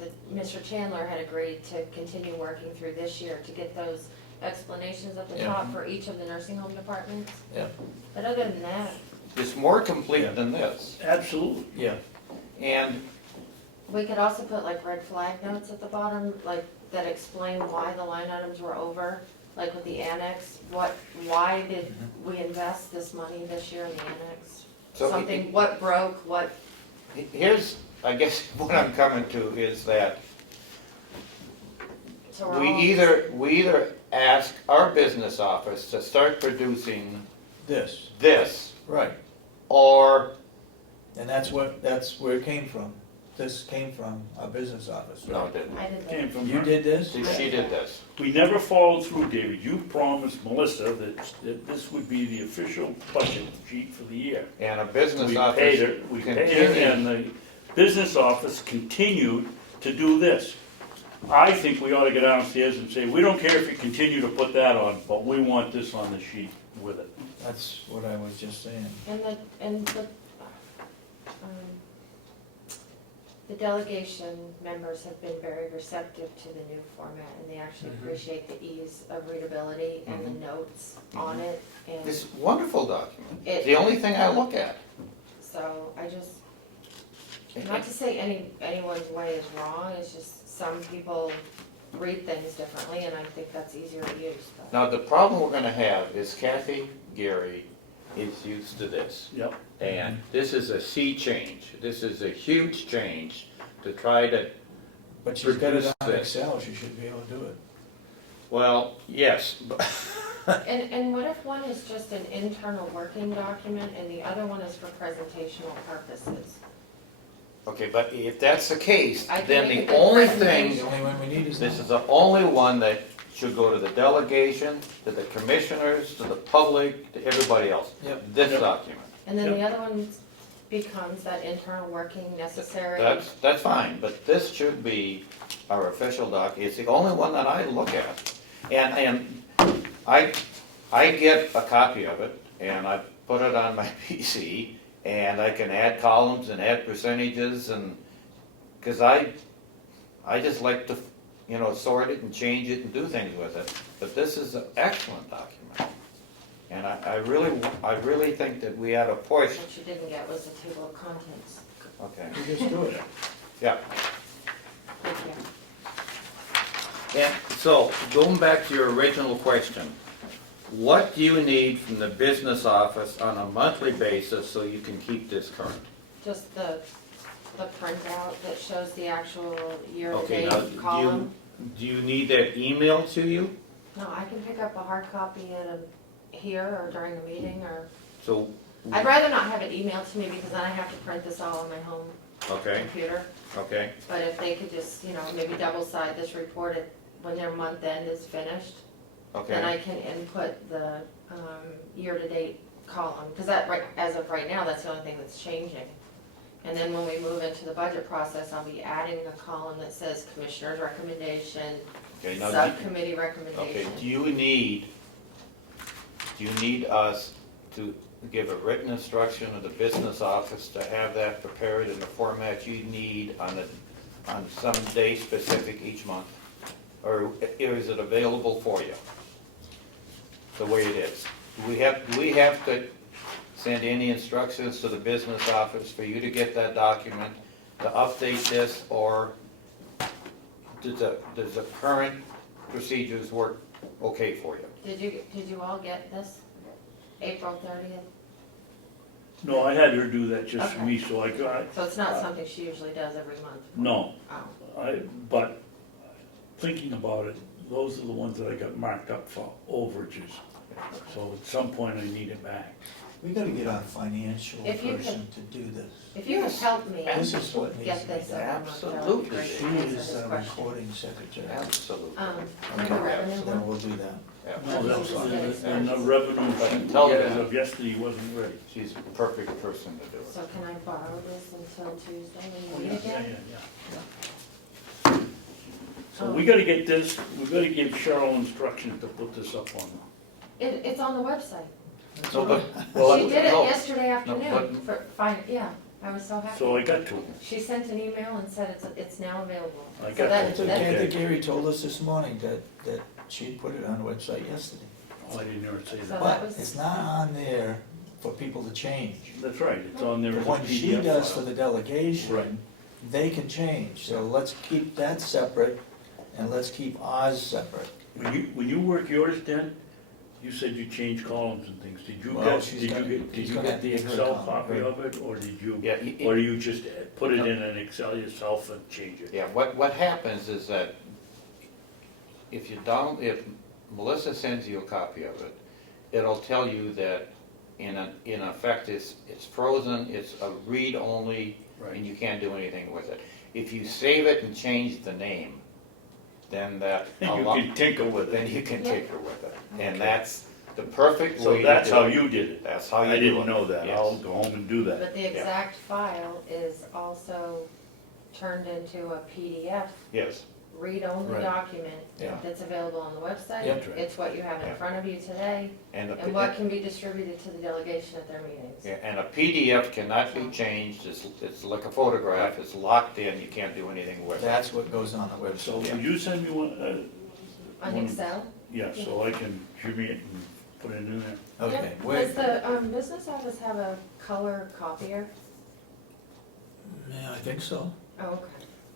that Mr. Chandler had agreed to continue working through this year to get those explanations at the Yeah. top for each of the nursing home departments. Yeah. But other than that, It's more complete Yeah. than this. Absolutely. Yeah. And we could also put like red flag notes at the bottom, like that explain why the line items were over, like with the annex, why did we invest this money this year in the annex? So Something, what broke, what, here's, I guess, what I'm coming to is that so we're we all. either ask our business office to start producing This, this, right. or, And that's where it came from. This came from our business office, no, right? it didn't. I did Came that. from You her. did this? She did this. We never followed through, David. You promised Melissa that this would be the official budget sheet for the year. And a business We office paid her, we paid her, continued. and the business office continued to do this. I think we ought to go downstairs and say, we don't care if you continue to put that on, but we want this on the sheet with it. That's what I was just saying. The delegation members have been very receptive to the new format, and they actually Mhm. appreciate the ease of readability and the notes on it, and This wonderful document. It's it, the only thing I look at. so I just, not to say anyone's way is wrong, it's just some people read things differently, and I think that's easier to use, but. Now, the problem we're gonna have is Kathy Gary is used to this. Yep. And this is a sea change. This is a huge change to try to, But she's got it Produce on this. Excel, she should be able to do it. well, yes, but And what if one is just an internal working document and the other one is for presentational purposes? okay, but if that's the case, I can then make a the good only The presentation. thing, only one we need is this that. is the only one that should go to the delegation, to the commissioners, to the public, to everybody else. Yep. This Yep. document. And then the other one becomes that internal working necessary. That's fine, but this should be our official doc. It's the only one that I look at. And I get a copy of it and I put it on my PC and I can add columns and add percentages and, cause I just like to, sort it and change it and do things with it. But this is an excellent document. And I really think that we ought to push, What you didn't get was the table of contents. okay, You just do it. yeah. Thank you. And so, going back to your original question, what do you need from the business office on a monthly basis so you can keep this current? Just the printout that shows the actual Okay, year-to-date now, column. do you need that emailed to you? No, I can pick up a hard copy here or during a meeting, or, So, I'd rather not have it emailed to me because then I have to print this all on my home okay, computer. okay, But if they could just, maybe double-side this report when their month end is finished, then okay, I can input the year-to-date column, because as of right now, that's the only thing that's changing. And then when we move into the budget process, I'll be adding a column that says Commissioner's recommendation, okay, now, Subcommittee okay, recommendation. do you need us to give a written instruction of the business office to have that prepared in the format you need on some day specific each month? Or is it available for you, the way it is? Do we have to send any instructions to the business office for you to get that document, to update this, or does the current procedures work okay for you? Did you all get this? April 30th? No, I had her do that just for Okay. me, so I got, So it's not something she usually does every month? no, Oh, but thinking about it, those are the ones that I got marked up for overages. So at some point I need it back. We gotta get our financial If you person to do this. If you could help me This is what needs get to be this done. over, Absolutely. She is a recording secretary. Absolutely. Maybe revenue Then one? we'll do that. No, Let's that's, just get it and the started. revenue, But she, tell her as that. of yesterday, wasn't ready. She's a perfect person to do it. So can I borrow this until Tuesday Oh, when we yeah, meet again? yeah. So we gotta get this, we gotta give Cheryl instructions to put this up on. It's on the website. No, but, She did it no, yesterday no, afternoon for, fine, yeah, I was so happy. So I got to. She sent an email and said it's now available. I So got that- that. that- Kathy Gary told us this morning that she'd put it on the website yesterday. Oh, I didn't hear her say So that. But was- it's not on there for people to change. That's right, it's on there The as a one she PDF does for file. the delegation, Right. they can change. So let's keep that separate and let's keep ours separate. When you work yours, Dan, you said you changed columns and things. Did you Well, get, she's did gonna- you get, did he's you gonna get the give her a Excel column, copy right. of it, or did you? yeah, Or do you just put it in an Excel yourself and change it? yeah, what happens is that if if Melissa sends you a copy of it, it'll tell you that in effect, it's frozen, it's a read-only, Right. and you can't do anything with it. If you save it and change the name, then that. You can tinker with Then it. you can Yeah. tinker with it, and that's the perfect way So to that's do how it. you did it. That's how you I do it. didn't know that. Yes. I'll go home and do that. But the exact file is also turned into a PDF, Yes, read-only Right. document Yeah. that's available on the website. Yep. It's what you have in Yeah. front of you today, and and what can be distributed to the delegation at their meetings. yeah, and a PDF cannot be changed, it's like a photograph, it's locked in, you can't do anything with it. That's what goes on the So website. would you send me one, On one- Excel? yeah, so I can give me it and put it in there? Okay, Yep. wait, Does the business office have a color copier? yeah, I think so. Oh, okay.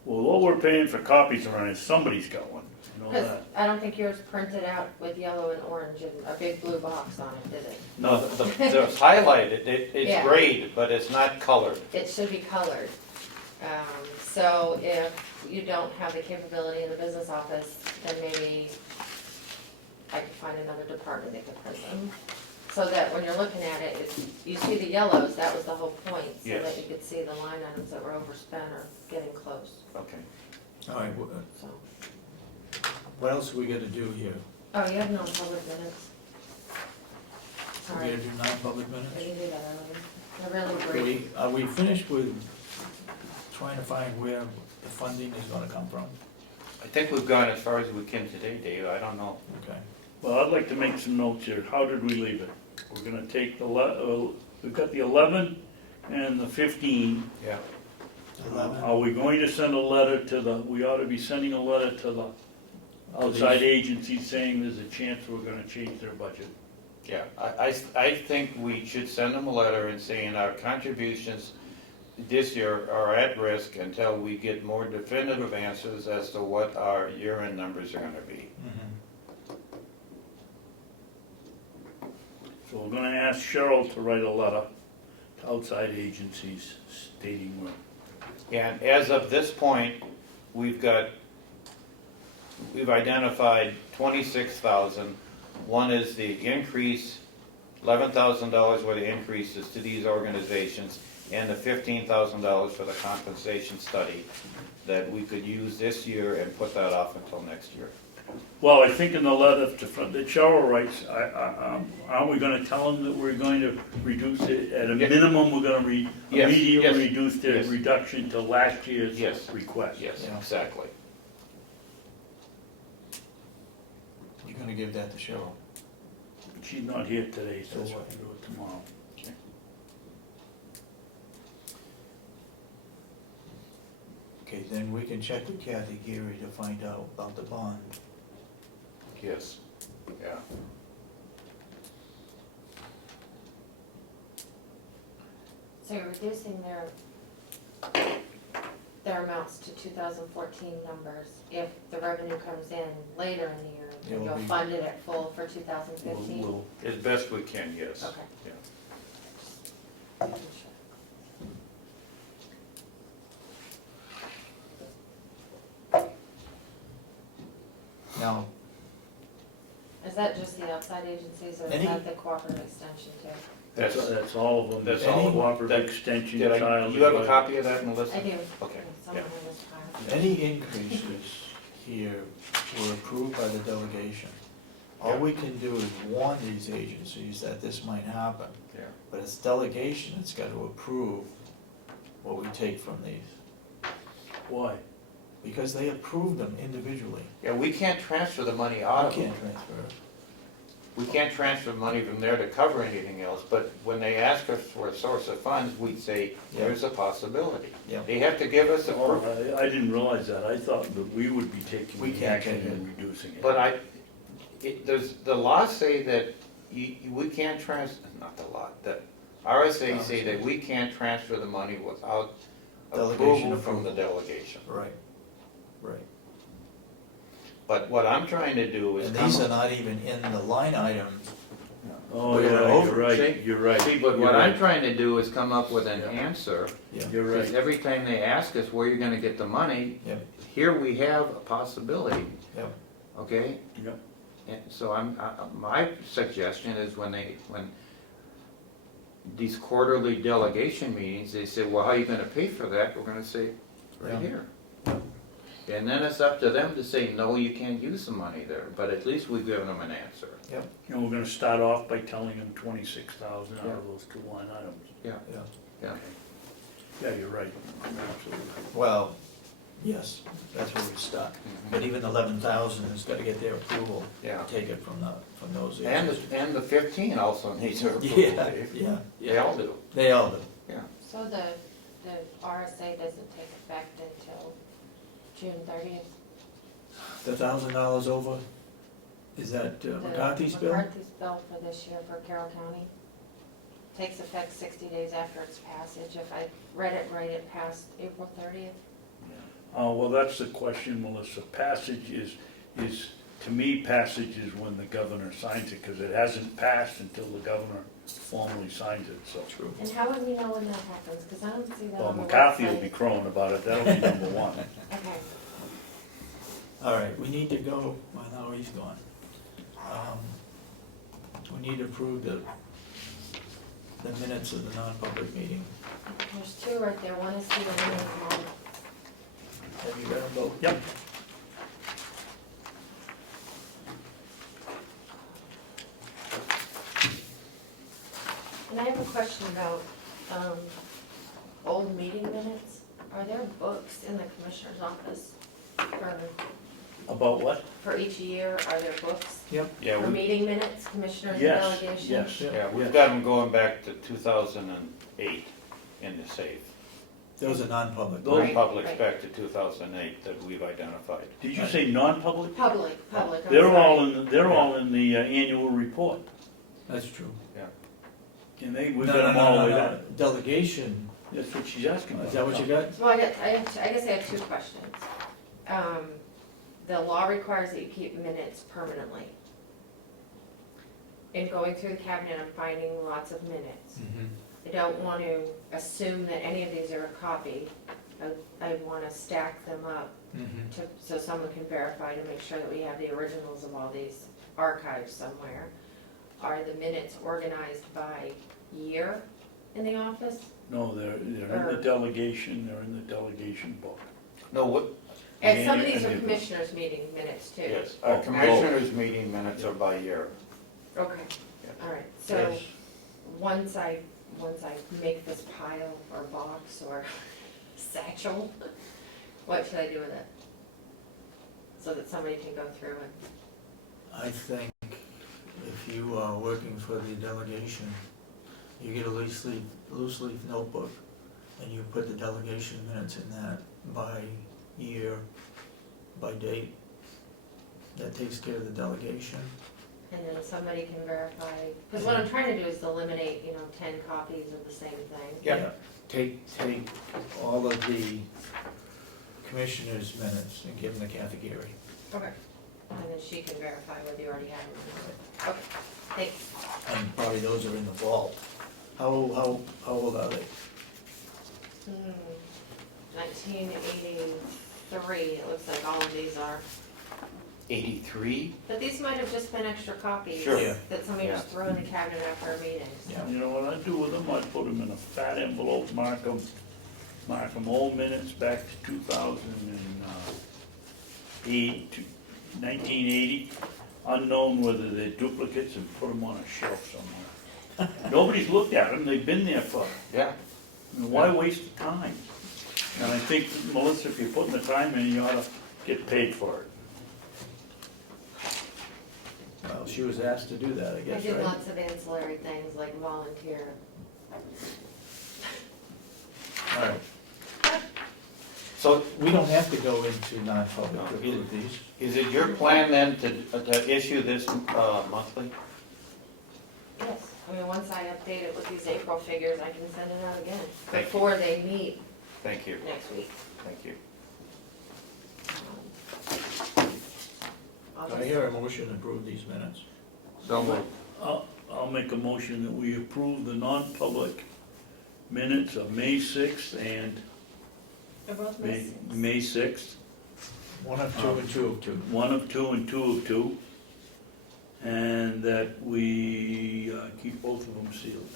Well, what we're paying for copies around is somebody's got one, you know Because that. I don't think yours printed out with yellow and orange and a big blue box on it, did it? No, it's highlighted, it's Yeah. grayed, but it's not colored. It should be colored. So if you don't have the capability in the business office, then maybe I could find another department that could print them. So that when you're looking at it, you see the yellows, that was the whole point, so Yes. that you could see the line items that were overspent or getting close, Okay. All right, so. what else we gotta do here? Oh, you have non-public minutes. We Sorry, gotta do non-public I minutes? can do that early. They're really brief. Are we finished with trying to find where the funding is gonna come from? I think we've gone as far as we can today, Dave, I don't know. Okay. Well, I'd like to make some notes here. How did we leave it? We're gonna take we've got the 11 and the 15. Yeah. 11? Are we going to send a letter we ought to be sending a letter to the outside agencies saying there's a chance we're gonna change their budget? Yeah, I think we should send them a letter and saying our contributions this year are at risk until we get more definitive answers as to what our year-end numbers are gonna be. Mhm. So we're gonna ask Cheryl to write a letter to outside agencies stating what. And as of this point, we've identified 26,000. One is the increase, $11,000 worth of increases to these organizations, and the $15,000 for the compensation study that we could use this year and put that off until next year. Well, I think in the letter that Cheryl writes, aren't we gonna tell them that we're going to reduce it, at a Yeah. minimum, we're gonna Yes, immediately yes, reduce the yes. reduction to last year's Yes. request? Yes, Yeah. exactly. You're gonna give that to Cheryl? She's not here today, so That's we'll right. have to do it tomorrow. Okay, then we can check with Kathy Geary to find out about the bond. Yes, yeah. So you're reducing their amounts to 2014 numbers. If the revenue comes in later in the year, It then will you'll be- fund it at full for 2015? We'll- As best we can, yes. Okay. Yeah. Making sure. Now, Is that just the outside agencies, or is Any- that the cooperative extension too? That's all of them. That's all of them. Cooperative That- extension, Did I, child. you have a advice. copy of that, Melissa? I do. Okay. Someone yeah. in this file. Any increases here were approved by the delegation. All Yeah. we can do is warn these agencies that this might happen, Yeah. but it's delegation that's got to approve what we take from these, Why? because they approve them individually. Yeah, we can't transfer the money I out of them. can't transfer it. We can't transfer money from there to cover anything else, but when they ask us for a source of funds, we say, Yeah. there's a possibility. Yeah. They have to give us a Oh, proof. I didn't realize that. I thought that we would be taking We the can't action take and reducing it. But the laws say that we can't not the law, the RSA say that we can't transfer the money without Delegation approval from the approval. delegation. Right, right. But what I'm trying to do is And come. these are not even in the line items. Oh, we yeah, were you're over. right, See? you're right. See, but you're what right. I'm trying to do is come up with an Yeah. answer. Yeah, You're Because right. every time they ask us where you're gonna get the money, yeah, here we have a possibility, yeah. okay? Yep. And so my suggestion is when these quarterly delegation meetings, they say, well, how are you gonna pay for that? We're gonna say, right Yeah. here. And then it's up to them to say, no, you can't use the money there, but at least we've given them an answer. And we're gonna start off by telling them 26,000 out Yeah. of those two line items. Yeah, Yeah. yeah. Yeah, you're right. You're absolutely right. Well, yes, that's where we stuck. But even 11,000 has got to get their approval. Yeah. Take it from those And agencies. the 15 also needs their approval, Yeah, Dave. yeah, They all do. they all do. Yeah. So the RSA doesn't take effect until June 30th? The $1,000 over, is that McCarthy's bill? McCarthy's bill for this year for Carroll County takes effect 60 days after its passage. If I read it right, it passed April 30th. Well, that's the question, Melissa. Passage is, to me, passage is when the governor signs it, because it hasn't passed until the governor formally signs it, so. True. And how would we know when that happens? Because I don't see that Well, on the McCarthy will website. be crowing about it, that'll be number one. Okay. All right, we need to go, well, now he's gone. We need to approve the minutes of the non-public meeting. There's two right there. One is to the minutes one. Have you read them both? Yep. And I have a question about old meeting minutes. Are there books in the commissioner's office About what? for each year? Are there books Yep. Yeah, for we, meeting minutes, commissioners and Yes, delegation? yes. yeah, we've yes. got them going back to 2008 in the safe. Those are non-public. Those- Right, Public's right. back to 2008 that we've identified. Did you say non-public? Public, I'm They're sorry. all in the annual report, That's true. and we've No, got no, them all no, the way no, down. no. Delegation, That's what she's asking about. is that what you got? So I guess I have two questions. The law requires that you keep minutes permanently. In going through the cabinet, I'm finding lots of minutes. I don't want to assume that any of these are a copy. I want to stack them up so someone can verify to make sure that we have the originals of all these archived somewhere. Are the minutes organized by year in the office? No, they're in the delegation, they're in the delegation book. No, what, And some of these And- are commissioners' meeting minutes too. yes, our Oh. commissioners' meeting minutes are by year. Okay, Yeah. all right, so Yes. once I make this pile or box or satchel, what should I do with it? So that somebody can go through and, I think if you are working for the delegation, you get a loose leaf notebook, and you put the delegation minutes in that by year, by date. That takes care of the delegation. and then somebody can verify, because what I'm trying to do is eliminate, 10 copies of the same thing. Yeah. Take all of the commissioners' minutes and give them to Kathy Gary. Okay. And then she can verify whether you already have them. Okay, thanks. And probably those are in the vault. How old are they? 1983, it looks like all of these are. 83? But these might have just been extra copies Sure. Yeah. that somebody just threw in the cabinet after our meetings. Yeah. You know what I do with them? I put them in a fat envelope, mark them all minutes back to 2008, to 1980, unknown whether they're duplicates, and put them on a shelf somewhere. Nobody's looked at them, they've been there for, Yeah. why waste the time? And I think, Melissa, if you're putting the time in, you ought to get paid for it. Well, she was asked to do that, I I guess, did right? lots of ancillary things like volunteer. All right. So we don't have to go into non-public to approve these. Is it your plan then to issue this monthly? Yes, I mean, once I update it with these April figures, I can send it out again Thank you. before they meet Thank you, next week. thank you. I'll Do I just- hear a motion to approve these minutes? So moved. I'll make a motion that we approve the non-public minutes of May 6th and They're both missing. May 6th, 1 of 2 and 2 of 2. 1 of 2 and 2 of 2, and that we keep both of them sealed.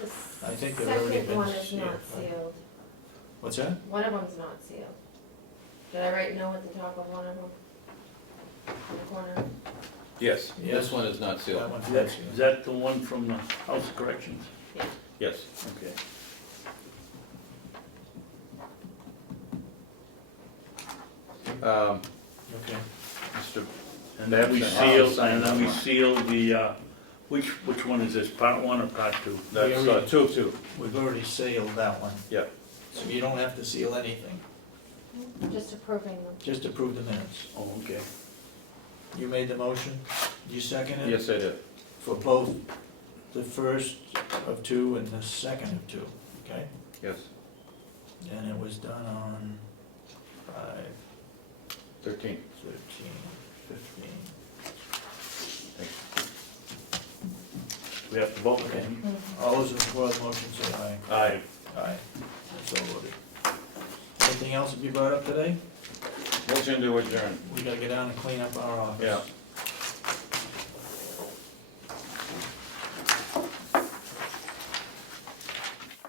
The I think they've already second been one is sealed, not right? sealed. What's that? One of them's not sealed. Did I write no at the top of one of them? In the corner? Yes, Yes. this one is not That sealed. one's Is not that, sealed. is that the one from the House of Corrections? Yes. Okay. Okay. Mr. And then we Babson, seal, I'll sign and then that we one. seal the, which one is this, part 1 or part 2? That's We already- 2 of 2. We've already sealed that one. Yeah. So you don't have to seal anything, Just approving them. just approve the minutes. Oh, okay. You made the motion, you seconded? Yes, I did. For both the first of 2 and the second of 2, okay? Yes. And it was done on 5, 13. 13, 15. We have to vote, okay? All those in favor of the motion say aye. Aye. Aye. So voted. Anything else to be brought up today? Motion to adjourn. We gotta get down and clean up our office. Yeah.